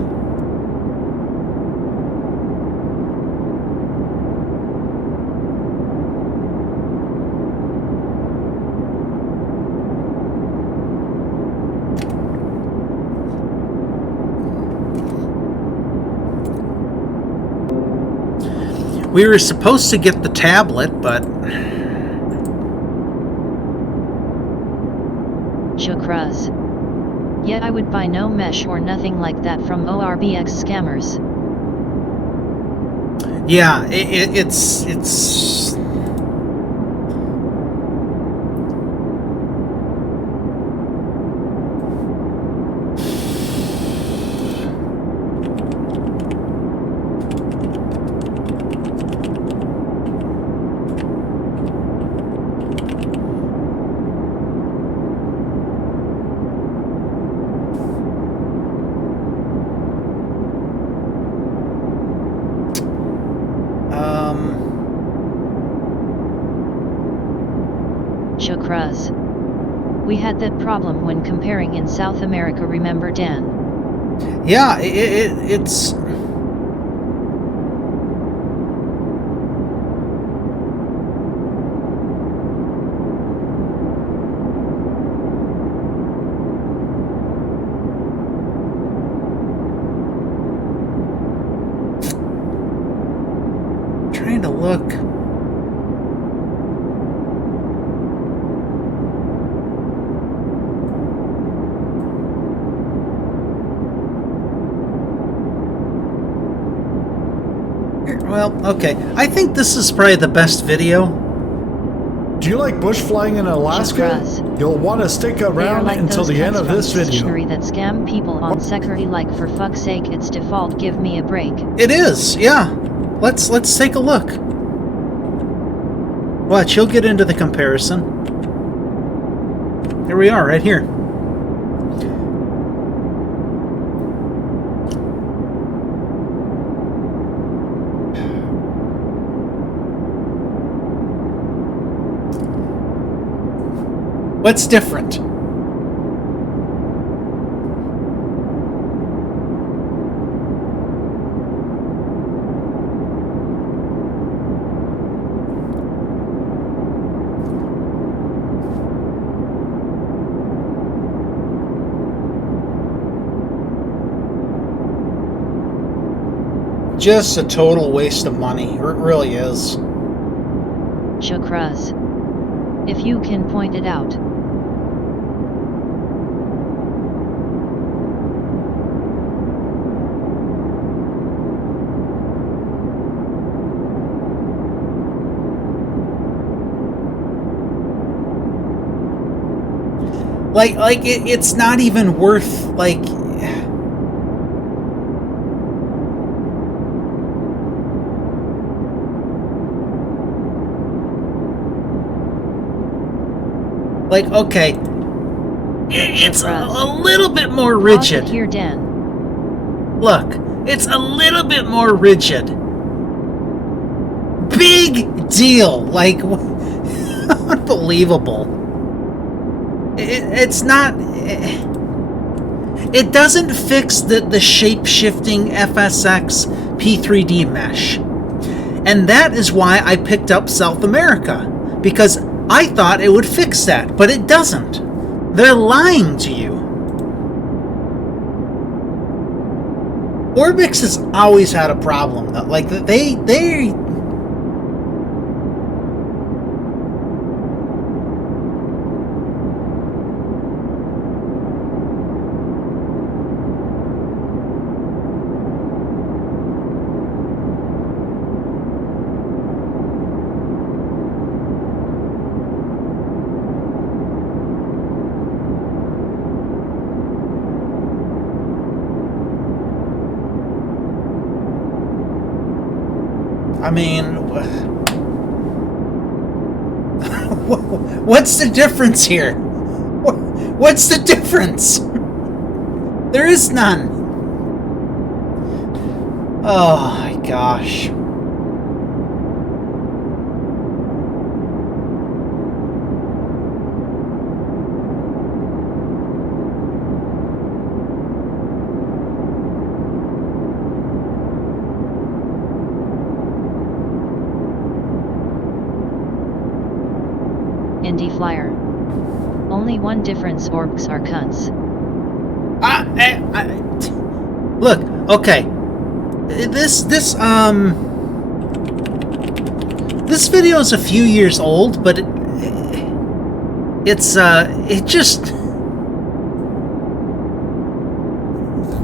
We were supposed to get the tablet, but... Chakras. Yet I would buy no mesh or nothing like that from ORBX scammers. Yeah, it's... Chakras. We had that problem when comparing in South America, remember, Dan? Yeah, it's... Trying to look... Well, okay. I think this is probably the best video. Do you like bush flying in Alaska? You'll want to stick around like until the end of this video. Dictionary that scam people on security, like, for fuck's sake, it's default, give me a break. It is, yeah. Let's take a look. Watch, you'll get into the comparison. Here we are, right here. What's different? Just a total waste of money. It really is. Chakras. If you can point it out. Like it's not even worth, like... Like, okay, it's a little bit more rigid. Here, Dan. Look, it's a little bit more rigid. Big deal, like, unbelievable. It's not... It doesn't fix the shape-shifting FSX P3D mesh. And that is why I picked up South America. Because I thought it would fix that, but it doesn't. They're lying to you. Orbix has always had a problem, though. Like, they I mean, what's the difference here? What's the difference? There is none. Oh my gosh. Indie Flyer. Only one difference, orcs are cunts. Look, okay. this video is a few years old, but it just...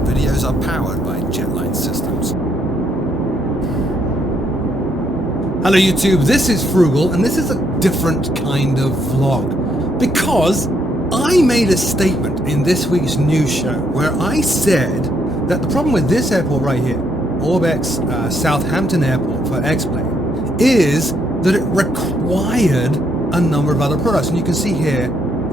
Videos are powered by Jetline Systems. Hello YouTube, this is Frugal, and this is a different kind of vlog, because I made a statement in this week's news show where I said that the problem with this airport right here, Orbex Southampton Airport for X-Plane, is that it required a number of other products. And you can see here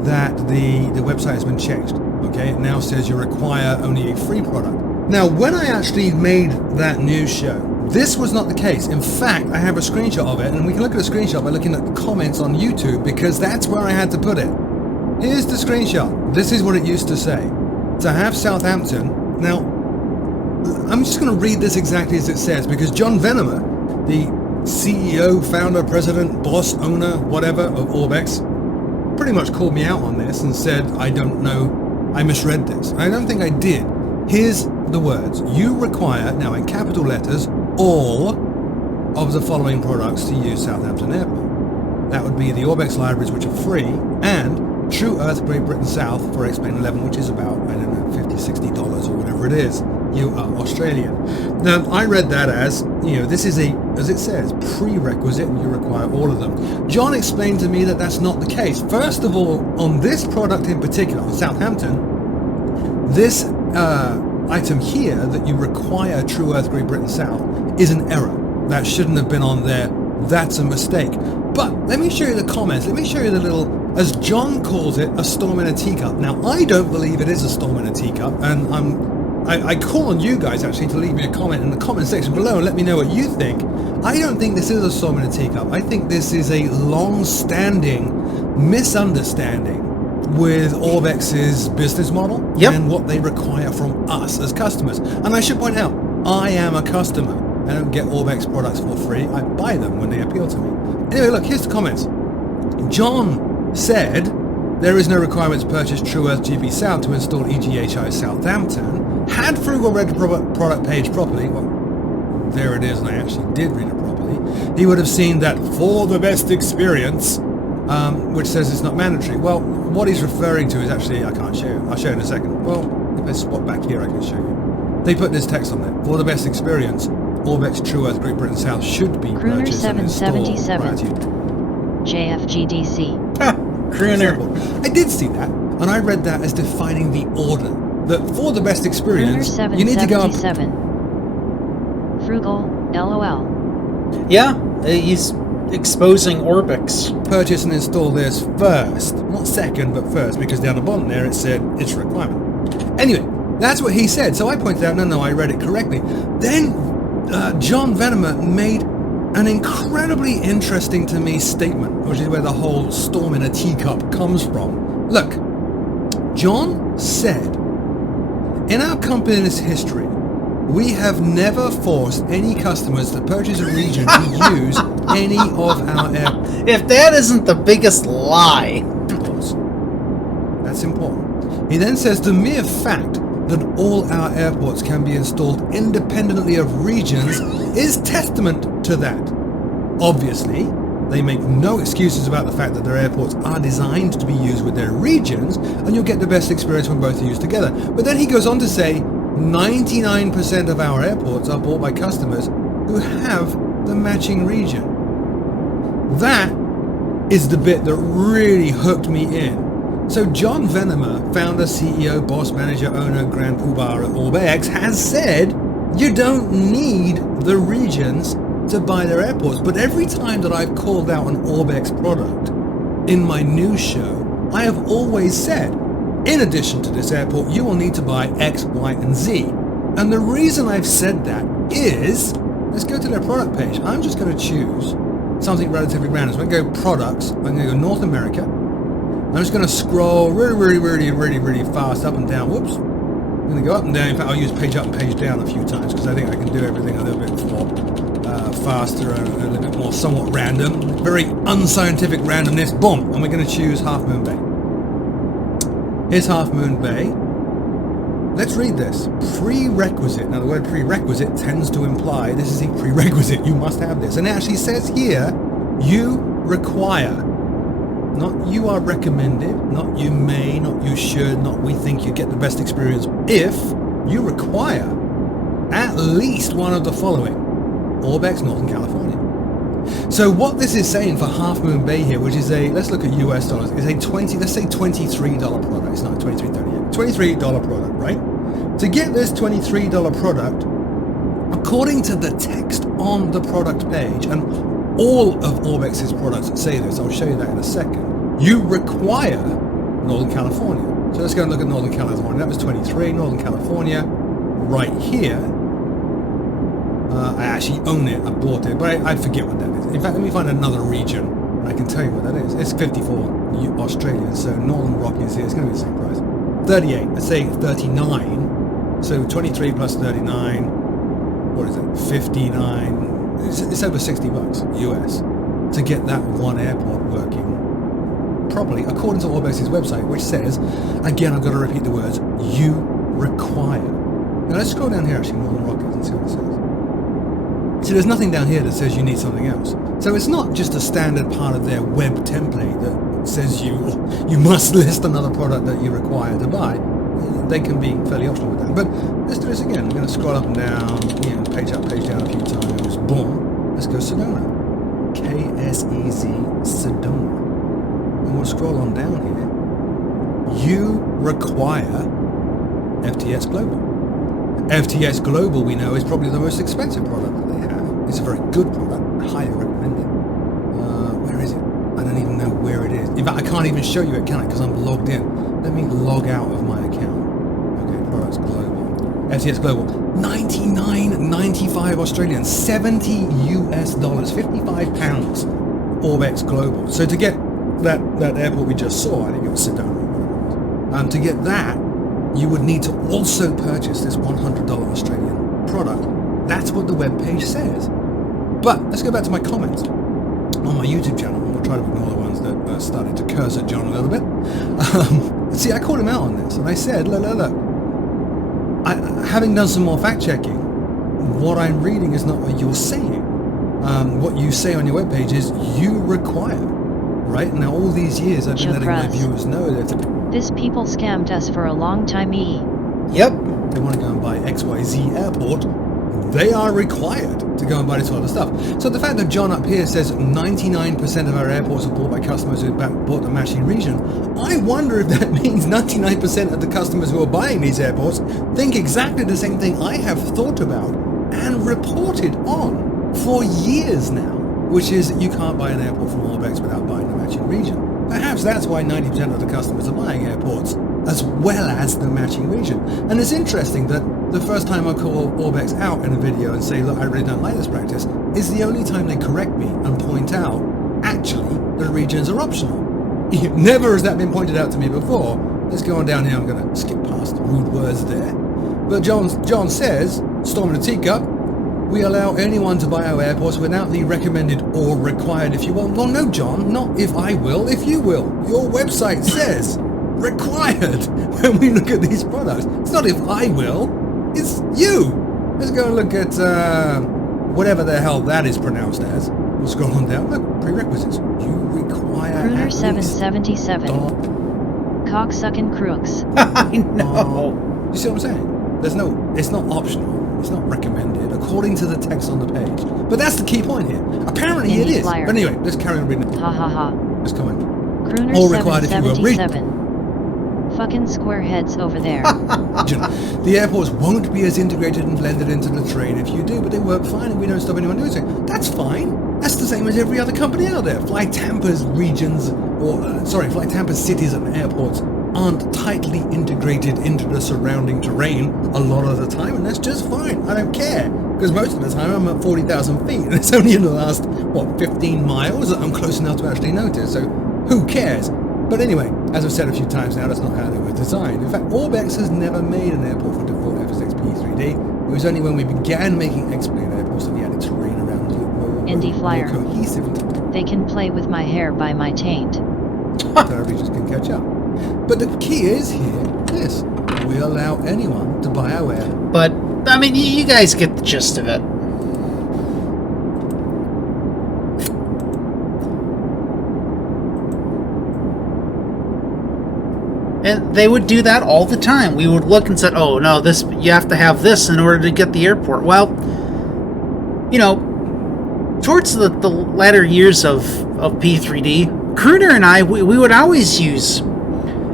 that the website has been changed. Okay, it now says you require only a free product. Now, when I actually made that news show, this was not the case. In fact, I have a screenshot of it, and we can look at a screenshot by looking at the comments on YouTube, because that's where I had to put it. Here's the screenshot. This is what it used to say. To have Southampton. Now, I'm just going to read this exactly as it says, because John Venemer, the CEO, founder, president, boss, owner, whatever of Orbex, pretty much called me out on this and said, I don't know, I misread this. I don't think I did. Here's the words. You require, now in capital letters, all of the following products to use Southampton Airport. That would be the Orbex libraries, which are free, and True Earth Great Britain South for X-Plane 11, which is about, I don't know, $50, $60 or whatever it is. You are Australian. Now, I read that as, you know, this is a, as it says, prerequisite, and you require all of them. John explained to me that that's not the case. First of all, on this product in particular, on Southampton, this item here, that you require True Earth Great Britain South, is an error. That shouldn't have been on there. That's a mistake. But let me show you the comments. Let me show you the little, as John calls it, a storm in a teacup. Now, I don't believe it is a storm in a teacup, and I call on you guys actually to leave me a comment in the comment section below and let me know what you think. I don't think this is a storm in a teacup. I think this is a long-standing misunderstanding with Orbex's business model and what they require from us as customers. And I should point out, I am a customer. I don't get Orbex products for free. I buy them when they appeal to me. Anyway, look, here's the comments. John said, there is no requirement to purchase True Earth GB South to install EGHI Southampton. Had Frugal read the product page properly, well, there it is, and I actually did read it properly, he would have seen that for the best experience, which says it's not mandatory. Well, what he's referring to is actually, I can't show you. I'll show you in a second. Well, if I swap back here, I can show you. They put this text on there. For the best experience, Orbex True Earth Great Britain South should be purchased and installed prior to JFGDC. Crooner. I did see that, and I read that as defining the order. That for the best experience, you need to go up. Frugal, LOL. Yeah, he's exposing Orbex. Purchase and install this first, not second, but first, because down the bottom there it said it's a requirement. Anyway, that's what he said. So I pointed out, no, I read it correctly. Then John Venemer made an incredibly interesting to me statement, which is where the whole storm in a teacup comes from. Look, John said, in our company's history, we have never forced any customers to purchase a region to use any of our airports. If that isn't the biggest lie. Of course. That's important. He then says the mere fact that all our airports can be installed independently of regions is testament to that. Obviously, they make no excuses about the fact that their airports are designed to be used with their regions, and you'll get the best experience when both are used together. But then he goes on to say 99% of our airports are bought by customers who have the matching region. That is the bit that really hooked me in. So John Venemer, founder, CEO, boss, manager, owner, grand poobah at Orbex, has said you don't need the regions to buy their airports. But every time that I've called out an Orbex product in my news show, I have always said, in addition to this airport, you will need to buy X, Y, and Z. And the reason I've said that is, let's go to their product page. I'm just going to choose something relatively random. So I'm going to go products. I'm going to go North America. I'm just going to scroll really fast up and down. Whoops. I'm going to go up and down. In fact, I'll use page up and page down a few times because I think I can do everything a little bit more faster and a little bit more somewhat random. Very unscientific randomness. Boom. And we're going to choose Half Moon Bay. Here's Half Moon Bay. Let's read this. Prerequisite. Now, the word prerequisite tends to imply this is a prerequisite. You must have this. And it actually says here, You require, not you are recommended, not you may, not you should, not we think you get the best experience. If you require at least one of the following: Orbex, Northern California. So what this is saying for Half Moon Bay here, which is a, let's look at US dollars, is a let's say $23 product. It's not $23.38. $23 product, right? To get this $23 product, according to the text on the product page, and all of Orbex's products say this, I'll show you that in a second, you require Northern California. So let's go and look at Northern California. That was 23, Northern California, right here. I actually own it, I bought it, but I forget what that is. In fact, let me find another region, and I can tell you what that is. It's 54 Australian, so Northern Rockies here, it's going to be the same price. 38, let's say 39, so 23 plus 39, what is it, 59, it's over $60 US to get that one airport working properly, according to Orbex's website, which says, again, I've got to repeat the words, you require. Now let's scroll down here, actually, Northern Rockies, and see what it says. So there's nothing down here that says you need something else. So it's not just a standard part of their web template that says you must list another product that you require to buy. They can be fairly optional with that. But let's do this again. I'm going to scroll up and down, page up, page down a few times. Boom. Let's go Sedona. KSEZ Sedona. And we'll scroll on down here. You require FTX Global. FTX Global, we know, is probably the most expensive product that they have. It's a very good product, highly recommended. Where is it? I don't even know where it is. In fact, I can't even show you it, can I? Because I'm logged in. Let me log out of my account. Okay, products global. FTX Global, $99.95 Australian, $70 US, 55 pounds. Orbex Global. So to get that airport we just saw, I think it was Sedona, to get that, you would need to also purchase this $100 Australian product. That's what the web page says. But let's go back to my comments on my YouTube channel. We'll try to ignore the ones that started to curse at John a little bit. See, I called him out on this, and I said, look. Having done some more fact checking, what I'm reading is not what you're saying. What you say on your web page is you require, right? Now, all these years I've been letting my viewers know that this people scammed us for a long time. Yep. They want to go and buy XYZ airport. They are required to go and buy this other stuff. So the fact that John up here says 99% of our airports are bought by customers who bought the matching region, I wonder if that means 99% of the customers who are buying these airports think exactly the same thing I have thought about and reported on for years now, which is you can't buy an airport from Orbex without buying the matching region. Perhaps that's why 90% of the customers are buying airports as well as the matching region. And it's interesting that the first time I call Orbex out in a video and say, look, I really don't like this practice, is the only time they correct me and point out, actually, the regions are optional. Never has that been pointed out to me before. Let's go on down here. I'm going to skip past rude words there. But John says, storm in a teacup, we allow anyone to buy our airports without the recommended or required, if you will. Well, no, John, not if I will, if you will. Your website says required when we look at these products. It's not if I will, it's you. Let's go and look at whatever the hell that is pronounced as. We'll scroll on down. Look, prerequisites. You require Crooner 777. Cocksucking crooks. I know. You see what I'm saying? It's not optional. It's not recommended, according to the text on the page. But that's the key point here. Apparently it is. Flyer. But anyway, let's carry on reading it. Ha ha ha. Let's come in. Crooner All required if you will. Read. Fucking squareheads over there. The airports won't be as integrated and blended into the terrain if you do, but they work fine and we don't stop anyone doing so. That's fine. That's the same as every other company out there. Fly Tampa's regions, Fly Tampa's cities and airports aren't tightly integrated into the surrounding terrain a lot of the time, and that's just fine. I don't care, because most of the time I'm at 40,000 feet, and it's only in the last, 15 miles that I'm close enough to actually notice, so who cares? But anyway, as I've said a few times now, that's not how they were designed. In fact, Orbex has never made an airport for default FSXP3D. It was only when we began making X-plane airports that we added terrain around it Indy Flyer. more cohesive. They can play with my hair by my taint. So everybody just can catch up. But the key is here, this. We allow anyone to buy our air. But, I mean, you guys get the gist of it. And they would do that all the time. We would look and say, oh, no, this you have to have this in order to get the airport. Well, you know, towards the latter years of P3D, Crooner and I, we would always use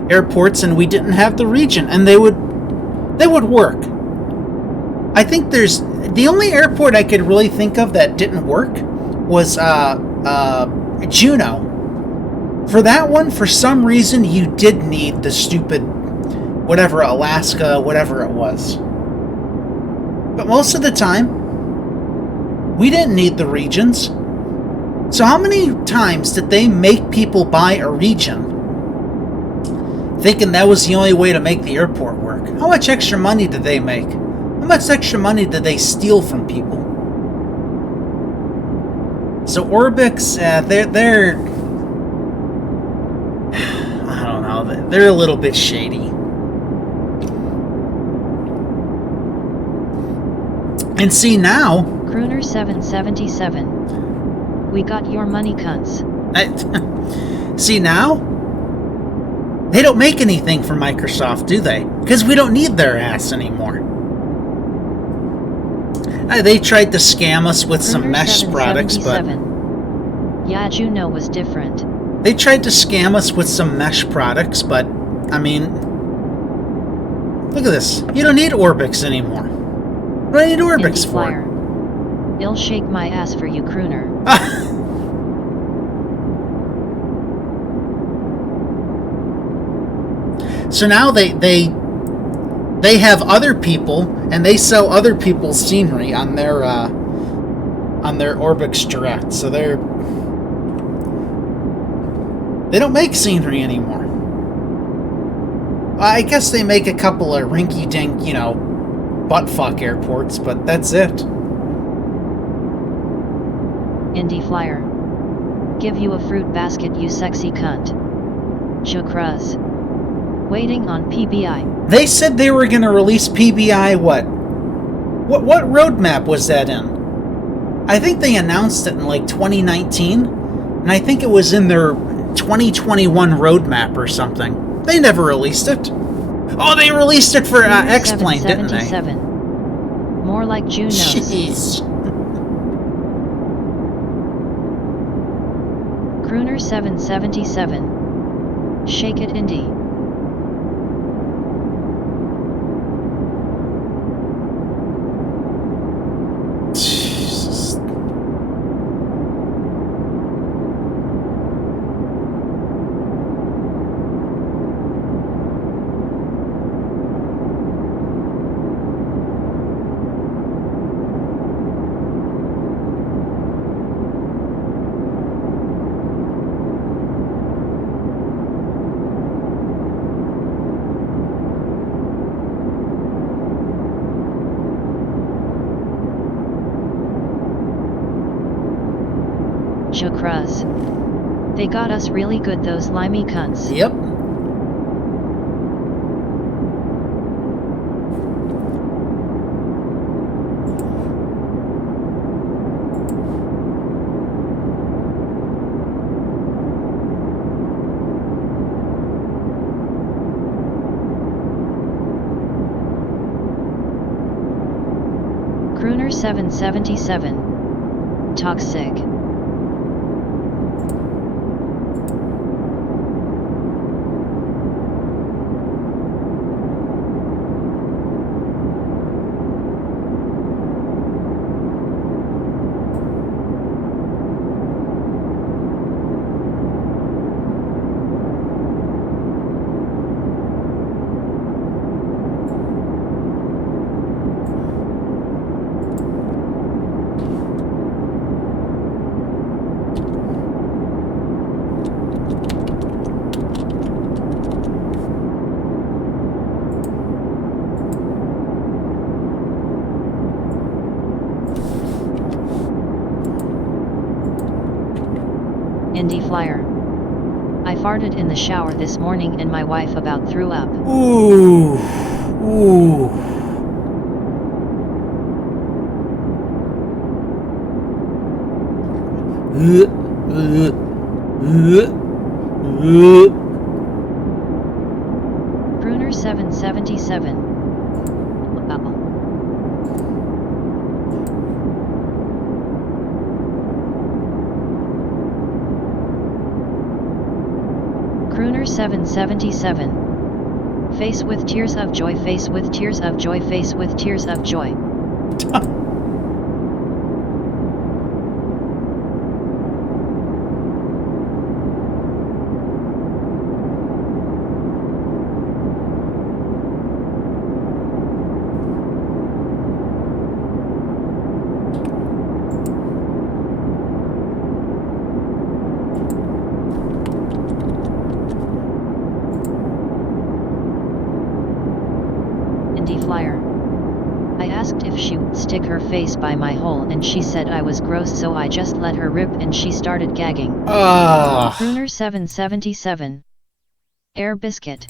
airports, and we didn't have the region, and they would work. I think there's the only airport I could really think of that didn't work was Juneau. For that one, for some reason, you did need the stupid whatever, Alaska, whatever it was. But most of the time, we didn't need the regions. So how many times did they make people buy a region thinking that was the only way to make the airport work? How much extra money did they make? How much extra money did they steal from people? So Orbix, they're I don't know, they're a little bit shady. And see now, Crooner 777. We got your money, cunts. See now, they don't make anything for Microsoft, do they? Because we don't need their ass anymore. They tried to scam us with some mesh products, but yeah, Juneau was different. They tried to scam us with some mesh products, but I mean, look at this. You don't need Orbix anymore. What do you need Orbix for? I'll shake my ass for you, Crooner. So now they have other people, and they sell other people's scenery on their Orbix Direct. So they don't make scenery anymore. I guess they make a couple of rinky-dink, you know, buttfuck airports, but that's it. Indie Flyer. Give you a fruit basket, you sexy cunt. Chakras. Waiting on PBI. They said they were going to release PBI, what roadmap was that in? I think they announced it in like 2019, and I think it was in their 2021 roadmap or something. They never released it. Oh, they released it for X-Plane, didn't they? More like Juneau. Jeez. Crooner 777. Shake it, Indy. Chakras. They got us really good, those limey cunts. Yep. Crooner 777. Toxic. Indie Flyer. I farted in the shower this morning and my wife about threw up. Ooh. Ooh. 777. Crooner 777. Face with tears of joy, face with tears of joy, face with tears of joy. Flyer. I asked if she would stick her face by my hole and she said I was gross, so I just let her rip and she started gagging. Crooner 777. Air biscuit.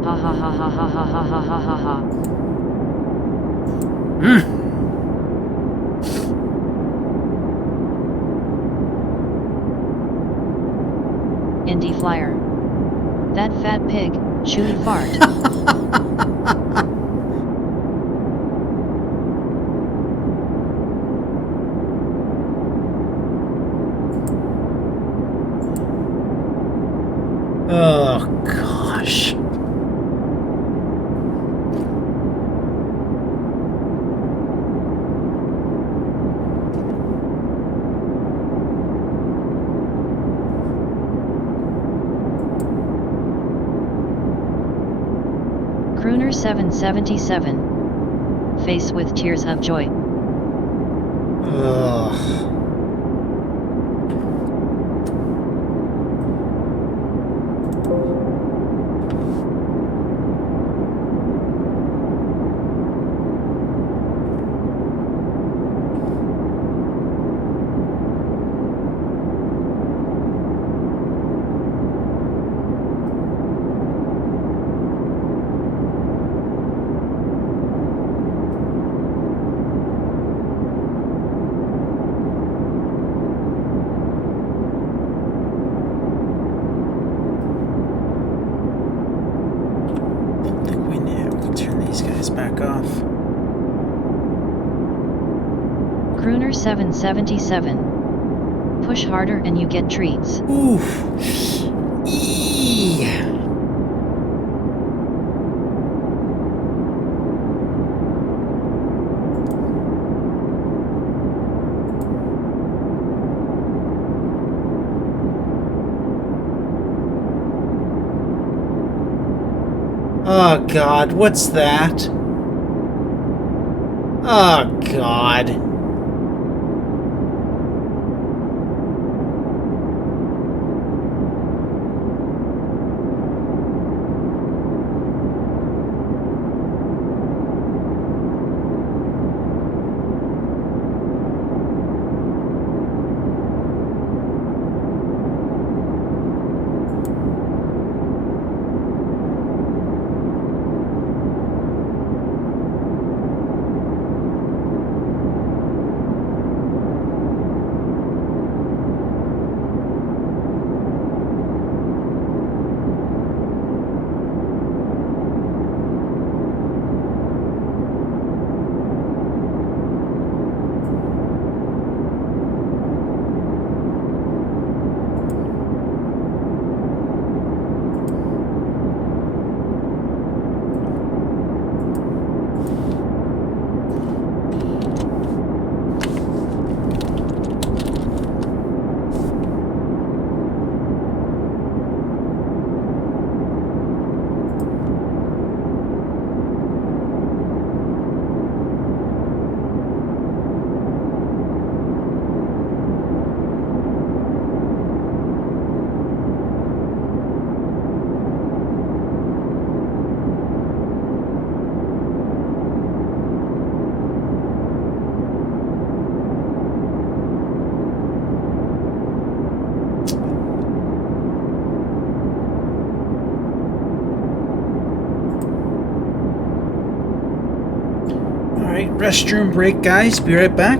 Ha ha ha ha ha ha ha ha ha ha ha. Indie Flyer. That fat pig, chewy fart. Oh, gosh. Crooner 777. Face with tears of joy. Ugh. Back off. Crooner 777. Push harder and you get treats. Oof. Eee. Oh God, what's that? Oh God. Alright, restroom break, guys. Be right back.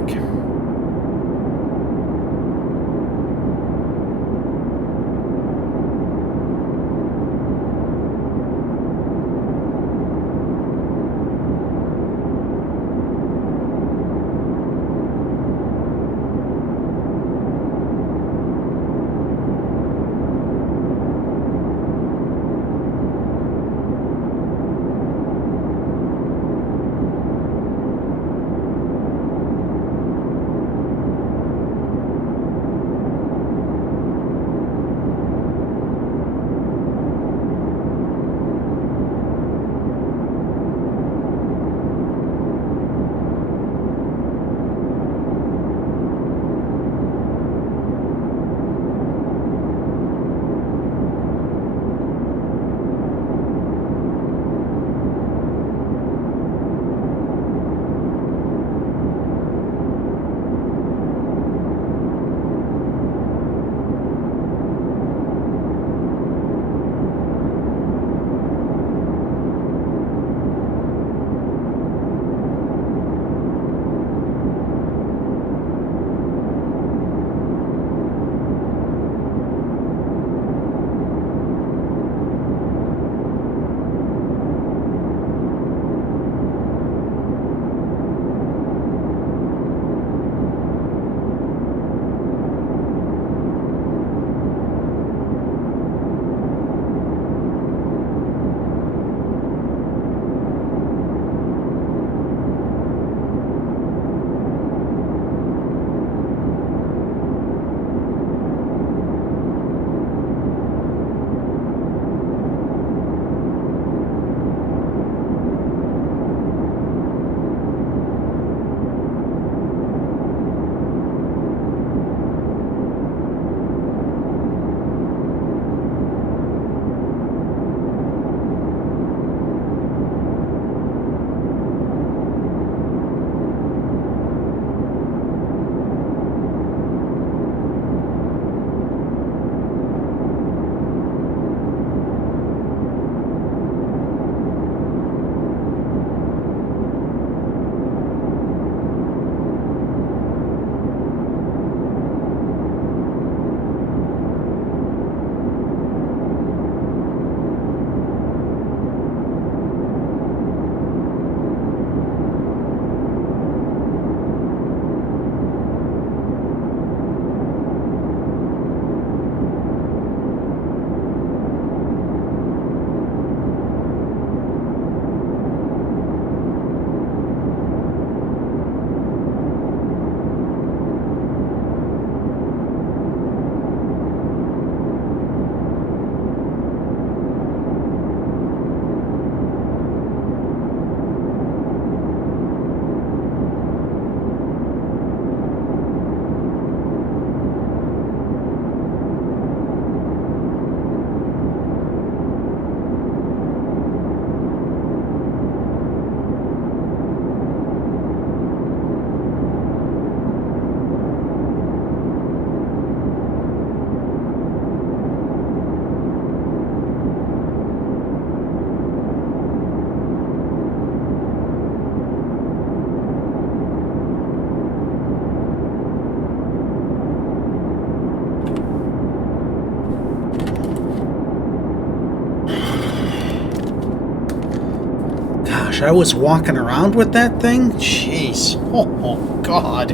Gosh, I was walking around with that thing? Jeez. Oh, God.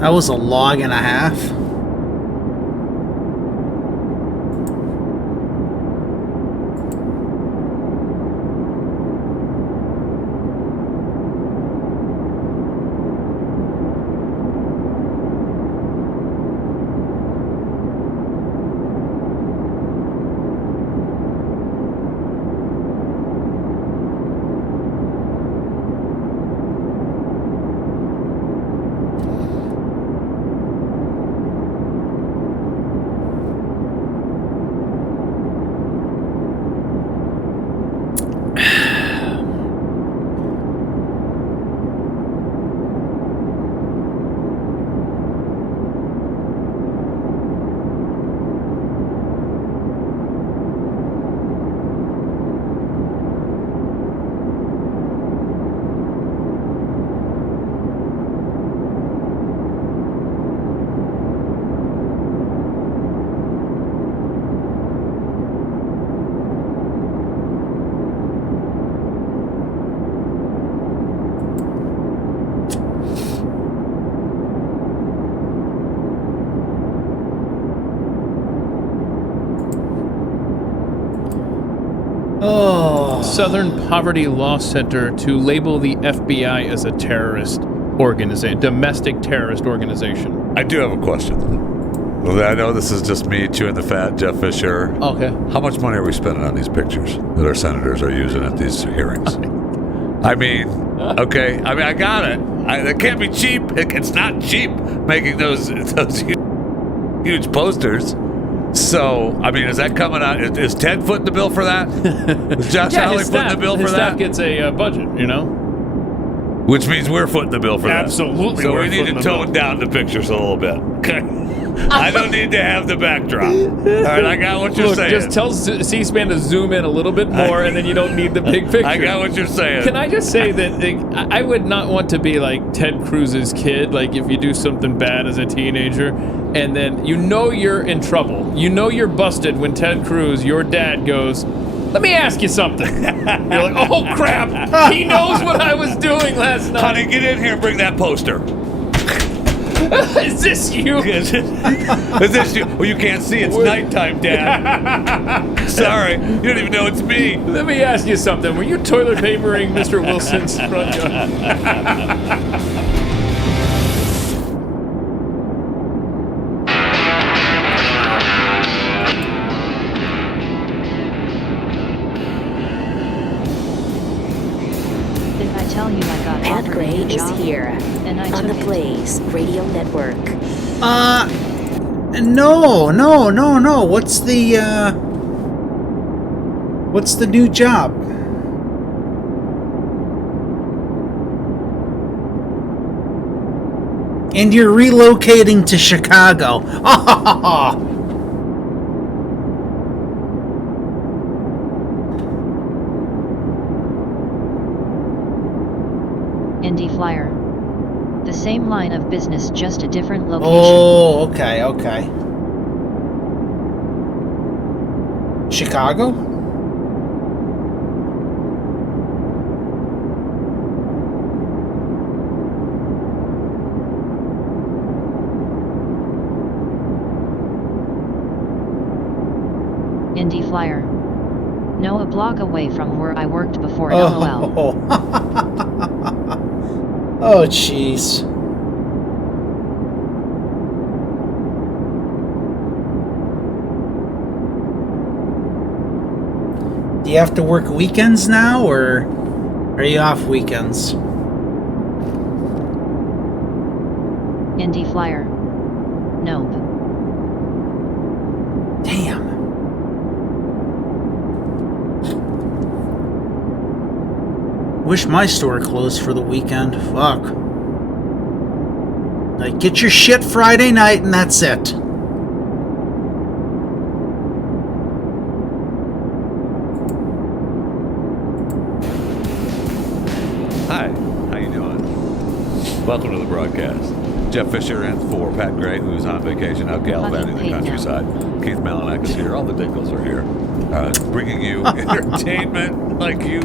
That was a log and a half. Southern Poverty Law Center to label the FBI as a terrorist organization, domestic terrorist organization. I do have a question. Well, I know this is just me chewing the fat, Jeff Fisher. Okay. How much money are we spending on these pictures that our senators are using at these hearings? I mean, okay. I mean, I got it. It can't be cheap. It's not cheap making those huge posters. So, I mean, is that coming out? Is Ted footing the bill for that? Is Josh Hawley footing the bill for his that? staff gets a budget, you know? Which means we're footing the bill for that. Absolutely. So we need to tone down the pictures a little bit. Okay. I don't need to have the backdrop. All right, I got what you're saying. Just tell C-SPAN to zoom in a little bit more, and then you don't need the big picture. I got what you're saying. Can I just say that I would not want to be like Ted Cruz's kid, like if you do something bad as a teenager, and then you know you're in trouble. You know you're busted when Ted Cruz, your dad, goes, "Let me ask you something." You're like, "Oh, crap. He knows what I was doing last night." Honey, get in here and bring that poster. Is this you? Is this you? Well, you can't see. It's nighttime, Dad. Sorry. You don't even know it's me. Let me ask you something. Were you toilet papering Mr. Wilson's front yard? Pat Gray is here on the Blaze Radio Network. No. What's the new job? And you're relocating to Chicago. Indy Flyer. The same line of business, just a different location. Oh, okay. Chicago? Indy Flyer. No, a block away from where I worked before. LOL. Oh, jeez. Do you have to work weekends now, or are you off weekends? Indy Flyer. Nope. Damn. Wish my store closed for the weekend. Fuck. Like, get your shit Friday night and that's it. Hi, how you doing? Welcome to the broadcast. Jeff Fisher in for Pat Gray, who's on vacation out gallivanting the countryside. Keith Malinak is here. All the Dinkles are here. Bringing you entertainment like you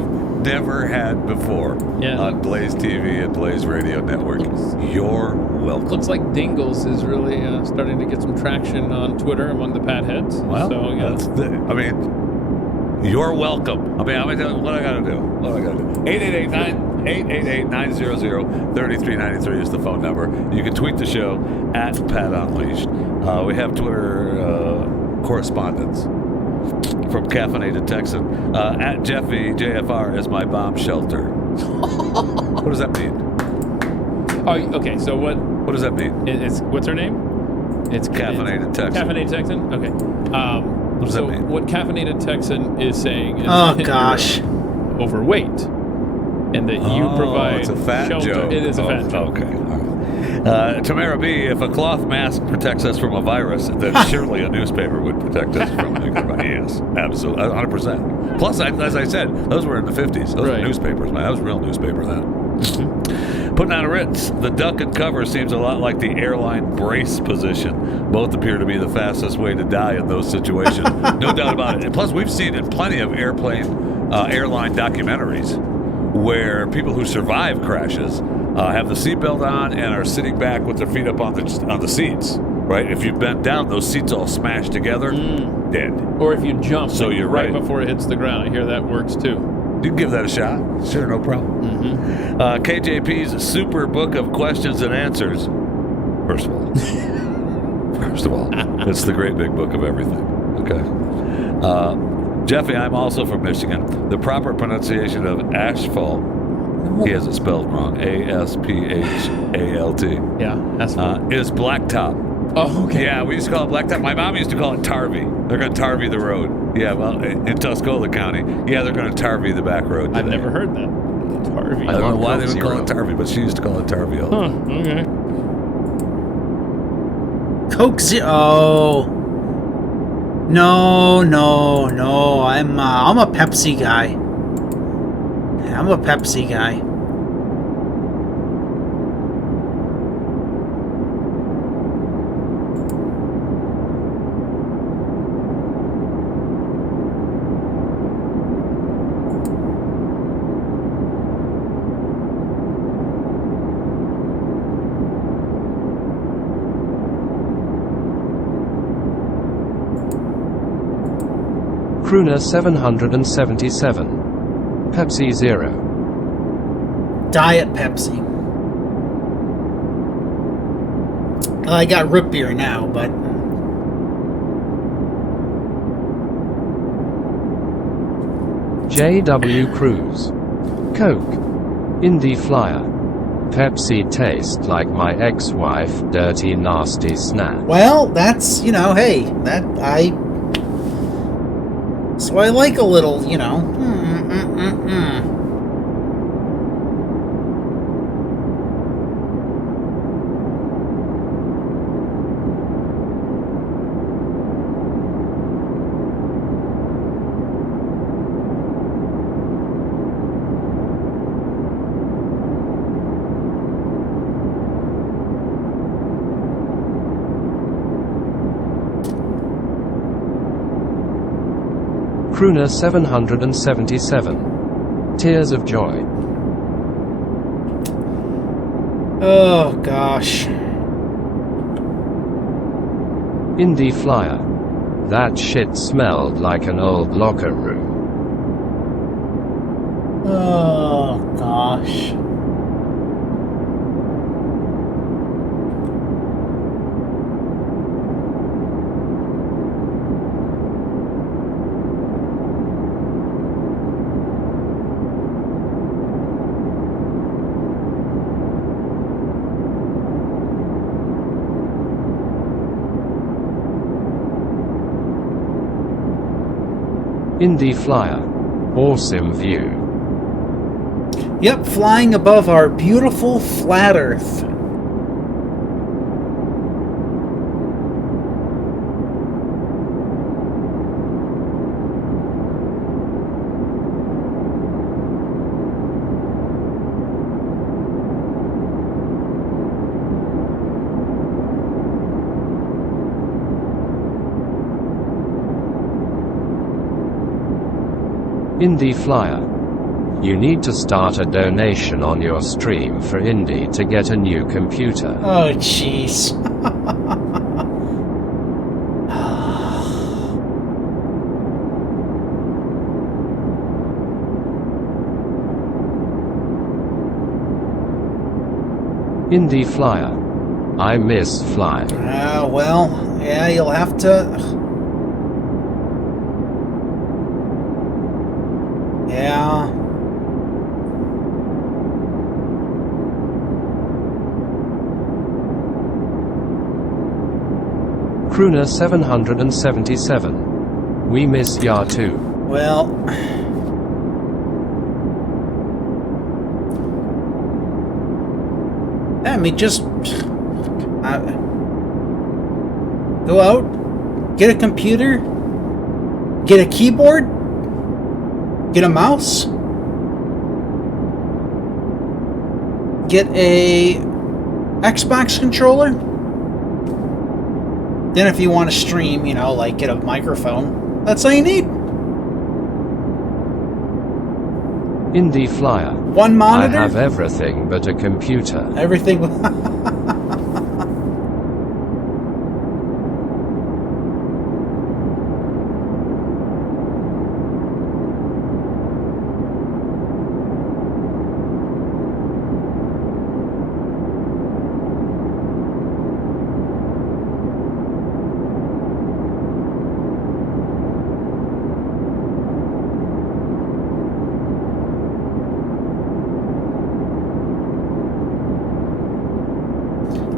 never had before on Blaze TV and Blaze Radio Network. You're welcome. Looks like Dingles is really starting to get some traction on Twitter among the Pat heads. Well, so, you're welcome. I'm gonna tell you what I gotta do. 888-900-3393 is the phone number. You can tweet the show at Pat Unleashed. We have Twitter correspondence from Caffeinated Texan. At Jeffy JFR is my bomb shelter. What does that mean? Oh, okay. So what does that mean? It's what's her name? It's Caffeinated Texan. Caffeinated Texan. Okay. What does that mean? What Caffeinated Texan is saying is gosh, overweight, and that you provide it's a fat shelter. joke. It is a fat joke. Okay. Tamara B, if a cloth mask protects us from a virus, then surely a newspaper would protect us from a virus. Yes, absolutely, 100%. Plus, as I said, those were in the 50s. Those were newspapers, man. That was real newspaper then. Putting out a Ritz, the duck and cover seems a lot like the airline brace position. Both appear to be the fastest way to die in those situations. No doubt about it. And plus, we've seen in plenty of airline documentaries where people who survive crashes have the seatbelt on and are sitting back with their feet up on the seats. Right? If you bent down, those seats all smashed together, dead. Or if you jump, so you're right before it hits the ground. I hear that works too. You can give that a shot. Sure, no problem. KJP's super book of questions and answers. First of all, it's the great big book of everything. Okay. Jeffy, I'm also from Michigan. The proper pronunciation of asphalt, he has it spelled wrong, A-S-P-H-A-L-T. Yeah, asphalt. Is blacktop. Oh, okay. Yeah, we used to call it blacktop. My mom used to call it tarvy. They're going to tarvy the road. Yeah, well, in Tuscola County, yeah, they're going to tarvy the back road today. I've never heard that. Tarvy. I don't know why they would call it tarvy, but she used to call it tarvy all the time. Okay. Coke Zero. Oh. No. I'm a Pepsi guy. I'm a Pepsi guy. Crooner 777. Pepsi Zero. Diet Pepsi. Well, I got root beer now, but... J.W. Cruz. Coke. Indie Flyer. Pepsi tastes like my ex-wife, dirty nasty snap. Well, that's, hey, so I like a little, Crooner 777. Tears of Joy. Oh, gosh. Indie Flyer. That shit smelled like an old locker room. Oh, gosh. Indie Flyer. Awesome view. Yep, flying above our beautiful flat Earth. Indie Flyer. You need to start a donation on your stream for Indie to get a new computer. Oh, jeez. Indie Flyer. I miss flying. Well, yeah, you'll have to... Yeah. Crooner 777. We miss ya too. Well... I mean, just... go out, get a computer, get a keyboard, get a mouse, get a Xbox controller. Then if you want to stream, like get a microphone. That's all you need. Indie Flyer. One monitor. I have everything but a computer. Everything.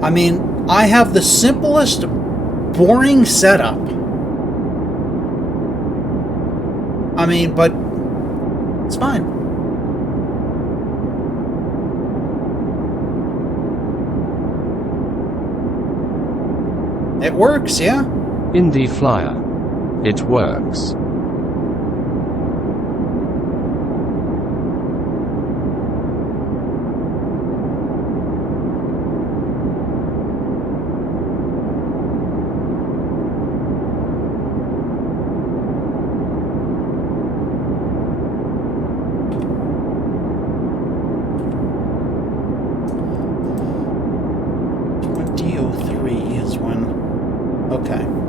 I mean, I have the simplest, boring setup. I mean, but it's fine. It works, yeah? In the flyer. It works.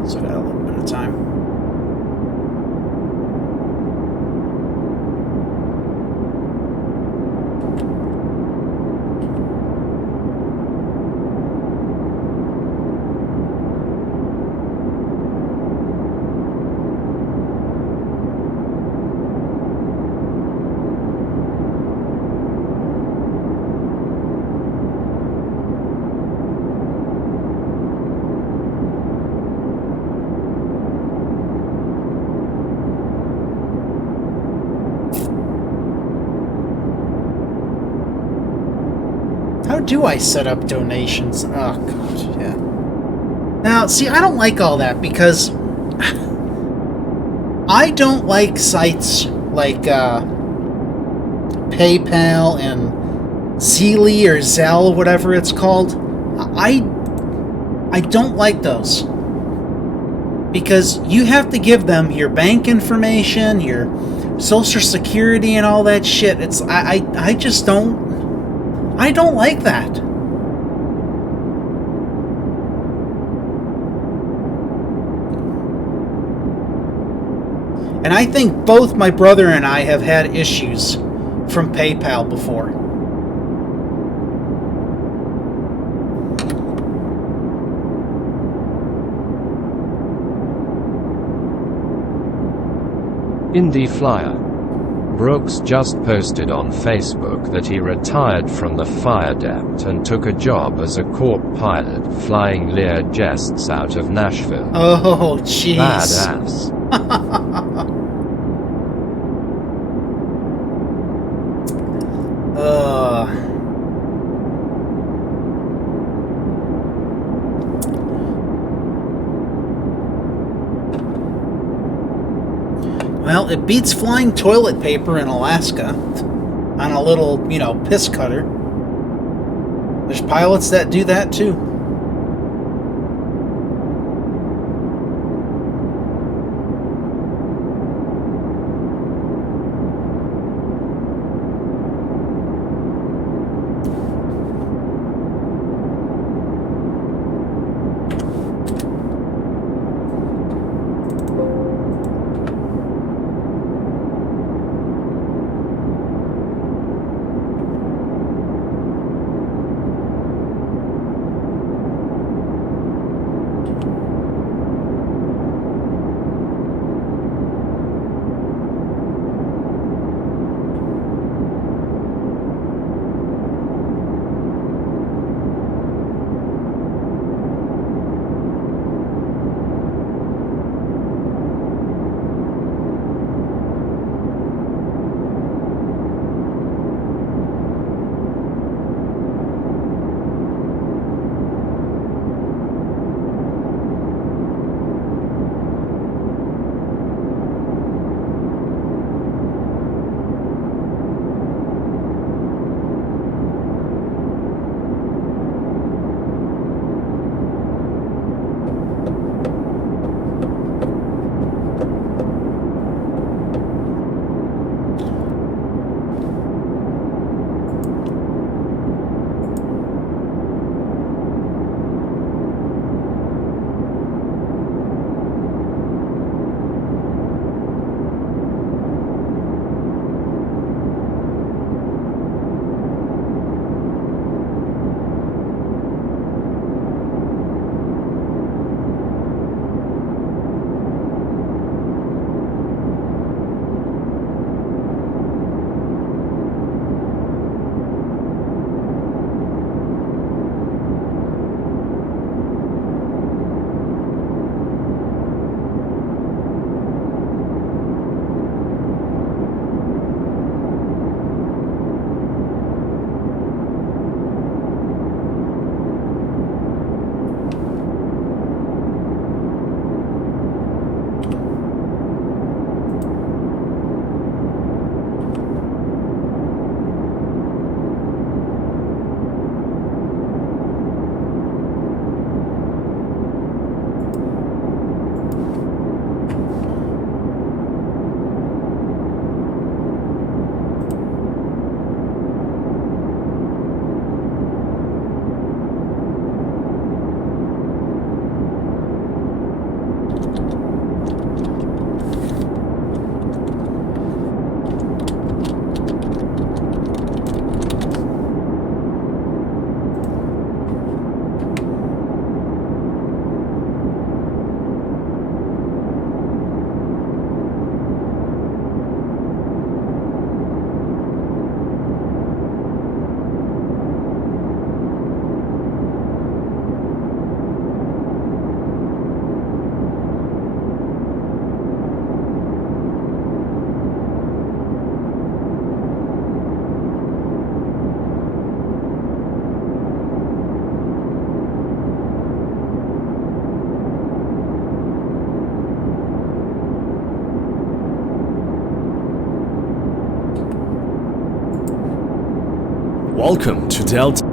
So got a little bit of time. How do I set up donations? Oh, God, yeah. Now, see, I don't like all that because I don't like sites like PayPal and Zelle or Zelle, whatever it's called. I don't like those because you have to give them your bank information, your social security, and all that shit. It's I just don't. I don't like that. And I think both my brother and I have had issues from PayPal before. In the flyer. Brooks just posted on Facebook that he retired from the fire dept and took a job as a corp pilot flying Lear jests out of Nashville. Oh, jeez. Badass. Well, it beats flying toilet paper in Alaska on a little, piss cutter. There's pilots that do that too. Welcome to Delta.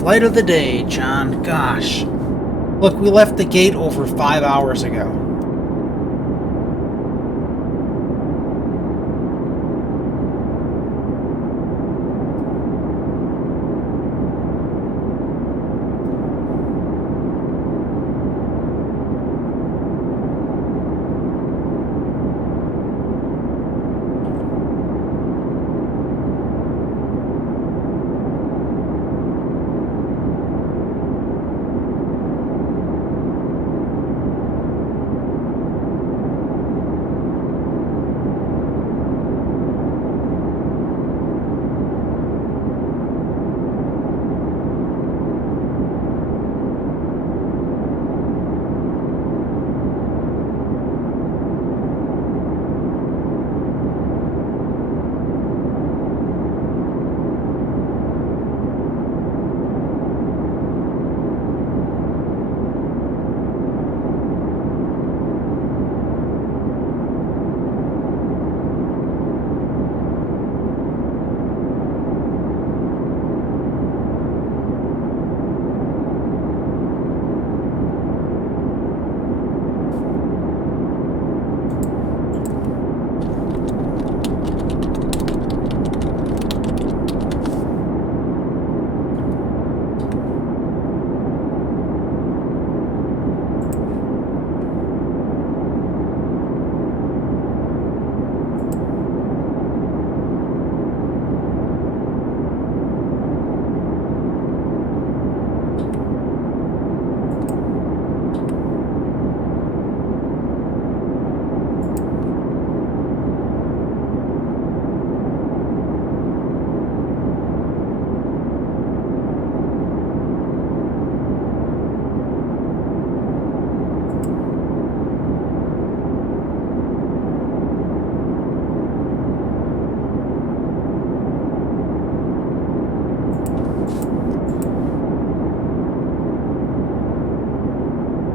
Flight of the day, John. Gosh. Look, we left the gate over 5 hours ago.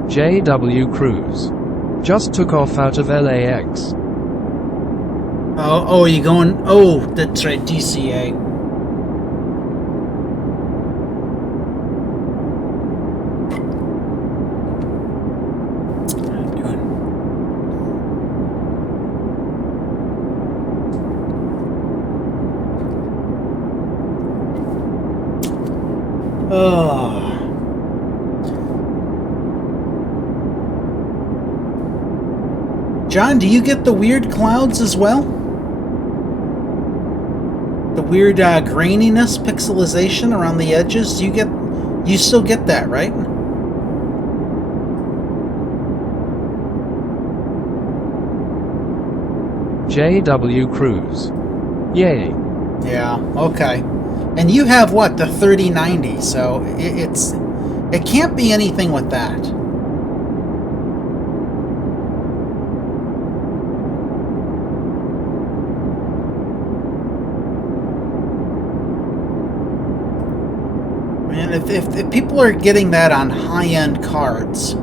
JW Cruise. Just took off out of LAX. Oh, you going? Oh, that's right, DCA. Oh. John, do you get the weird clouds as well? The weird graininess, pixelization around the edges? You still get that, right? JW Cruise. Yay. Yeah, okay. And you have what, the 3090, so it can't be anything with that. Man, if people are getting that on high-end cards,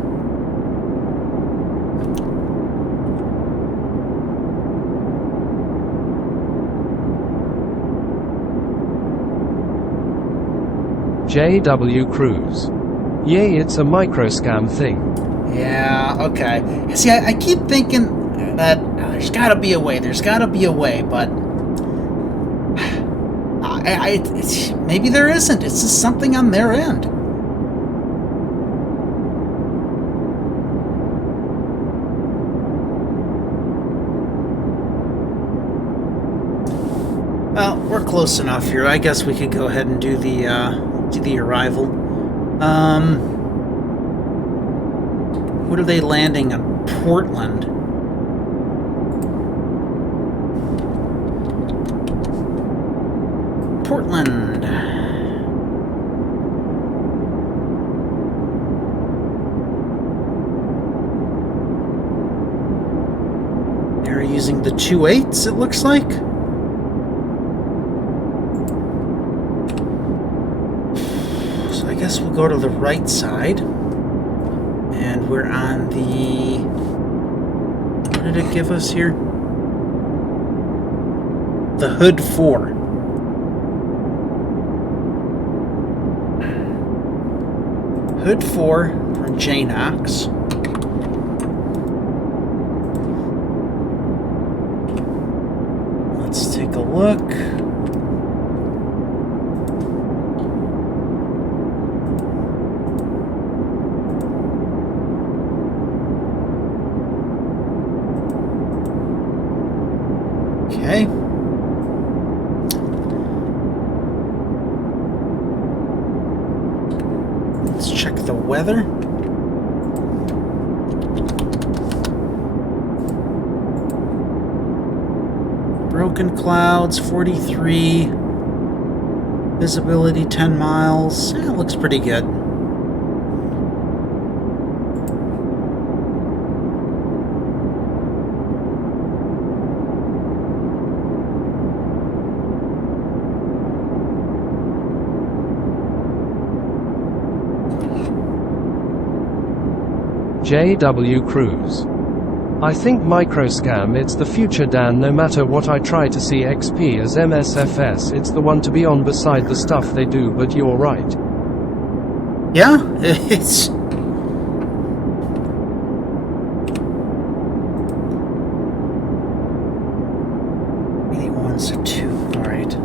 JW Cruise. Yay, it's a microscam thing. yeah, okay. See, I keep thinking that there's gotta be a way, but maybe there isn't. It's just something on their end. Well, we're close enough here. I guess we could go ahead and do the arrival. What are they landing on? Portland. Portland. They're using the 2.8s, it looks like. So I guess we'll go to the right side. And we're on the... What did it give us here? The Hood 4. Hood 4 for Janox. Let's take a look. Okay. Let's check the weather. Broken clouds, 43. Visibility 10 miles. It looks pretty good. JW Cruz. I think microscam it's the future, Dan. No matter what I try to see XP as MSFS, it's the one to be on beside the stuff they do, but you're right. Yeah, it's... a 2, alright.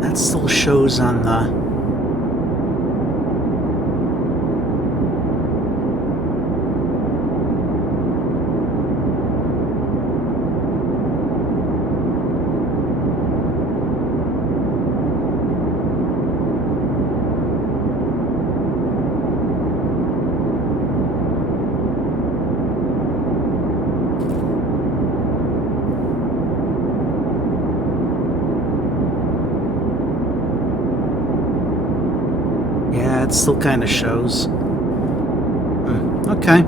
That still shows on the... Yeah, it still kind of shows. Okay.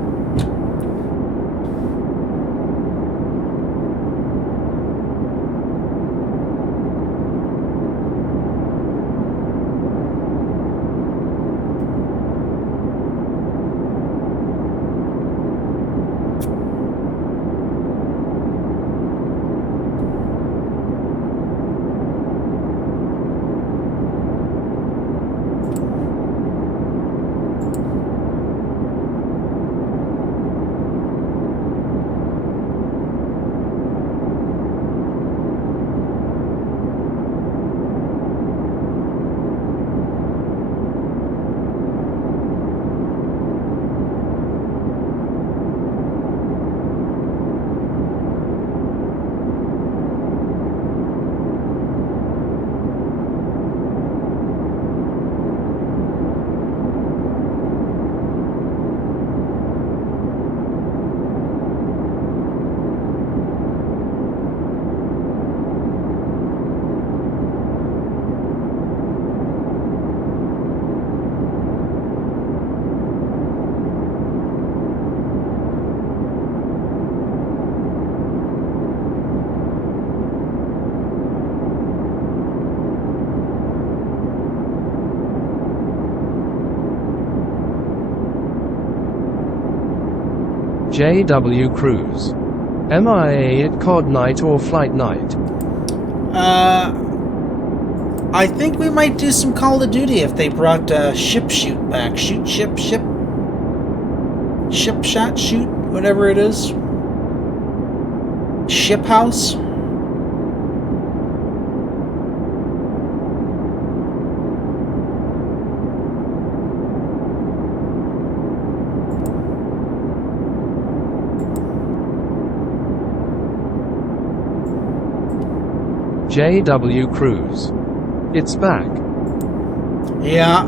JW Cruz. MIA at COD night or flight night? I think we might do some Call of Duty if they brought Ship Shoot back. Ship Shot Shoot, whatever it is. Ship House. JW Cruise. It's back. Yeah.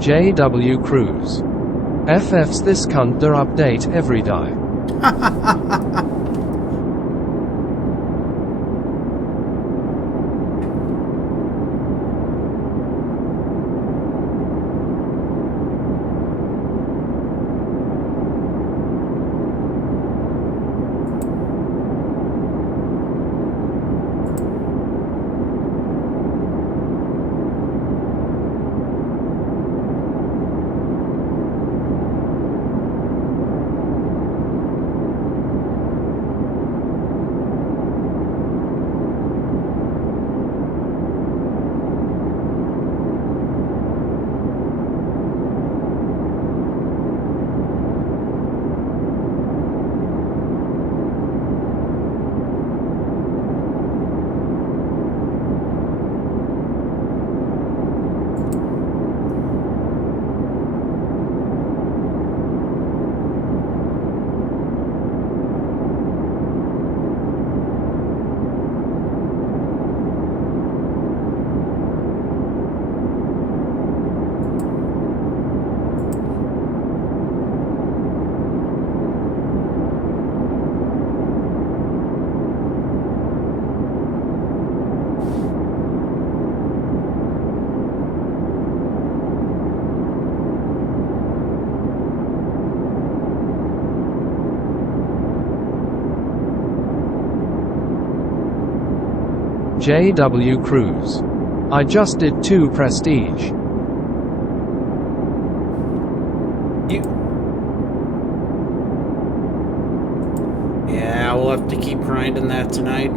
JW Cruise. FF's this cunt der update every day. JW Cruise. I just did 2 Prestige. Yeah, we'll have to keep grinding that tonight.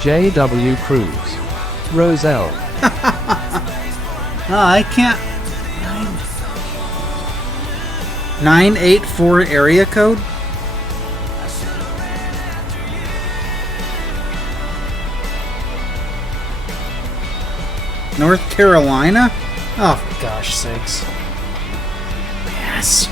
J.W. Cruz. Roselle. I can't. 984 area code? North Carolina? Oh, for gosh sakes. Yes.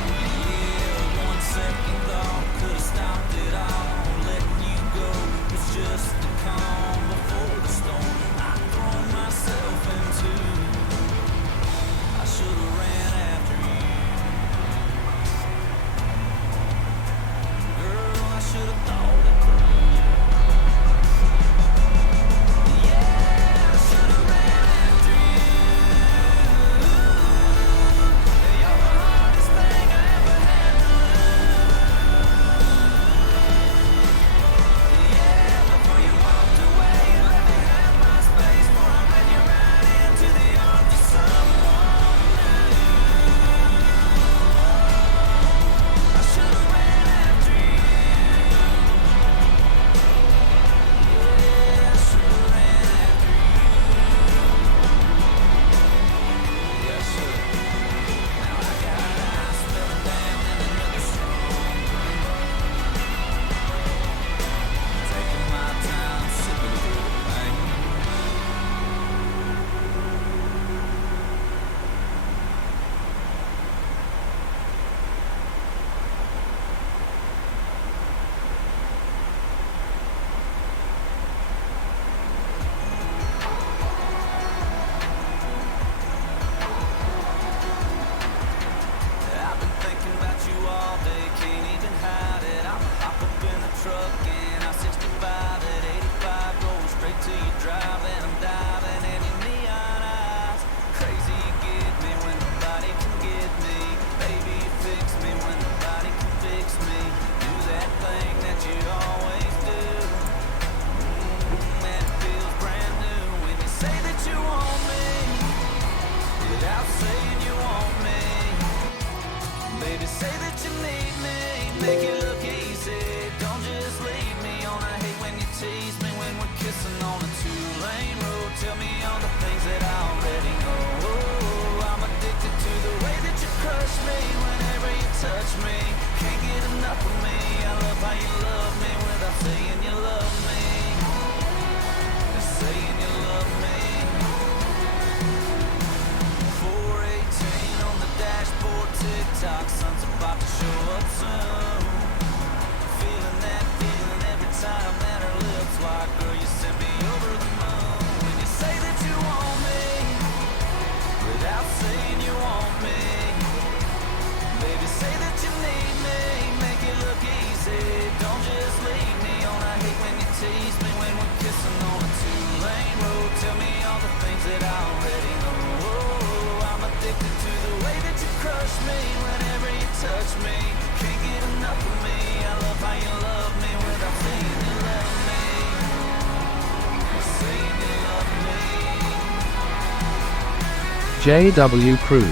J.W. Cruz.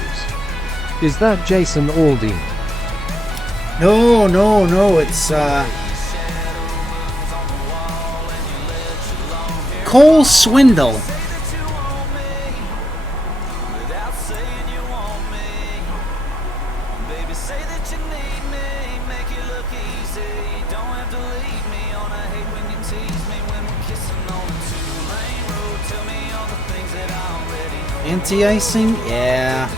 Is that Jason Aldean? No, it's, Cole Swindle. Anti-icing? Yeah.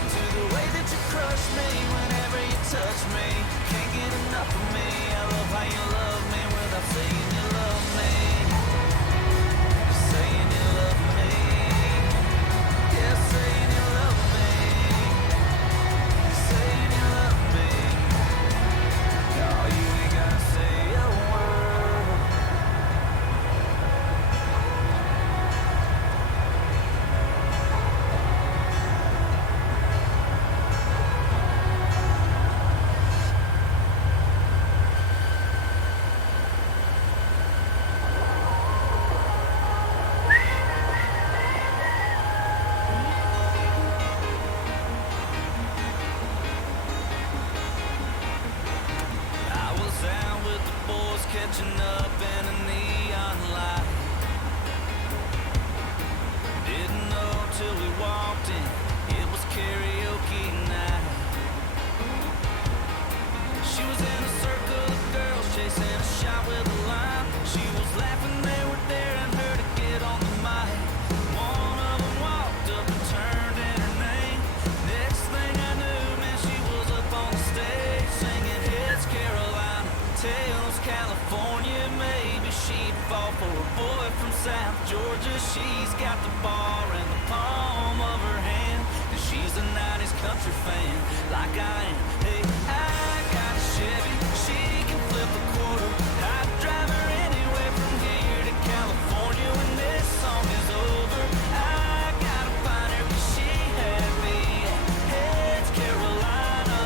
South Georgia, she's got the bar in the palm of her hand, and she's a 90s country fan, like I am. Hey, I got a Chevy, she can flip a quarter. I'd drive her anywhere from here to California when this song is over. I gotta find her 'cause she had me at Heads, Carolina.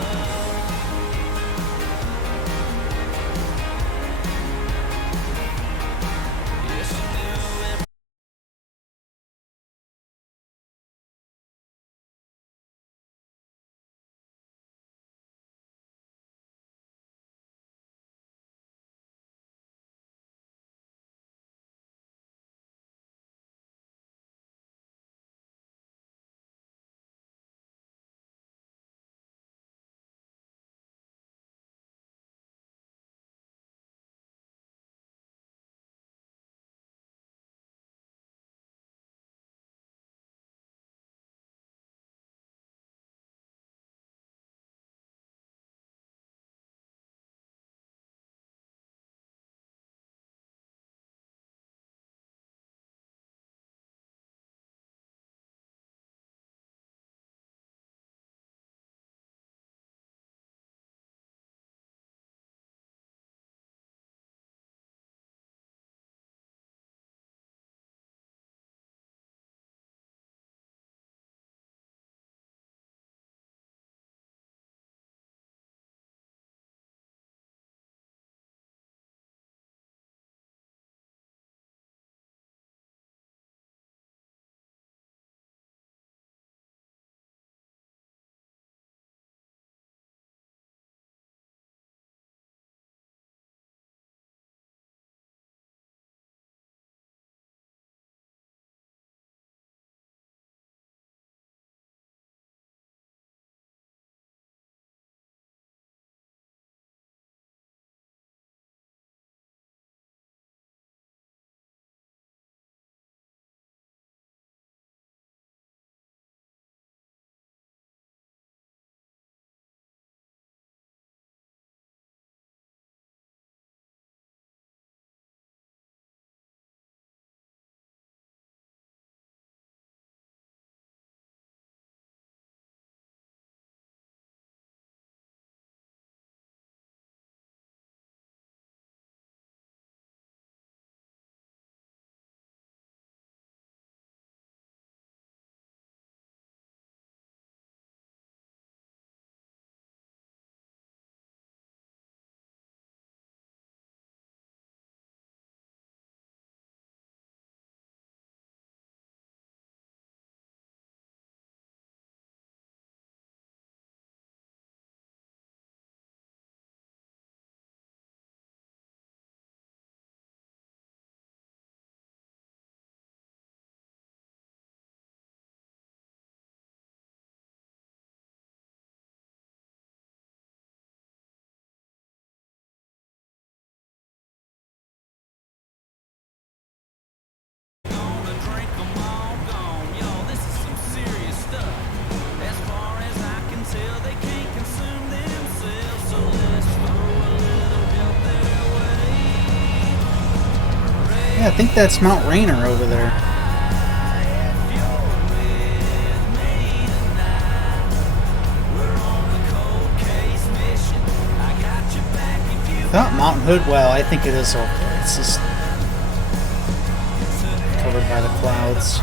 Yeah, she knew every Yeah, I think that's Mount Rainier over there. Not Mountain Hood. Well, I think it is okay. It's just covered by the clouds.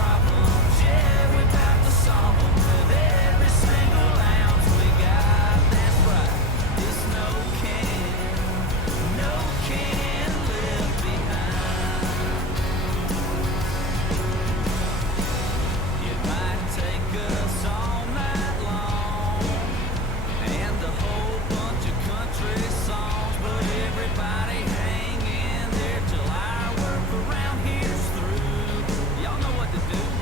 Y'all know what to do.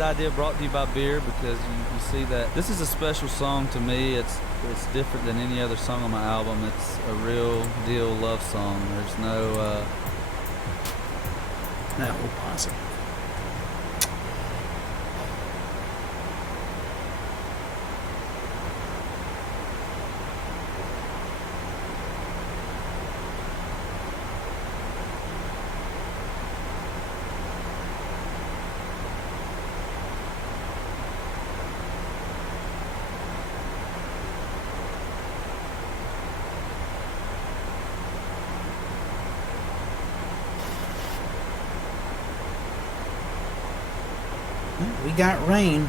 the idea brought to you by beer because you see that this is a special song to me. It's different than any other song on my album. It's a real deal love song. There's no we'll pause it. We got rain.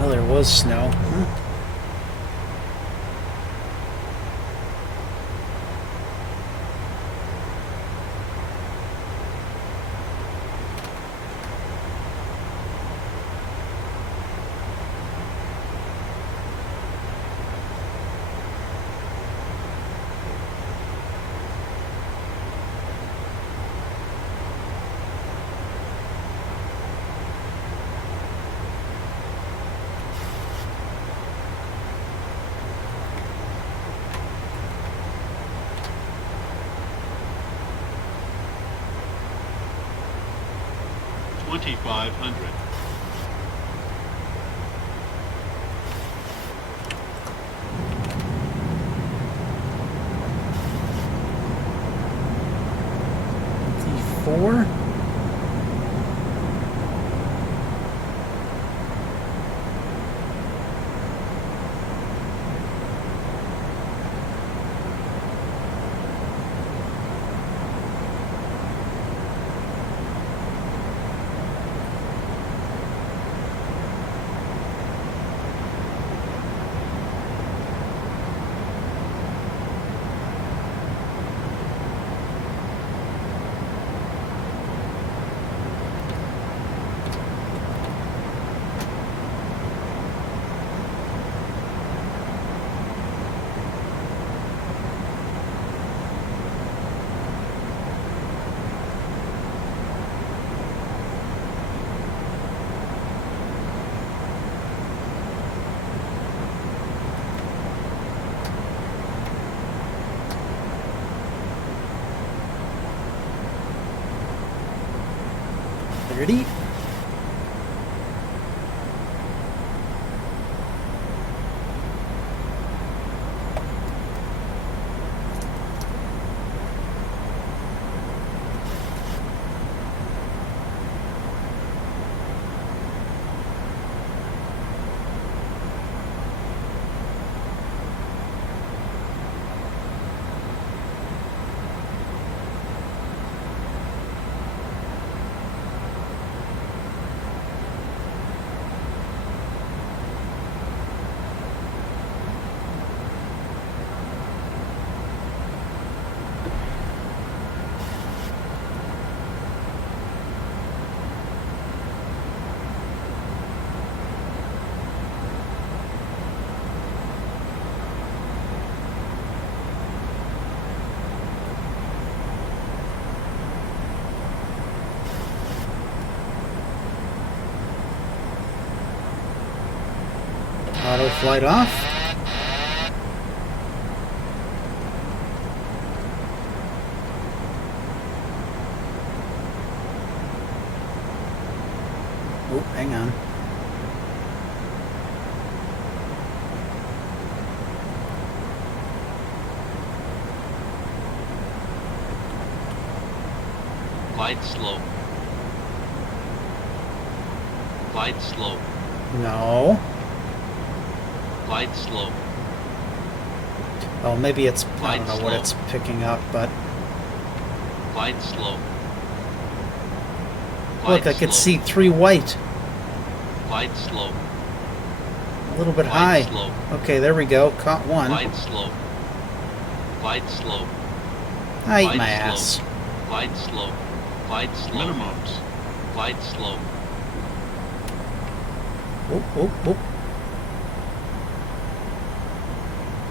Well, there was snow. $2,500. Four. Ready? Auto flight off. Oh, hang on. Glide slope. Glide slope. No. Glide slope. Oh, maybe it's, I don't know what it's picking up, but... Glide slope. Look, I could see 3 white. Glide slope. A little bit high. Slope. Okay, there we go. Caught one. Glide slope. Glide slope. I eat my ass. Glide slope. Glide slope. Minimums. Glide slope. Whoop, whoop, whoop.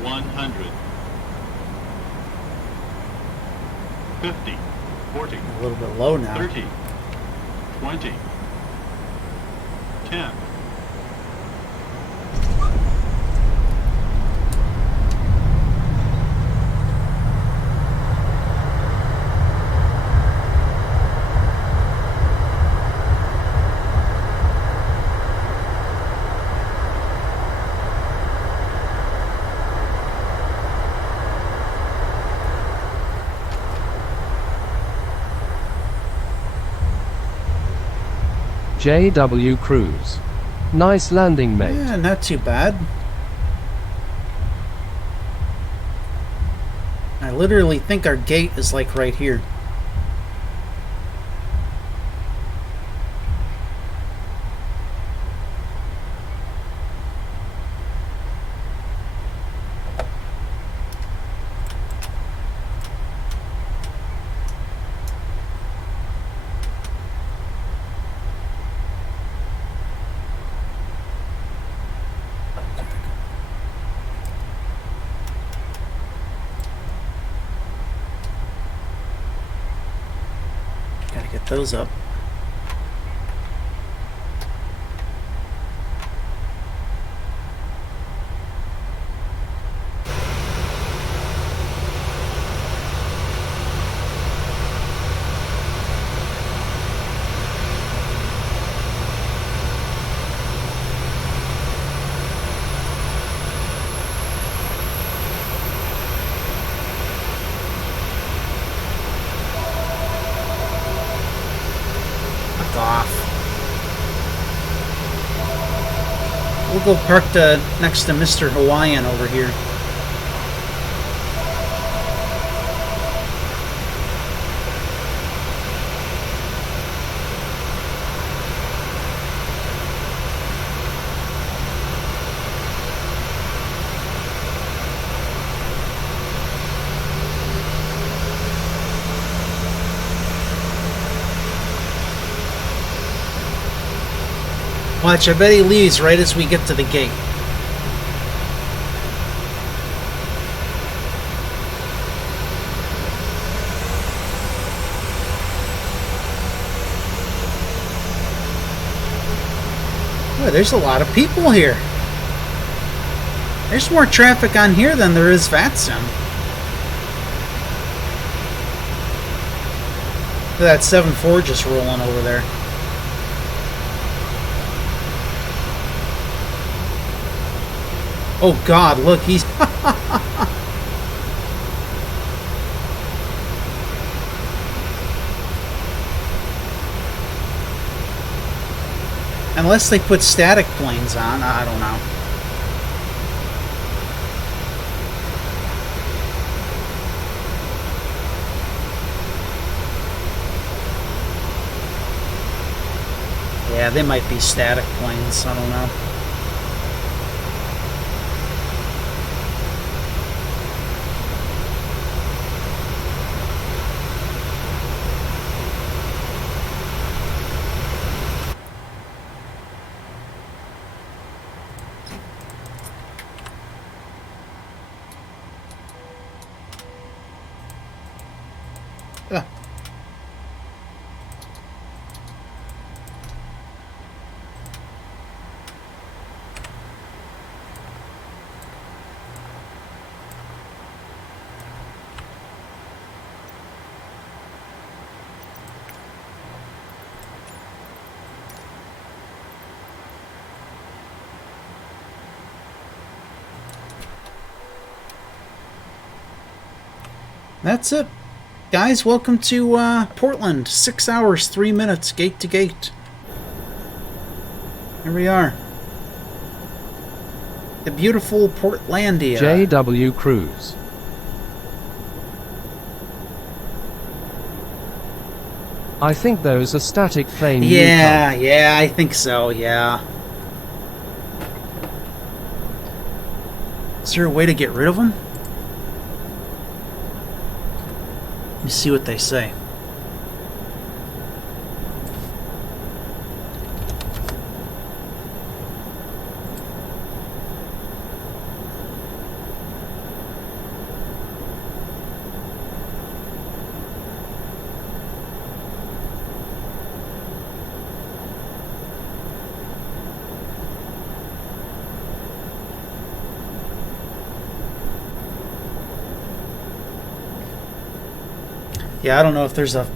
100. 50. 40. A little bit low now. 30. 20. 10. JW Cruise. Nice landing, mate. Yeah, not too bad. I literally think our gate is like right here. Get those up. We'll go park next to Mr. Hawaiian over here. Watch, I bet he leaves right as we get to the gate. Boy, there's a lot of people here. There's more traffic on here than there is VATSIM. Look at that 7.4 just rolling over there. Oh God, look, he's... Unless they put static planes on, I don't know. Yeah, they might be static planes, I don't know. That's it. Guys, welcome to Portland. 6 hours, 3 minutes, gate to gate. Here we are. The beautiful Portlandia. JW Cruise. I think those are static plane. Yeah, I think so, yeah. Is there a way to get rid of them? Let me see what they say. Yeah, I don't know if there's a...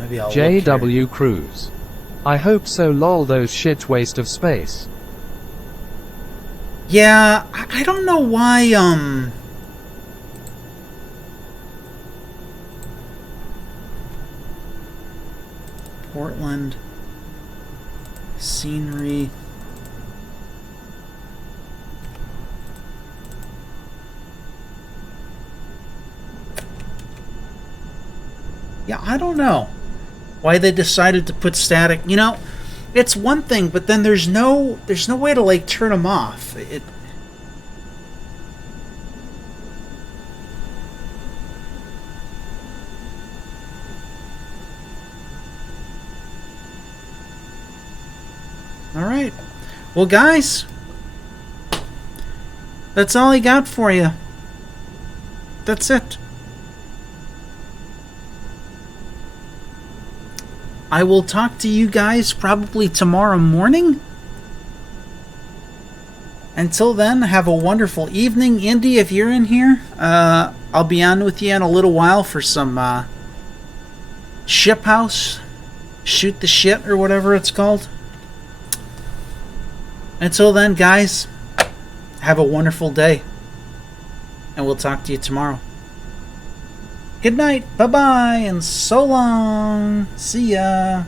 maybe I'll JW Cruise. I hope so lol, those shit waste of space. Yeah, I don't know why, Portland scenery. Yeah, I don't know why they decided to put static. You know, it's one thing, but then there's no way to like turn them off. All right. Well, guys, that's all I got for you. That's it. I will talk to you guys probably tomorrow morning. Until then, have a wonderful evening. Indy, if you're in here, I'll be on with you in a little while for some ship house, shoot the shit, or whatever it's called. Until then, guys, have a wonderful day. And we'll talk to you tomorrow. Good night, bye-bye, and so long. See ya.